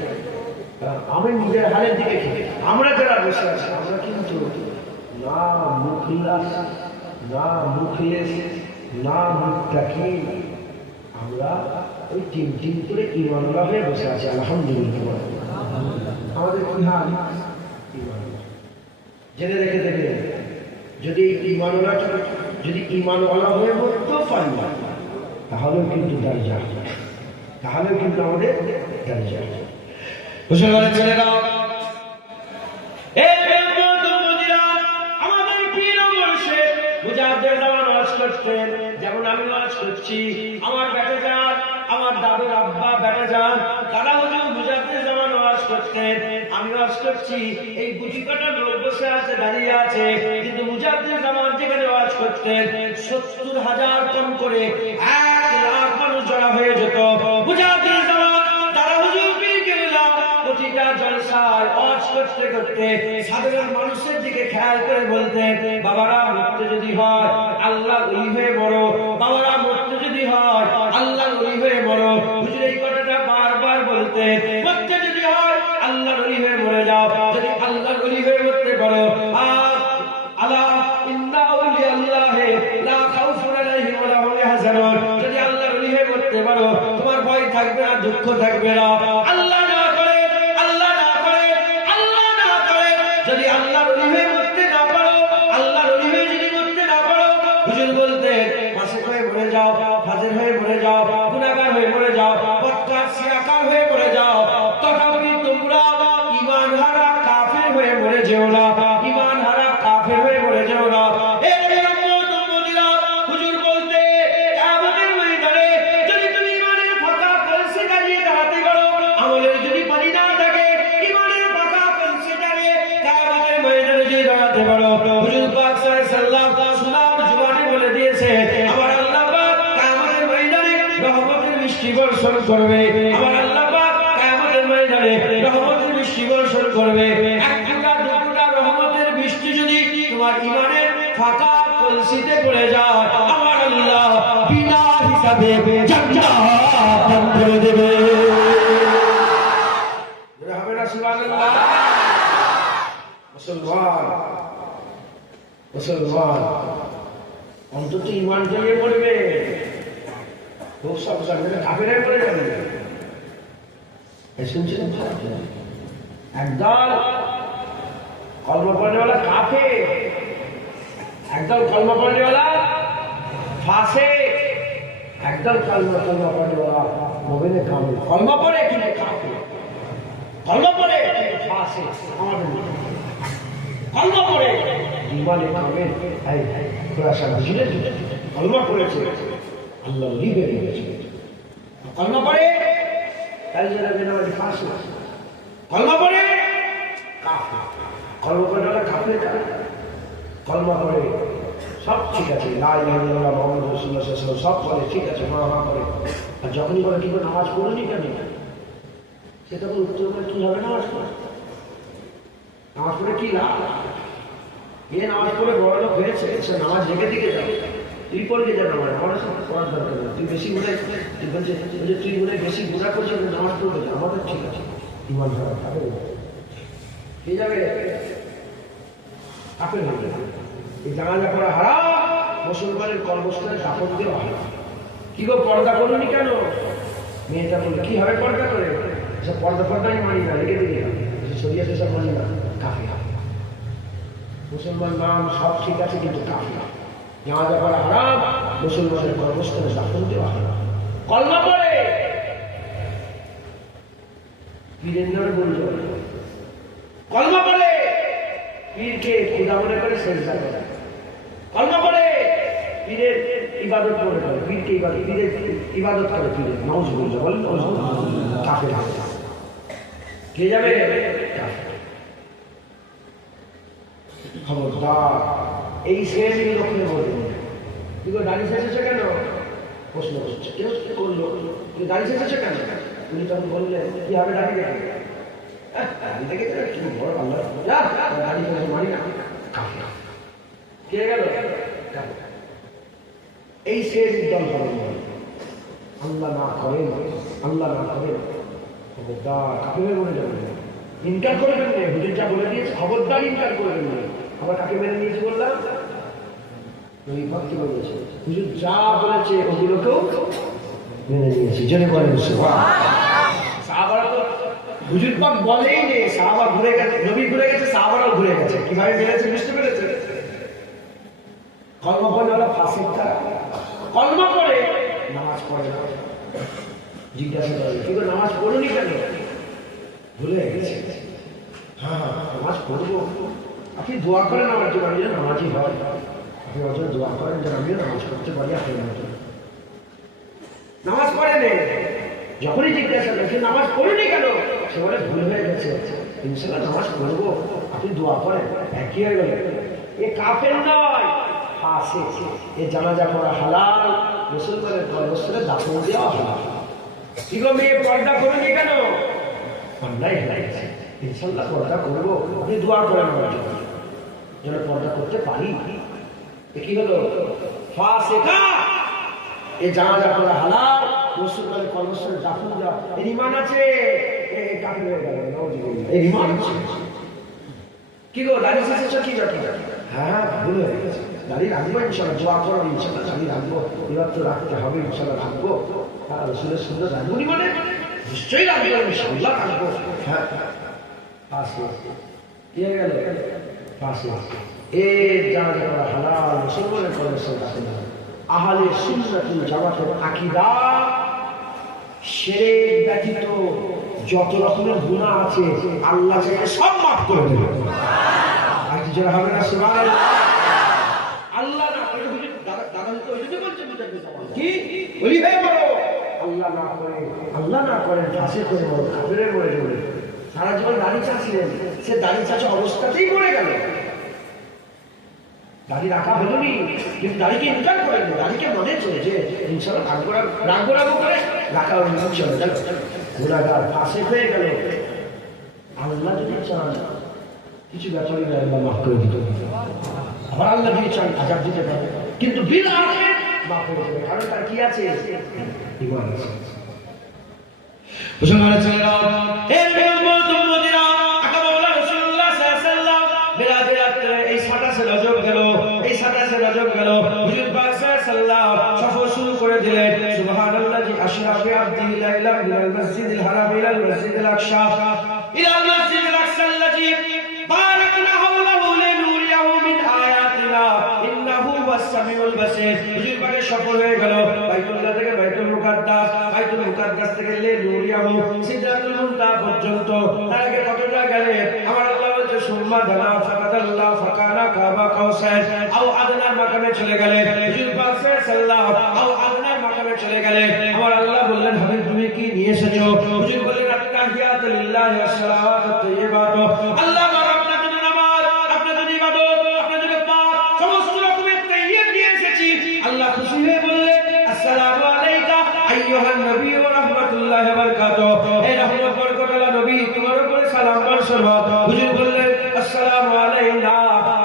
আমি নিজের হালের দিকে খেয়ে, আমরা যারা বসে আছি আমরা কিন্তু না মুখলাস, না মুখলেস, না মুত্তাকি, আমরা ওই টিম টিম করে ঈমানওয়ালা হয়ে বসে আছি। আলহামদুলিল্লাহ। আমাদের কি হাল? জেনে রেখে দেবে, যদি ঈমানওয়ালা হয়ে মরতেও পারি না, তাহলেও কিন্তু দার্জা, তাহলেও কিন্তু আমাদের দার্জা। মুসলমানের ছেলেরা, আমাদের পীর মুর্শিদ মুজাহিদের জামান ওয়াজ করতেন, যেমন আমি ওয়াজ করছি। আমার বেটা যান, আমার দাদুর আব্বা বেটা যান, তারা হুজুর মুজাহিদের জামান ওয়াজ করতেন, আমি ওয়াজ করছি। এই গুটি কাটা লোক বসে আছে, দাঁড়িয়ে আছে, কিন্তু মুজাহিদের জামান যেখানে ওয়াজ করতেন 70,000 টন করে 1 লাখ মানুষ জড়া হয়ে যেত। মুজাহিদের জামান তারা হুজুর প্রতিটা জলসায় ওয়াজ করতে করতে সাধারণ মানুষের দিকে খেয়াল করে বলতেন, বাবারা মরতে যদি হয় আল্লাহ ওলি হয়ে মরো, বাবারা মরতে যদি হয় আল্লাহ ওলি হয়ে মরো। হুজুর এই কথাটা বারবার বলতেন, মরতে যদি হয় আল্লাহ ওলি হয়ে মরে যাও, যদি আল্লাহ ওলি হয়ে মরতে পারো। আলা ইন্না আউলিয়া আল্লাহি লা খাউফুন আলাইহিম ওয়া লা হুম ইয়াহজানুন, যদি আল্লাহ ওলি হয়ে মরতে পারো তোমার ভয় থাকবে না, দুঃখ থাকবে না। আল্লাহ যদি আল্লাহর ওলি হয়ে মরতে না পারো, আল্লাহর ওলি হয়ে যদি মরতে না পারো, হুজুর বলতেন ফাসিক হয়ে মরে যাও, ফাজিল হয়ে মরে যাও, গুনাহগার হয়ে মরে যাও, বদকার সিয়াকার হয়ে মরে যাও, তথাপি তোমরা ঈমান হারা কাফের হয়ে মরে যেও না, ঈমান হারা কাফের হয়ে মরে যেও না। হুজুর বলতে কিয়ামতের ময়দানে যদি তুমি ঈমানের ফাঁকা কলসি দাঁড়িয়ে দাঁড়াতে পারো, আমলের যদি পানি না থাকে, ঈমানের ফাঁকা কলসি দাঁড়িয়ে কিয়ামতের ময়দানে যদি দাঁড়াতে পারো, হুজুর পাক সাল্লাল্লাহু আলাইহি ওয়াসাল্লাম জুবানে বলে দিয়েছে, আমার আল্লাহ পাক কিয়ামতের ময়দানে রহমতের বৃষ্টি বর্ষণ করবে, আমার আল্লাহ পাক কিয়ামতের ময়দানে রহমতের বৃষ্টি বর্ষণ করবে। এক টুকরা দুটুকরা রহমতের বৃষ্টি যদি তোমার ঈমানের ফাঁকা কলসিতে পড়ে যায়, আমার আল্লাহ বিনা হিসাবে জান্নাত দান করে দেবে। হবে না সুবহানাল্লাহ? মুসলমান অন্তত ঈমান জমিয়ে পড়বে, খুব সব জানবে, কাফের হয়ে পড়ে যাবে। শুনছেন? একদল কলমা পড়নেওয়ালা কাফের, একদল কলমা পড়নেওয়ালা ফাসিক, একদল কলমা পড়নেওয়ালা মুমিনে কামিল। কলমা পড়ে কিন্তু কাফের, কলমা পড়ে কিন্তু ফাসিক। আমাদের কলমা পড়ে ঈমানে কামিল। এই খুলাসা বুঝলে, কলমা পড়েছে আল্লাহ লিবে দিয়েছে, কলমা পড়ে তাই যারা বেনামাজি ফাসিক, কলমা পড়ে কাফের। কলমা পড়ে কাফের, কলমা পড়ে সব ঠিক আছে, লা ইলাহা ইল্লাল্লাহ মুহাম্মাদুর রাসূলুল্লাহ সাল্লাল্লাহু আলাইহি ওয়াসাল্লাম সব পড়ে, ঠিক আছে, মা করে। আর যখনই বলে কি করে নামাজ পড়ুনি কেন, সেটা তো উত্তর করে কি হবে? নামাজ পড়ে, নামাজ পড়ে কি লাভ? এ নামাজ পড়ে বড় লোক হয়েছে, সে নামাজ রেখে দিকে যাবে, তুই পড়ে যা নামাজ, আমার সাথে পড়ার দরকার নেই। তুই বেশি গুণাই, তুই বলছে তুই গুণে বেশি গুণা করছিস, নামাজ পড়বে না, আমাদের ঠিক আছে। ঈমান হারা কাফের কি যাবে, কাফের হয়ে যাবে। এই জানাজা পড়া হারাম, মুসলমানের কর্মস্থানে দাফন দেওয়া হারাম। কি গো পর্দা করুনি কেন? মেয়েটা বললো কি হবে পর্দা করে? সব পর্দা আমি মানি না, রেখে দিকে সরিয়ে সব মানি না, কাফের। মুসলমান নাম সব ঠিক আছে কিন্তু কাফের। জানাজা পড়া হারাম, মুসলমানের কর্মস্থানে দাফন দেওয়া হারাম। কলমা পড়ে পীরের নামে বলতে হবে, কলমা পড়ে পীরকে খোদা মনে করে সেজদা করে, কলমা পড়ে পীরের ইবাদত মনে করে, পীরকে পীরের ইবাদত করে, পীরের নাউজুবিল্লাহ বলেন, কাফের। কে যাবে? খবরদার এই শ্রেণী লোককে বলবেন তুই দাঁড়িয়ে এসেছে কেন? প্রশ্ন করছে কেউ করলো তুই দাঁড়িয়ে এসেছে কেন? তুমি তখন বললে কি হবে দাঁড়িয়ে কি বড় আল্লাহ দাঁড়িয়ে মানি না কে গেল? এই শ্রেণীর দল হবে আল্লাহ না করেন, আল্লাহ না করেন খবরদার কাকে মনে যাবেন না, ইনকার করবেন না। হুজুর যা বলে দিয়েছে খবরদার ইনকার করবেন না। আবার কাকে মেনে নিয়েছে বললাম? ওই ভক্তি বলেছে হুজুর যা বলেছে ওগুলোকেও মেনে নিয়েছি। জেনে বলেন সাহাবারা তো হুজুর পাক বলেই নেই, সাহাবা ঘুরে গেছে, নবী ঘুরে গেছে, সাহাবারাও ঘুরে গেছে। কিভাবে মেরেছে বুঝতে পেরেছে? কলমা পড়ে ওরা ফাঁসিটা কলমা পড়ে নামাজ পড়ে না। জিজ্ঞাসা করে কি করে নামাজ পড়ুনি কেন? ভুলে গেছে। হ্যাঁ নামাজ পড়বো। আপনি দোয়া করেন আমার জন্য, আমি যেন নামাজই হয়। আপনি অজর দোয়া করেন যেন আমিও নামাজ পড়তে পারি আপনার মতো। নামাজ পড়ে নেই। যখনই জিজ্ঞাসা করে সে নামাজ পড়েনি কেন? সে বলে ভুল হয়ে গেছে, ইনশাআল্লাহ নামাজ পড়বো, আপনি দোয়া করেন। একই হয়ে গেল। এ কাফের নয়, ফাসিক। এ জানাজা পড়া হালাল, মুসলমানের গর্ভস্থলে দাফন দেওয়া হালাল। কি গো মেয়ে পর্দা করেনি কেন? অন্যায় হয়ে গেছে, ইনশাআল্লাহ পর্দা করবো, আপনি দোয়া করেন আমার জন্য যেন পর্দা করতে পারি। কি হলো? ফাসিকা। এ জানাজা পড়া হালাল, মুসলমানের কর্মস্থলে দাফন দেওয়া। এর ঈমান আছে, কাফের হয়ে গেল। এর ঈমান আছে। কি গো দাঁড়িয়ে এসেছো কি জাতি? হ্যাঁ ভুল হয়ে গেছে, দাঁড়িয়ে রাখবো ইনশাআল্লাহ, দোয়া করো ইনশাআল্লাহ দাঁড়িয়ে রাখবো, এবার তো রাখতে হবে ইনশাআল্লাহ রাখবো। হ্যাঁ রসুলের সুন্দর রাখবো মানে নিশ্চয়ই রাখবো, ইনশাআল্লাহ রাখবো। হ্যাঁ পাশে কি হয়ে গেল? পাশে এর জানাজা পড়া হালাল, মুসলমানের কর্মস্থলে দাফন দেওয়া। আহলে সুন্নাতুল জামাতের আকীদা শিরক ব্যতীত যত রকমের গুনাহ আছে আল্লাহ চাইলে সব মাফ করে দেবে। আর কি যারা হবে না সুবহানাল্লাহ। আল্লাহ না করে দাদা তো ওই জন্য বলছে কি বলি ভাই বলো আল্লাহ না করে, আল্লাহ না করেন ফাঁসি করে বলো, কাফেরে মরে যাবে। সারা জীবন দাড়ি চাচ্ছিলেন, সে দাড়ি চাচা অবস্থাতেই মরে গেল। দাড়ি রাখা হলো নি, কিন্তু দাড়িকে ইনকার করেন, দাড়িকে মনে চলে যে ইনশাআল্লাহ রাগ করে রাখা হলো, চলে গেল গুনাহগার ফাঁসি হয়ে গেল। আল্লাহ যদি চান কিছু ব্যাপারে আল্লাহ মাফ করে দিতে পারে, আবার আল্লাহ যদি চান আযাব দিতে পারে, কিন্তু বিল আখির মাফ হয়ে যাবে, কারণ তার কি আছে? ঈমান আছে। মুসলমানের ছেলেরা, হে মুহাম্মদ উম্মতিরা, আকা মাওলা রাসূলুল্লাহ সাল্লাল্লাহু আলাইহি ওয়াসাল্লাম মিলাদের রাতে এই 27 রজব গেল, এই 27 রজব গেল। হুজুর পাক সাল্লাল্লাহু সফর শুরু করে দিলেন। সুবহানাল্লাহি আশরা বি আবদিহি লাইলাম মিনাল মসজিদিল হারাম ইলাল মসজিদিল আকসা ইলাল মসজিদিল আকসা আল্লাযী বারাকনা হাওলাহু লিনুরিয়াহু মিন আয়াতিনা ইন্নাহু হুয়াস সামিউল বাসীর। হুজুর পাকের সফর হয়ে গেল বাইতুল্লাহ থেকে বাইতুল মুকাদ্দাস, বাইতুল মুকাদ্দাস থেকে লিনুরিয়াহু সিদরাতুল মুনতাহা পর্যন্ত। তার আগে কতটা গেলেন? আমার আল্লাহ বলছে সুম্মা দানা ফাকাদাল্লাহ ফাকানা কাবা কাউসার আও আদনার মাকামে চলে গেলেন। হুজুর পাক সাল্লাল্লাহু আও আদনার মাকামে চলে গেলেন। আমার আল্লাহ বললেন হাবিব তুমি কি নিয়ে এসেছো? হুজুর বললেন আত্তাহিয়াতু লিল্লাহি ওয়াস সালাওয়াতুত তাইয়্যিবাতু। আল্লাহ পাক আপনার জন্য নামাজ, আপনার জন্য ইবাদত, আপনার জন্য পাক সমস্ত রকমের তাইয়্যিব নিয়ে এসেছি। আল্লাহ খুশি হয়ে বললেন আসসালামু আলাইকা আইয়ুহান নবী ওয়া রাহমাতুল্লাহি ওয়া বারাকাতুহু। এই রহমত বরকত আলা নবী, তোমার উপরে সালাম বর্ষণ হোক। হুজুর বললেন আসসালামু আলাইনা,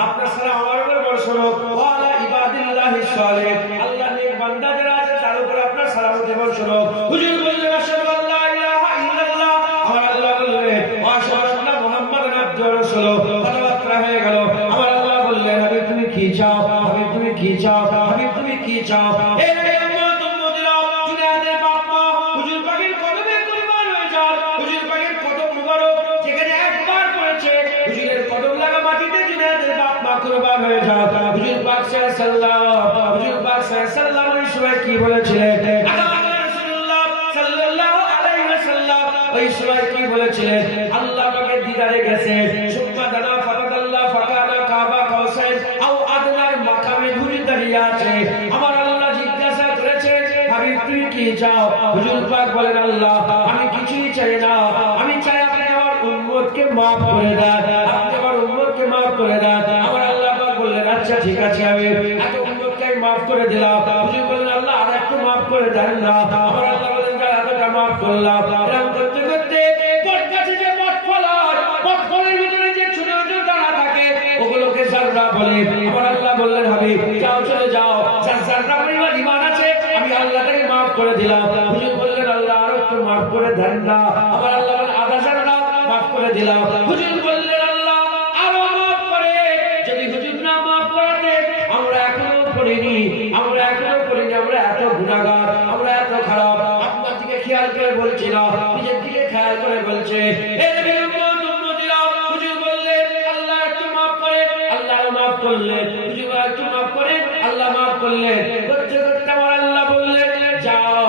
আপনার সালাম আমার উপরে বর্ষণ হোক। ওয়া আলা ইবাদিল্লাহিস সালিহিন, আল্লাহর নেক বান্দা যারা আছে তার উপরে আপনার সালাম বর্ষণ হোক। হুজুর বললেন আশহাদু আল্লা ইলাহা ইল্লাল্লাহ, আমার আল্লাহ বললেন ওয়া আশহাদু আন্না মুহাম্মাদান আবদুহু ওয়া রাসূলুহু। কথাবার্তা হয়ে গেল। আমার আল্লাহ বললেন হাবিব তুমি কি চাও? হাবিব তুমি কি চাও? হাবিব তুমি কি চাও? এই উম্মত উম্মতিরা, জুনায়েদের বাপ্পা হুজুর পাকের কদমে কুরবান হয়ে যান। হুজুর পাকের কদম মুবারক যেখানে একবার পড়েছে, হুজুরের কদম লাগা মাটিতে জুনায়েদের বাপ্পা কুরবান হয়ে যান। হুজুর পাক সাল্লাল্লাহু আলাইহি ওয়াসাল্লাম কি বলেছিলেন? রাসূলুল্লাহ সাল্লাল্লাহু আলাইহি ওয়াসাল্লাম ওই সময় কি বলেছিলেন? আল্লাহ পাকের দিদারে গেছে। সুম্মা দানা ফাকাদাল্লাহ ফাকানা কাবা কাউসার আও আদনার মাকামে হুজুর দাঁড়িয়ে আছে। আমার আল্লাহ জিজ্ঞাসা করেছে হাবিব তুমি কি চাও? হুজুর পাক বলেন আল্লাহ আমি কিছুই চাই না, আমি চাই আপনি আমার মাফ করে দেন, আপনি আমার উম্মতকে মাফ করে দেন। আমার আল্লাহ পাক বললেন আচ্ছা ঠিক আছে আমি এত উম্মতকে মাফ করে দিলাম। হুজুর বললেন আল্লাহ আর একটু মাফ করে দেন না। আমার আল্লাহ বললেন এতটা মাফ করলাম। এরকম করতে করতে বটগাছে যে বটফল হয়, বটফলের ভিতরে যে ছোট ছোট দানা থাকে ওগুলোকে জাররা বলে। আমার আল্লাহ বললেন হাবিব যাও চলে যাও, যার জাররা পরিমাণ ঈমান আছে আমি আল্লাহ তাকে মাফ করে দিলাম। হুজুর বললেন আল্লাহ আর একটু মাফ করে দেন না। আমার আল্লাহ বললেন আধা জাররা মাফ করে দিলাম। হুজুর বললেন আল্লাহ আরো মাফ করে। যদি হুজুর না মাফ করাতে আমরা এখনো পড়িনি, আমরা এত গুনাহগার, আমরা এত খারাপ। আপনার দিকে খেয়াল করে বলছি না, নিজের দিকে খেয়াল করে বলছে। হুজুর বললেন আল্লাহ একটু মাফ করে, আল্লাহ মাফ করলেন। হুজুর একটু মাফ করে, আল্লাহ মাফ করলেন। করতে করতে আমার আল্লাহ বললেন যাও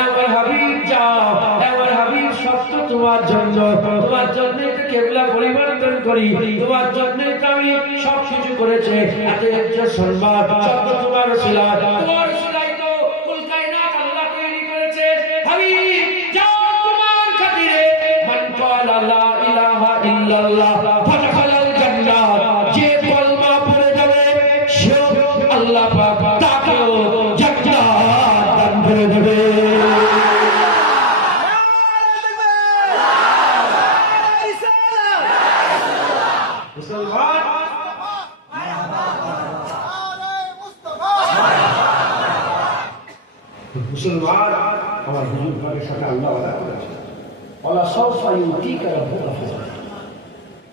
আমার হাবিব যাও, আমার হাবিব সব তো তোমার জন্য, তোমার জন্য কেবলা পরিবর্তন করি, তোমার জন্য আমি সব কিছু করেছে। এত একটা সম্মান সব তো তোমার ছিল, তোমার সিলাই তো কুল কায়নাত আল্লাহ তৈরি করেছে। হাবিব যাও তোমার খাতিরে মান ক্বালা লা ইলাহা ইল্লাল্লাহ ফাদখালাল জান্নাহ, যে কলমা পড়ে যাবে সে আল্লাহ পাক তাকেও জান্নাত দান করে দেবে। মুসলমান আমার হুজুর পাকের সাথে আল্লাহ ওয়াদা করেছে ওয়ালা সাওফা ইউতিকা রাব্বুকা ফাতরদা।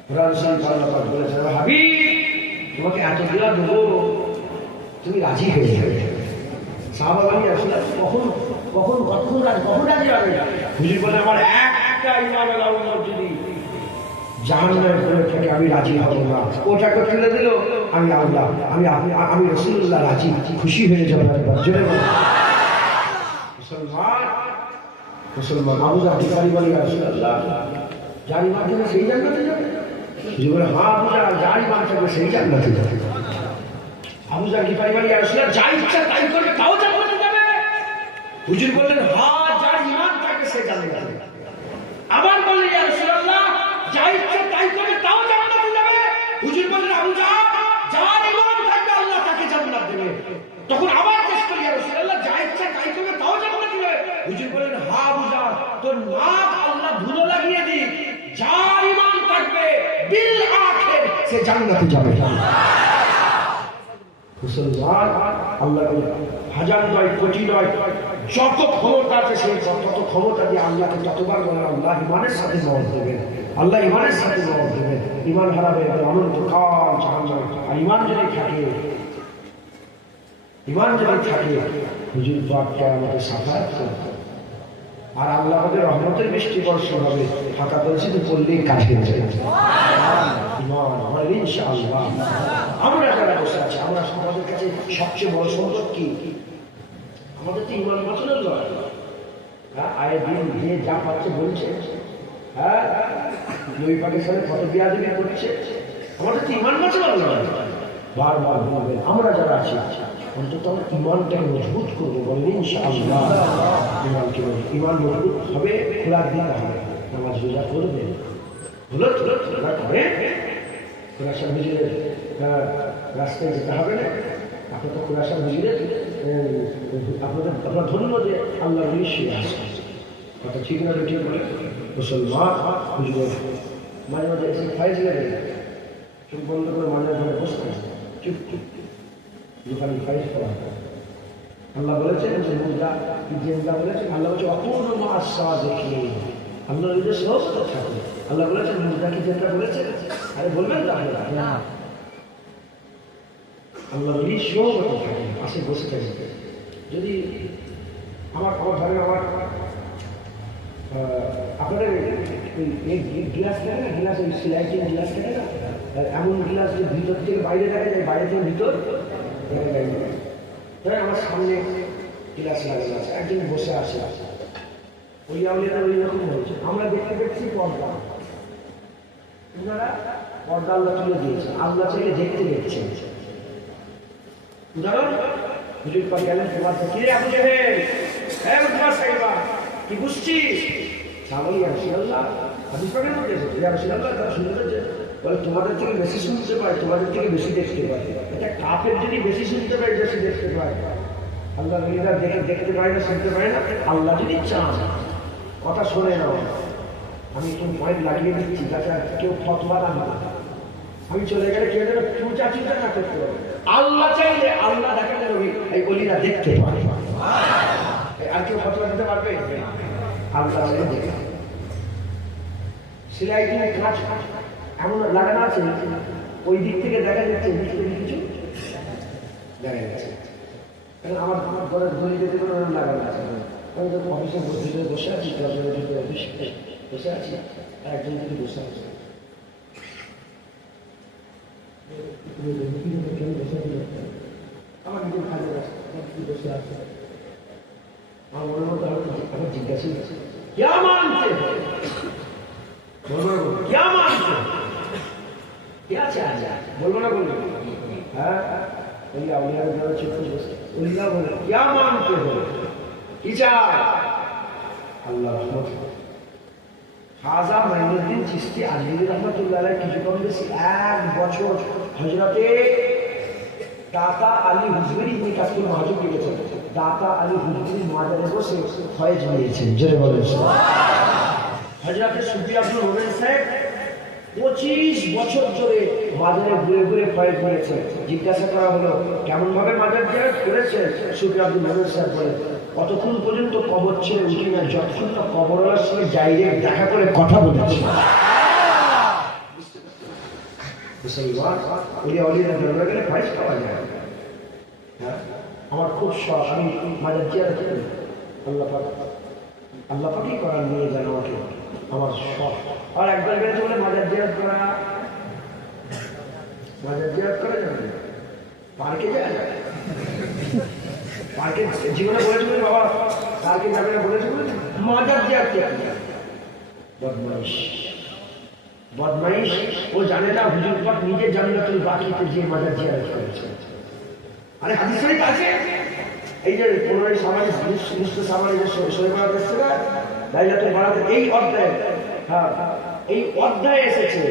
কোরআন শরীফ আল্লাহ পাক বলেছেন হাবিব তোমাকে এত দিলা দেবো তুমি রাজি হয়ে যাবে। সাহাবা বলি আসলে কখন রাজি হবে? হুজুর বলে আমার একটা ঈমান আলা উম্মত যদি জাহান্নামের ভেতর থেকে আমি রাজি হব না, ওটাকে তুলে দিল আমি আল্লাহ আমি রাসূলুল্লাহ রাজি খুশি হয়ে যাবো। জোরে বলো মুসলমান আবু জাহল গালি বলি রাসূলুল্লাহ যার ঈমান থাকবে সেই জান্নাতে যাবে। হুজুর বলে হ্যাঁ আবু জাহল যার ঈমান থাকবে সেই জান্নাতে যাবে। আবু জাহল গালি বলি রাসূলুল্লাহ যা ইচ্ছা তাই করবে তাও জান্নাতে যাবে। হুজুর বললেন হ্যাঁ যার ঈমান থাকবে সেই জান্নাতে যাবে। আবার বললেন ইয়া রাসূলুল্লাহ যা ইচ্ছা তাই করবে তাও জান্নাতে যাবে। হুজুর বললেন আবু জাহল যার ঈমান থাকবে আল্লাহ তাকে জান্নাত দেবে। তখন আবার জিজ্ঞেস করি ইয়া রাসূলুল্লাহ যা ইচ্ছা তাই করবে তাও জান্নাতে যাবে। হুজুর বললেন হ্যাঁ আবু জাহল তোর নাক আল্লাহ ধুলো লাগিয়ে দিক, যার ঈমান থাকবে বিল আখির সে জান্নাতে যাবে। মুসলমান আল্লাহ হাজার নয় কোটি নয় যত ক্ষমতা আছে সেই তত ক্ষমতা দিয়ে আল্লাহকে ততবার বলেন আল্লাহ ঈমানের সাথে মওত দেবেন, আল্লাহ ঈমানের সাথে মওত দেবেন। ঈমান হারাবে অনন্তকাল জাহান্নামে। আর ঈমান যদি থাকে হুজুর পাককে আমাদের সাফায়াত করবে আর আল্লাহ আমাদের রহমতের বৃষ্টি বর্ষণ হবে। ফাঁকা পরিস্থিতি পড়লেই কাছে যাবে ঈমান আমাদের ইনশাআল্লাহ। আমরা যারা বসে আছি আমরা সমাজের কাছে সবচেয়ে বড় সম্পদ কি? আমাদের তো ঈমান বাঁচানোর নয়। আয়ের দিন যে যা পাচ্ছে বলছে, হ্যাঁ নবী পাকের সাথে কত বিয়াদবি করছে, আমাদের তো ঈমান বাঁচানোর নয়। বারবার বলবেন আমরা যারা আছি অন্তত ঈমানটাকে মজবুত করবো বলেন ইনশাআল্লাহ। ঈমান মজবুত হবে, খোলার দিতে হবে, নামাজ রোজা করবেন, হলো করে খোলাসার হুজুরের রাস্তায় যেতে হবে না। আপনার তো খোলাসার হুজুরের আপনার ধন্য যে আল্লাহ নিশ্চয়ই আসে কথা ঠিক না ঠিক বলে। মুসলমান হুজুরের মাঝে মাঝে এসে ফাইজ লাগে চুপ বন্ধ করে মাঝে মাঝে বসতে চুপ দোকানে ফাইজ করা হয়। আল্লাহ বলেছেন যে মুদ্রা বলেছেন, আল্লাহ বলছে অপূর্ণ আশা দেখে আল্লাহ নিজের সমস্ত থাকে। আল্লাহ বলেছেন মুদ্রা কি যেটা বলেছেন আরে বলবেন তাহলে না আল্লাহ সৌগত থাকে পাশে বসে থাকে। যদি আমার ধরেন আপনাদের গ্লাস থাকে না, গ্লাস ওই সিলাইটিং গ্লাস থাকে না, এমন গ্লাস যে ভিতর থেকে বাইরে দেখা যায়, বাইরে থেকে ভিতর দেখা যায়। ধরেন আমার সামনে গ্লাস লাগানো আছে, একজন বসে আছে, ওই আউলিয়ারা ওই রকম হয়েছে। আমরা দেখতে দেখছি পর্দা, ওনারা পর্দা আল্লাহ তুলে দিয়েছে, আল্লাহ চাইলে দেখতে দেখছেন। উদাহরণ হুজুর পাক গেলেন তোমার কি রে আবু জেহেল, হ্যাঁ তোমার সাইবা কি বুঝছিস? সাবলি রাসূলুল্লাহ হাদিস পাকের মধ্যে এসেছে ইয়া রাসূলুল্লাহ তারা শুনতে যে বলে তোমাদের থেকে বেশি শুনতে পায়, তোমাদের থেকে বেশি দেখতে পায়। এটা কাফের যদি বেশি শুনতে পায়, বেশি দেখতে পায়, আল্লাহ নবীরা দেখতে পায় না, শুনতে পায় না। আল্লাহ যদি চান কথা শোনে না, আমি একটু পয়েন্ট লাগিয়ে দিচ্ছি যাতে কেউ ফতোয়া না দেয়। আমি চলে গেলে কেউ যেন চুচা চুচা না করতে পারে। আল্লাহ চাইলে আল্লাহ দেখাতে নবী এই অলিরা দেখতে পারে, আর কেউ ফতোয়া দিতে পারবে? আল্লাহ দেখে সেলাই তুমি কাজ এমন লাগানো আছে, ওই দিক থেকে দেখা যাচ্ছে কিছু দেখা যাচ্ছে। আমার ঘরের ধনী যেতে কোনো লাগানো আছে, আমি যখন অফিসে বসে আছি, বসে আছি, একজন যদি বসে আছে আমার নিজের কাজে বসে আছে, আমার মনের মধ্যে আমার জিজ্ঞাসা क्या मानते हो, क्या मानते हो, क्या चाहिए, बोलो ना बोलो। हाँ भैया उल्ला बोले क्या मानते हो, কি চায়? আল্লাহ রহমত। খাজা মাইনুদ্দিন চিশতি আজমিরি রহমতুল্লাহ আলাইহি কিছু কম বেশি 1 বছর হযরতে দাতা আলী হুজুরি ইবনে কাসিম মাহজুব গিয়েছেন। দাতা আলী হুজুরি মাজারে বসে ফয়েজ নিয়েছেন, জোরে বলেন সুবহানাল্লাহ। হযরতে সুফি আব্দুল মোমেন সাহেব 25 বছর ধরে মাজারে ঘুরে ঘুরে ফয়েজ নিয়েছেন। জিজ্ঞাসা করা হলো কেমন ভাবে মাজার জিয়ারত করেছেন? সুফি আব্দুল মোমেন সাহেব বলেন কতক্ষণ পর্যন্ত কবর ছেড়ে উঠি না, যতক্ষণ না কবরওয়ালার সঙ্গে ডাইরেক্ট দেখা করে কথা বলেছি। আমার খুব শখ, আমি মাজার জিয়ারত করি। আল্লাহ পাকই করার নিয়ে যান আমাকে, আমার শখ। আর একবার বেড়েছে বলে মাজার জিয়ারত করা, মাজার জিয়ারত করা যাবে, পার্কে যাওয়া যায়। পার্কে জীবনে বলেছিল বাবা পার্কে যাবে না, বলেছিল মাজার জিয়ারত। বদমাইশ বদমাইশ, ও জানে না হুজুর পাক নিজে জান্নাতুল বাকিতে যে মাজার জিয়ারত করেছে। আরে হাদিস শরীফ আছে, এই যে 15 সামাজিক মুস্ত সামাজিক শরীফার কাছে না লাইলাতুল বারাত, এই অধ্যায়ে, হ্যাঁ এই অধ্যায়ে এসেছে,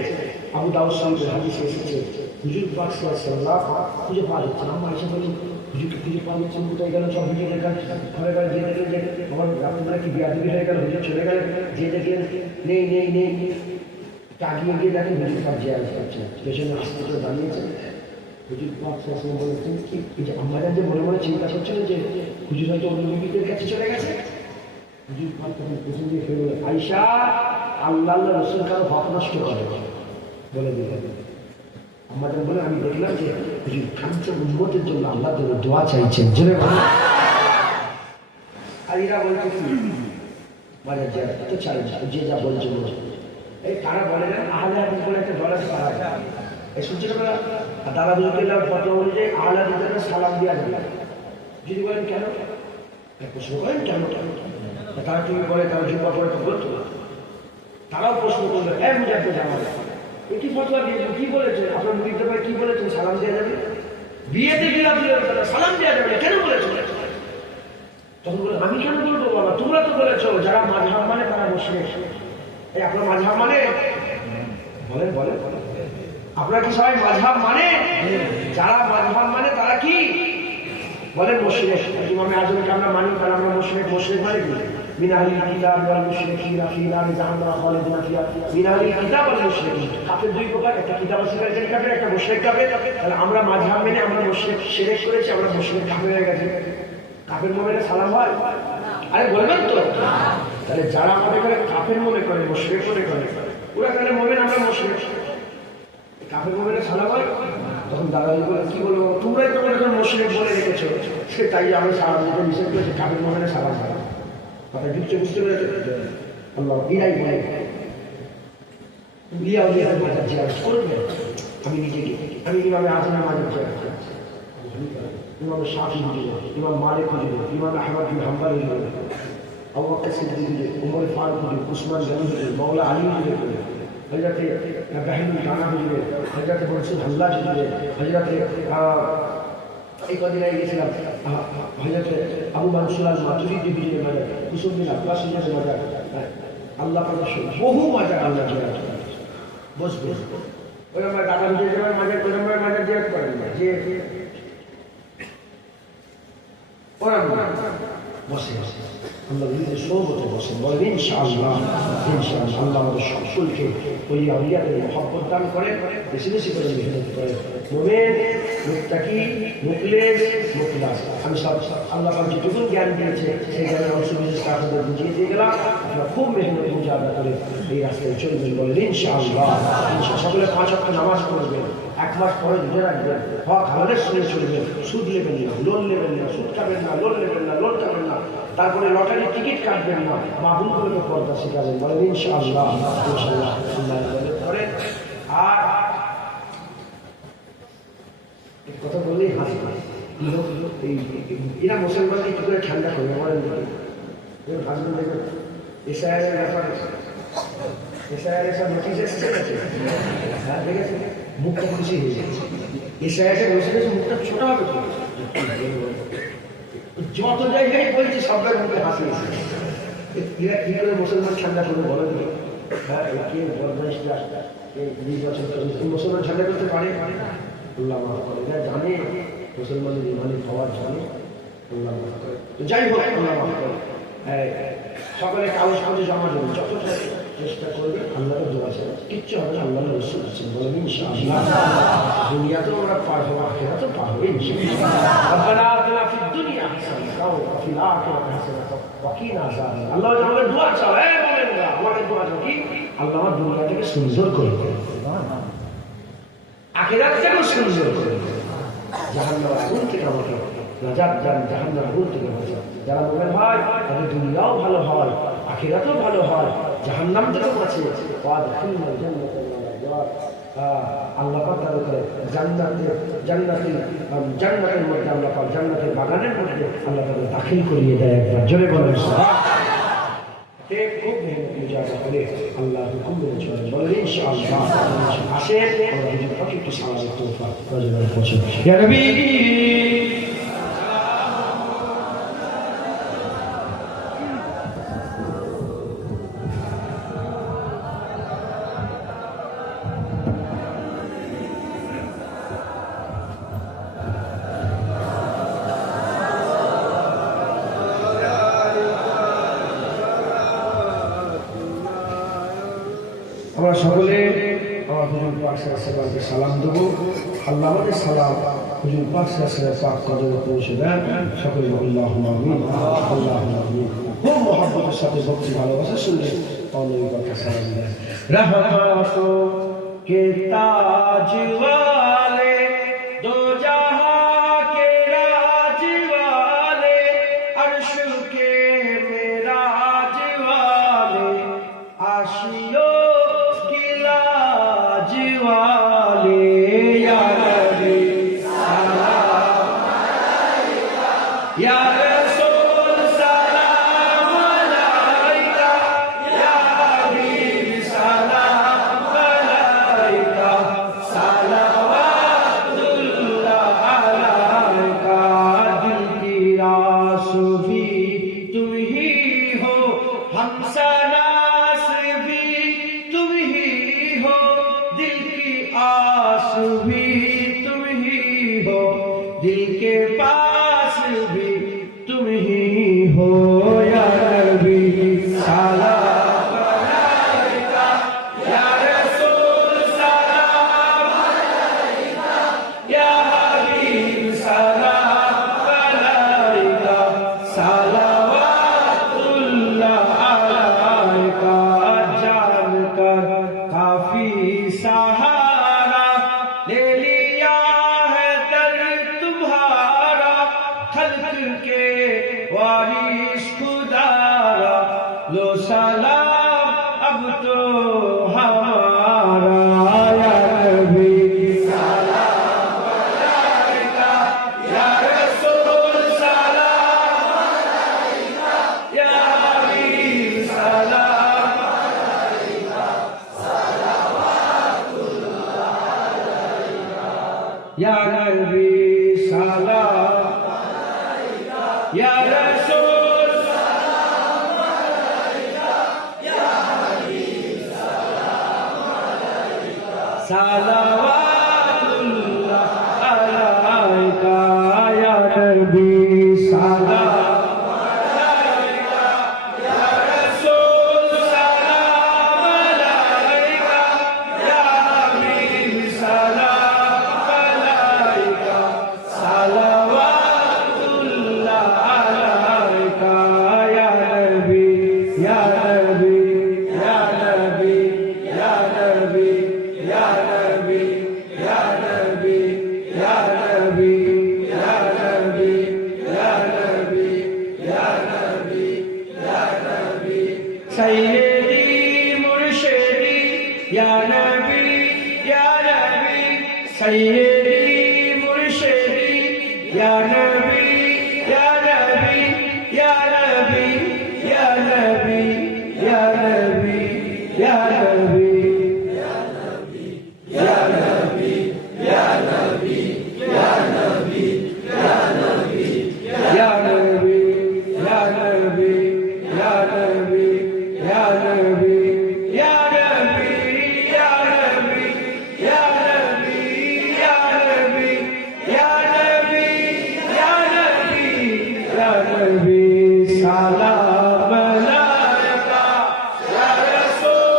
আবু দাউদ শরীফের হাদিসে এসেছে হুজুর পাক সাল্লাল্লাহু আলাইহি ওয়াসাল্লাম খুঁজে পাওয়া যাচ্ছে না। আমরা এসে বলি হুজুরকে খুঁজে পাওয়া যাচ্ছে, কোথায় গেল? সব হুজুর দেখলাম ঘরে ঘরে যে দেখলেন যে আমার রাত্রিবেলা কি বিয়াদবি হয়ে গেল, হুজুর চলে গেলেন, যে দেখলেন নেই নেই নেই, তাকিয়ে গিয়ে দেখেন হুজুর পাক জিয়ারত করছেন, পেছনে আস্তে করে দাঁড়িয়েছেন। হুজুর পাক সাল্লাল্লাহু আলাইহি ওয়াসাল্লাম বলেছেন কি, এই যে আমরা যে মনে মনে চিন্তা করছেন যে হুজুর হয়তো অন্য নবীদের কাছে চলে গেছে, হুজুর পাক তখন পেছন দিয়ে ফেলে বলে আয়েশা আল্লাহ রাসূল কারো হক নষ্ট করে বলে দিলেন। আমাদের বলে আমি দেখলাম যে হুজুর খানচা উম্মতের জন্য আল্লাহ তাআলা দোয়া চাইছেন, জেনে বলে। আর এরা বলছে কি মাজার জিয়ারত তো চাই না, যে যা বলছে এই তারা বলে না আহলে হাদিস বলে একটা দল আছে, এই সূর্যবেলা দাদা দুজুল্লাহ ফতোয়া অনুযায়ী আহলে হাদিসদের সালাম দেওয়া যাবে। যদি বলেন কেন, প্রশ্ন করেন কেন, তারা তুমি বলে তারা জুম্মা পরে তো বলতো, তারাও প্রশ্ন করবে হ্যাঁ মুজাদ্দ জামাল এটি ফতোয়া দিয়েছেন, কি বলেছেন আপনার মুরিদদের ভাই, কি বলেছেন সালাম দেওয়া যাবে? বিয়েতে গেলাম সালাম দেওয়া যাবে না, কেন বলেছেন? তখন বলে আমি কেন বলবো বাবা, তোমরা তো বলেছো যারা মাযহাব মানে তারা মুশরিক। এই আপনার মাযহাব মানে বলেন বলেন, আপনারা কি সবাই মাযহাব মানে? যারা মাযহাব মানে তারা কি বলেন? মুশরিক। ইমামে আযমকে আমরা মানি, তারা আমরা মুশরিক। মুশরিক মানে কি? মিন আহলিল কিতাব ওয়াল মুশরিকিনা ফি নারি জাহান্নাম খালিদিনা ফিহা। মিন আহলিল কিতাব ওয়াল মুশরিকিন, কাফের দুই প্রকার, একটা কিতাব অস্বীকারী কাফের, একটা মুশরিক কাফের। তাহলে আমরা মাযহাব মেনে আমরা মুশরিক শিরক করেছি, আমরা মুশরিক কাফের হয়ে গেছি। কাফের মুমিনের সালাম হয়? আরে বলবেন তো। তাহলে যারা আমাদের করে কাফের মনে করে, মুশরিক মনে করে, ওরা তাহলে মুমিন, আমরা মুশরিক। কাফের মুমিনের সালাম হয়? তখন দাদাজি বলে কি বলবো, তোমরাই তো এখন মুশরিক বলে রেখেছো, সে তাই আমি সালাম দিতে নিষেধ করেছি, কাফের মুমিনের সালাম হয়। কথা বুঝতে বুঝতে পেরেছে? আল্লাহ ইরাই বলে লিয়া লিয়ার মাজার জিয়ারত করবে। আমি নিজেকে আমি ইমামে আযমের মাজার জিয়ারত করছি, ইমাম শাফি হুজুর, ইমাম মালিক হুজুর, ইমাম আহমদ বিন হাম্বল হুজুর, আবু বকর সিদ্দিক হুজুর, উমর ফারুক হুজুর, উসমান গনি হুজুর, মাওলা আলী হুজুর, হযরতে বাহিনী কানা হুজুর, হযরতে মনসুর হাল্লাজ হুজুর, হযরতে এই কদিন আগে গেছিলাম হযরতে আবু মানসুর আল মাতুরিদি হুজুরের মাজার, কুসুম বিন আব্বাস হুজুরের মাজার, আল্লাহ পাকের বহু মাজার আল্লাহ জিয়ারত করেন। বসবে ওই আমার দাদা যেভাবে মাজার ওই রকম মাজার জিয়ারত করেন না, যে ওরা বসে আল্লাহ নিজের সৌবতে বসে বলেন ইনশাআল্লাহ। ইনশাআল্লাহ আল্লাহ আমাদের সকলকে ওই আউলিয়াদের মহব্বত দান করে, বেশি বেশি করে মেহনত করে। মুমিন, মুত্তাকি, মুখলেস, মুখলাস, আমি সব আল্লাহ পাক যেটুকু জ্ঞান দিয়েছে সেই জ্ঞানের অংশ বিশেষ আপনাদের বুঝিয়ে দিয়ে গেলাম। আপনারা খুব মেহনত মুজাহাদা করে এই রাস্তায় চলবেন বলেন ইনশাআল্লাহ। সকলে 5 ওয়াক্ত নামাজ পড়বেন, 1 মাস পরে ধরে রাখবেন, হক হালালের সঙ্গে চলবেন, সুদ নেবেন না, লোন নেবেন না, সুদ খাবেন না, লোন নেবেন না, লোন খাবেন না, তারপরে লটারি টিকিট কাটবেন না, মাহবুবগুলোকে পর্দা শেখাবেন বলেন ইনশাআল্লাহ। ইনশাআল্লাহ করেন। আর কথা বললেই হাসি এই এরা মুসলমানকে কি করে ঠান্ডা করবে বলেন হাসবেন দেখবেন এসআইআর ব্যাপার এসআইআর এসব নোটিশ এসেছে হ্যাঁ দেখেছে মুখটা খুশি হয়ে যাচ্ছে এসআইআর বসে গেছে মুখটা ছোট হবে যত জায়গায় বলছে সবার মুখে হাসি এসেছে এরা কি করে মুসলমান ঠান্ডা করবে বলো দিকে হ্যাঁ কে বদমাইশটা কে 20 বছর মুসলমান ঠান্ডা করতে পারে না আল্লাহ মাফ করে। এরা জানে মুসলমানের ইমানের পাওয়ার জানে, আল্লাহ মাফ করে। যাই হোক আল্লাহ মাফ করে। সকলে কাগজপত্র জমা দেবেন, যতটা চেষ্টা করবে আল্লাহকে দোয়া ছাড়া কিচ্ছু হবে না। আল্লাহ রসুল আছেন বলেন ইনশাআল্লাহ। দুনিয়াতেও আমরা পার হবো, আখিরাতেও পার হবো ইনশাআল্লাহ। রব্বানা আতিনা ফিদ দুনিয়া হাসানাতাও ওয়া ফিল আখিরাতি হাসানাতাও ওয়া কিনা আযাবান। আল্লাহ আমাদের দোয়া চাও, এই মুমিনরা আমাদের দোয়া চাও কি আল্লাহ আমার দুনিয়াটাকে সুন্দর করে দেন, আখিরাতটাকে সুন্দর করে দেন, জাহান্নামের আগুন থেকে আমাকে নাজাত দেন, জাহান্নামের আগুন থেকে বাঁচান। যারা মুমিন হয় তাদের দুনিয়াও ভালো হয়, আখিরাতও ভালো হয়, জাহান্নাম থেকেও বাঁচে। ওয়াদখিলনাল জান্নাতা ওয়া আজওয়াজ। আল্লাহ পাক তাদেরকে জান্নাতের মধ্যে আল্লাহ পাক জান্নাতের বাগানের মধ্যে আল্লাহ তাদের দাখিল করিয়ে দেয়। একবার জোরে বলেন সুবহানাল্লাহ। খুব মেহনত মুজাহাদা করে আল্লাহ হুকুম মেনে চলেন বলেন ইনশাআল্লাহ। আসেন আমরা দুজন পাখি একটু সালামের তোফা রজনীর পৌঁছে ইয়া নবী আমরা সকলে আমার হুজুর পাক সাল্লাল্লাহু সালাম দেবো। আল্লাহ আমাদের সালাম হুজুর পাক সাল্লাল্লাহু পাক কদমে পৌঁছে দেন। সকলে আল্লাহুম্মা আমিন আল্লাহুম্মা আমিন। খুব মহব্বতের সাথে ভক্তি ভালোবাসা শুনলে নবী পাক সালাম দেন। রহমতো কে তাজ ওয়ালে দো জাহাं के राज वाले अर्श के मेराज वाले आशियो या रसूल सलाम अलैका या हबीब सलाम अलैका सलावतुल्लाह अलैका। दिल की रास भी तुम ही हो, हमसनास भी तुम ही हो, दिल की आस भी तुम ही हो, दिल के पास भी तुम ही हो। या नबी सलाम अलैका या रसूल सलाम अलैका या हबीब सलाम अलैका सलावतुल्लाह अलैका। जान कर काफी सहारा ले लिया है दर तुम्हारा, खल्क के वारिस खुदारा लो सलाम अब तो हमारा। या नबी सलाम अलैका या रसूल सलाम अलैका या हबीब सलाम अलैका सलावतुल्लाह अलैका। या नबी सलाम या रसूल सलाम अलैका या সালাওয়াতুল্লাহ আলাইকা ইয়া নবী সালাম আলাইকা ইয়া রাসূল সালাম আলাইকা ইয়া হাবিব সালাম আলাইকা সালাওয়াতুল্লাহ আলাইকা ইয়া নবী ইয়া নবী ইয়া নবী ইয়া নবী ইয়া নবী ইয়া নবী ইয়া নবী ইয়া নবী ইয়া নবী ইয়া নবী ইয়া নবী সাইয়্যিদি মুরশিদি ইয়া নবী ইয়া নবী সাইয়্যিদি মুরশিদি ইয়া নবী ইয়া নবী ইয়া নবী ইয়া নবী ইয়া নবী ইয়া নবী Ya Nabi, Ya Nabi, Ya Nabi, Ya Nabi, Ya Nabi, Ya Nabi, Ya Nabi, Ya Nabi, Ya Nabi, Ya Nabi, Ya Nabi, Ya Nabi, Ya Nabi, Ya Nabi, Ya Nabi, Salam Alayka, Ya Rasul.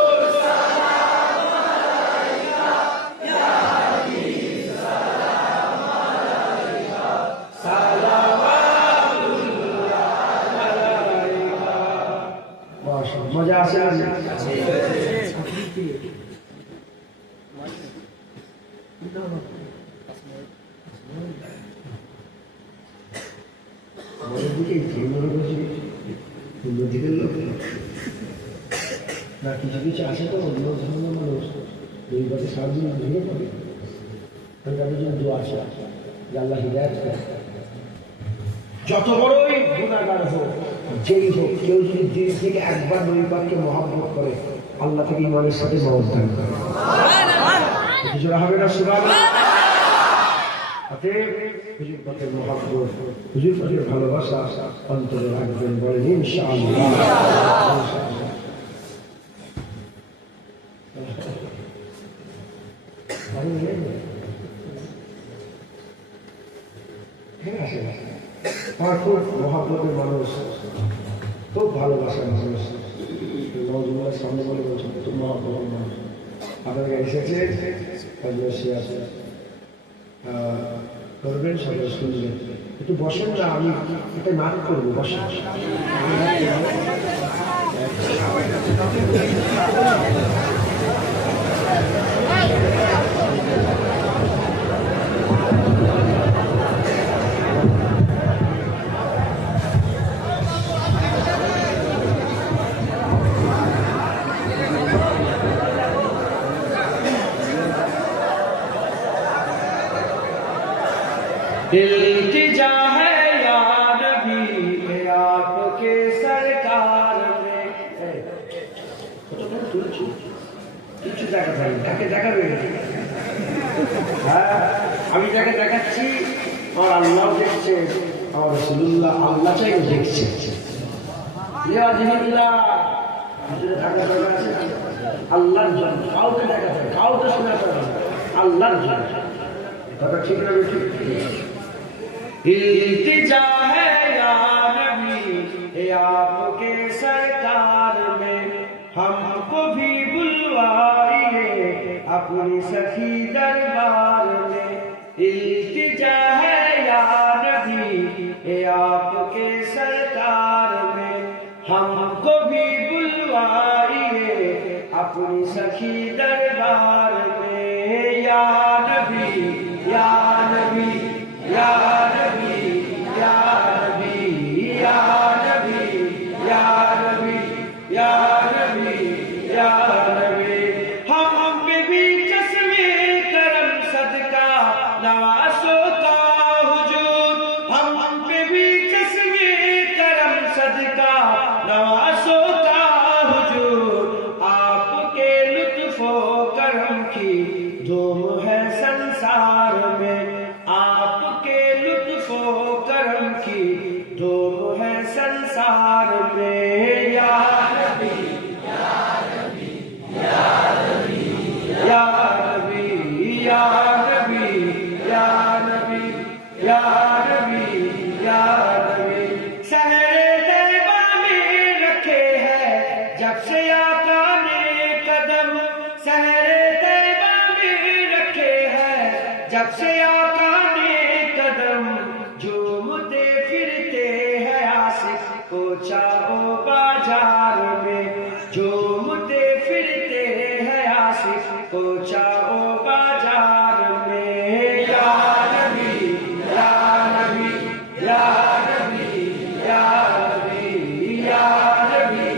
মজা আছে দিকের লোক না কিছু কিছু আছে তো অন্য ধর্মের মানুষ দুই বাতে সারাদিন ভেঙে পড়ে তাদের জন্য দোয়া আছে যে আল্লাহ হিদায়াত করে। যত বড়ই গুনাহগার হোক যেই হোক কেউ যদি দিল থেকে একবার নবী পাককে মহব্বত করে আল্লাহ থেকে ইমানের সাথে মহব্বত দান করে। হুজুর হবে না সুবহানাল্লাহ। অতএব হুজুর পাকের মহব্বত হুজুর পাকের ভালোবাসা অন্তরে রাখবেন বলেন ইনশাআল্লাহ। আমার খুব মহাব্বতের মানুষ, খুব ভালোবাসার মানুষ, নজরুলের সামনে বলে বলছেন খুব মহাব্বতের মানুষ। আপনাদের এসেছে করবেন, সবাই শুনবেন, একটু বসেন না, আমি এটা নাটক করবো, বসেন। इल्तिजा है या नबी के आपके सरकार में। কিছু দেখাবেন, কাকে দেখাবে? হ্যাঁ, আমি যাকে দেখাচ্ছি আমার আল্লাহ দেখছে, আমার রাসূলুল্লাহ আল্লাহ চাইও দেখছে। আল্লাহর জন্য কাউকে দেখাতে, কাউকে শোনাতে হবে, আল্লাহর জন্য। কথা ঠিক না? ঠিক। इल्तिजा है या नबी ये आपके सरकार में, हमको भी बुलवाइए अपनी सखी दरबार में। इल्तिजा है या नबी ये आपके सरकार में, हमको भी बुलवाइए अपनी सखी दरबार में। या नबी या नबी या नबी या नबी या नबी या नबी या नबी या नबी। हम पे भी चश्मे करम सदका नवासों का हुजूर, हम पे भी चश्मे करम सदका नवासों का हुजूर। आपके लुत्फो करम की धूम है संसार में, आपके लुत्फो करम की धूम है संसार में। या नबी या नबी या नबी या नबी या नबी या नबी या नबी या नबी। सहरे तैयबा में रखे हैं जब से आका ने कदम, सहरे तैयबा में रखे हैं जब से आका ने कदम, झूमते फिरते हैं आशिक को चाहो बाजार में, झूमते फिरते हैं आशिक को चाहो बाजार में। या नबी या नबी या नबी या नबी या नबी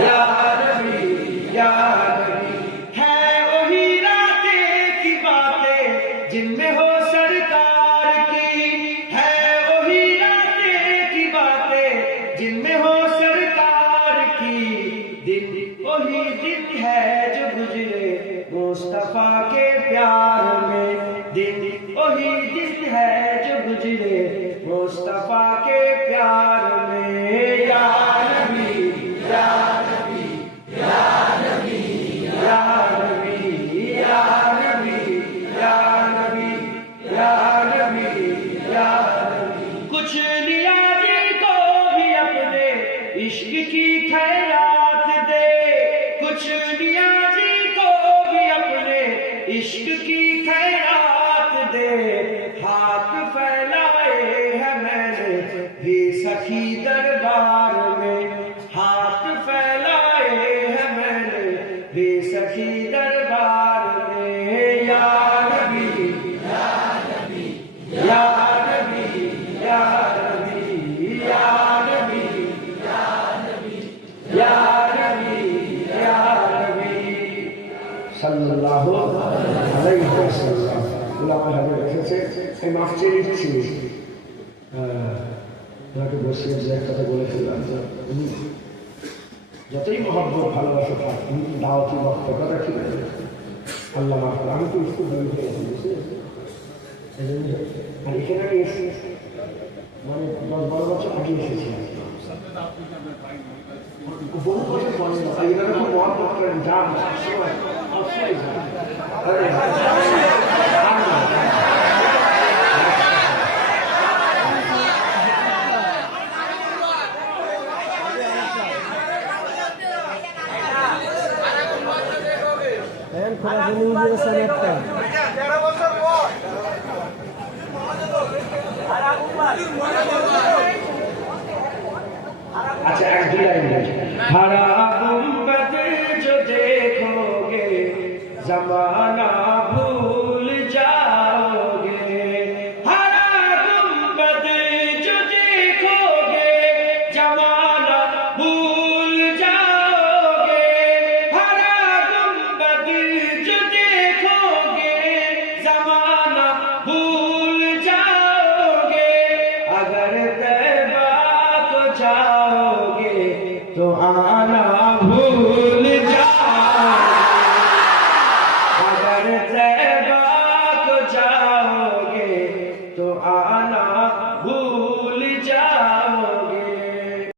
या नबी या नबी। है वही रातें की बातें जिनमें हो सरकार की, है वही रातें की बातें जिनमें हो सरकार की, दिन वही दिन है जो गुजरे मुस्तफा के प्यार में, दिन वही दिन है जो गुजरे मुस्तफा के प्यार में। या नबी या नबी या नबी या नबी या नबी या नबी या नबी या नबी। कुछ नियाज़ी को भी अपने इश्क की खैरात दे, कुछ नियाज़ी को भी अपने इश्क की खैरात दे, हाथ फैलाए हैं मैंने भी सखी दरबार में, हाथ फैलाए हैं मैंने भी सखी दरबार में। या नबी या नबी या नबी या नबी या नबी या नबी या नबी या नबी সাল্লাল্লাহু আলাইহি ওয়াসাল্লাম। উলামা হাজর এসেছে, এই মাফ চেয়ে দিচ্ছি, ওনাকে বসিয়ে যে এক কথা বলেছিলাম যে উনি যতই মহব্বত ভালোবাসা থাক, কিন্তু দাওয়াতি বক্তব্যটা ঠিক আছে, আল্লাহ মাফ করে। আমি তো স্কুল বই পেয়েছি, এই জন্য আর এখানে আমি এসেছি মানে 10-12 বছর আগে এসেছি, বহু বছর পরে এইভাবে খুব মহব্বত করেন, যান সবসময় সবসময় যান। अच्छा एक दो लाइन हरा गुंबद जो देखोगे जमाना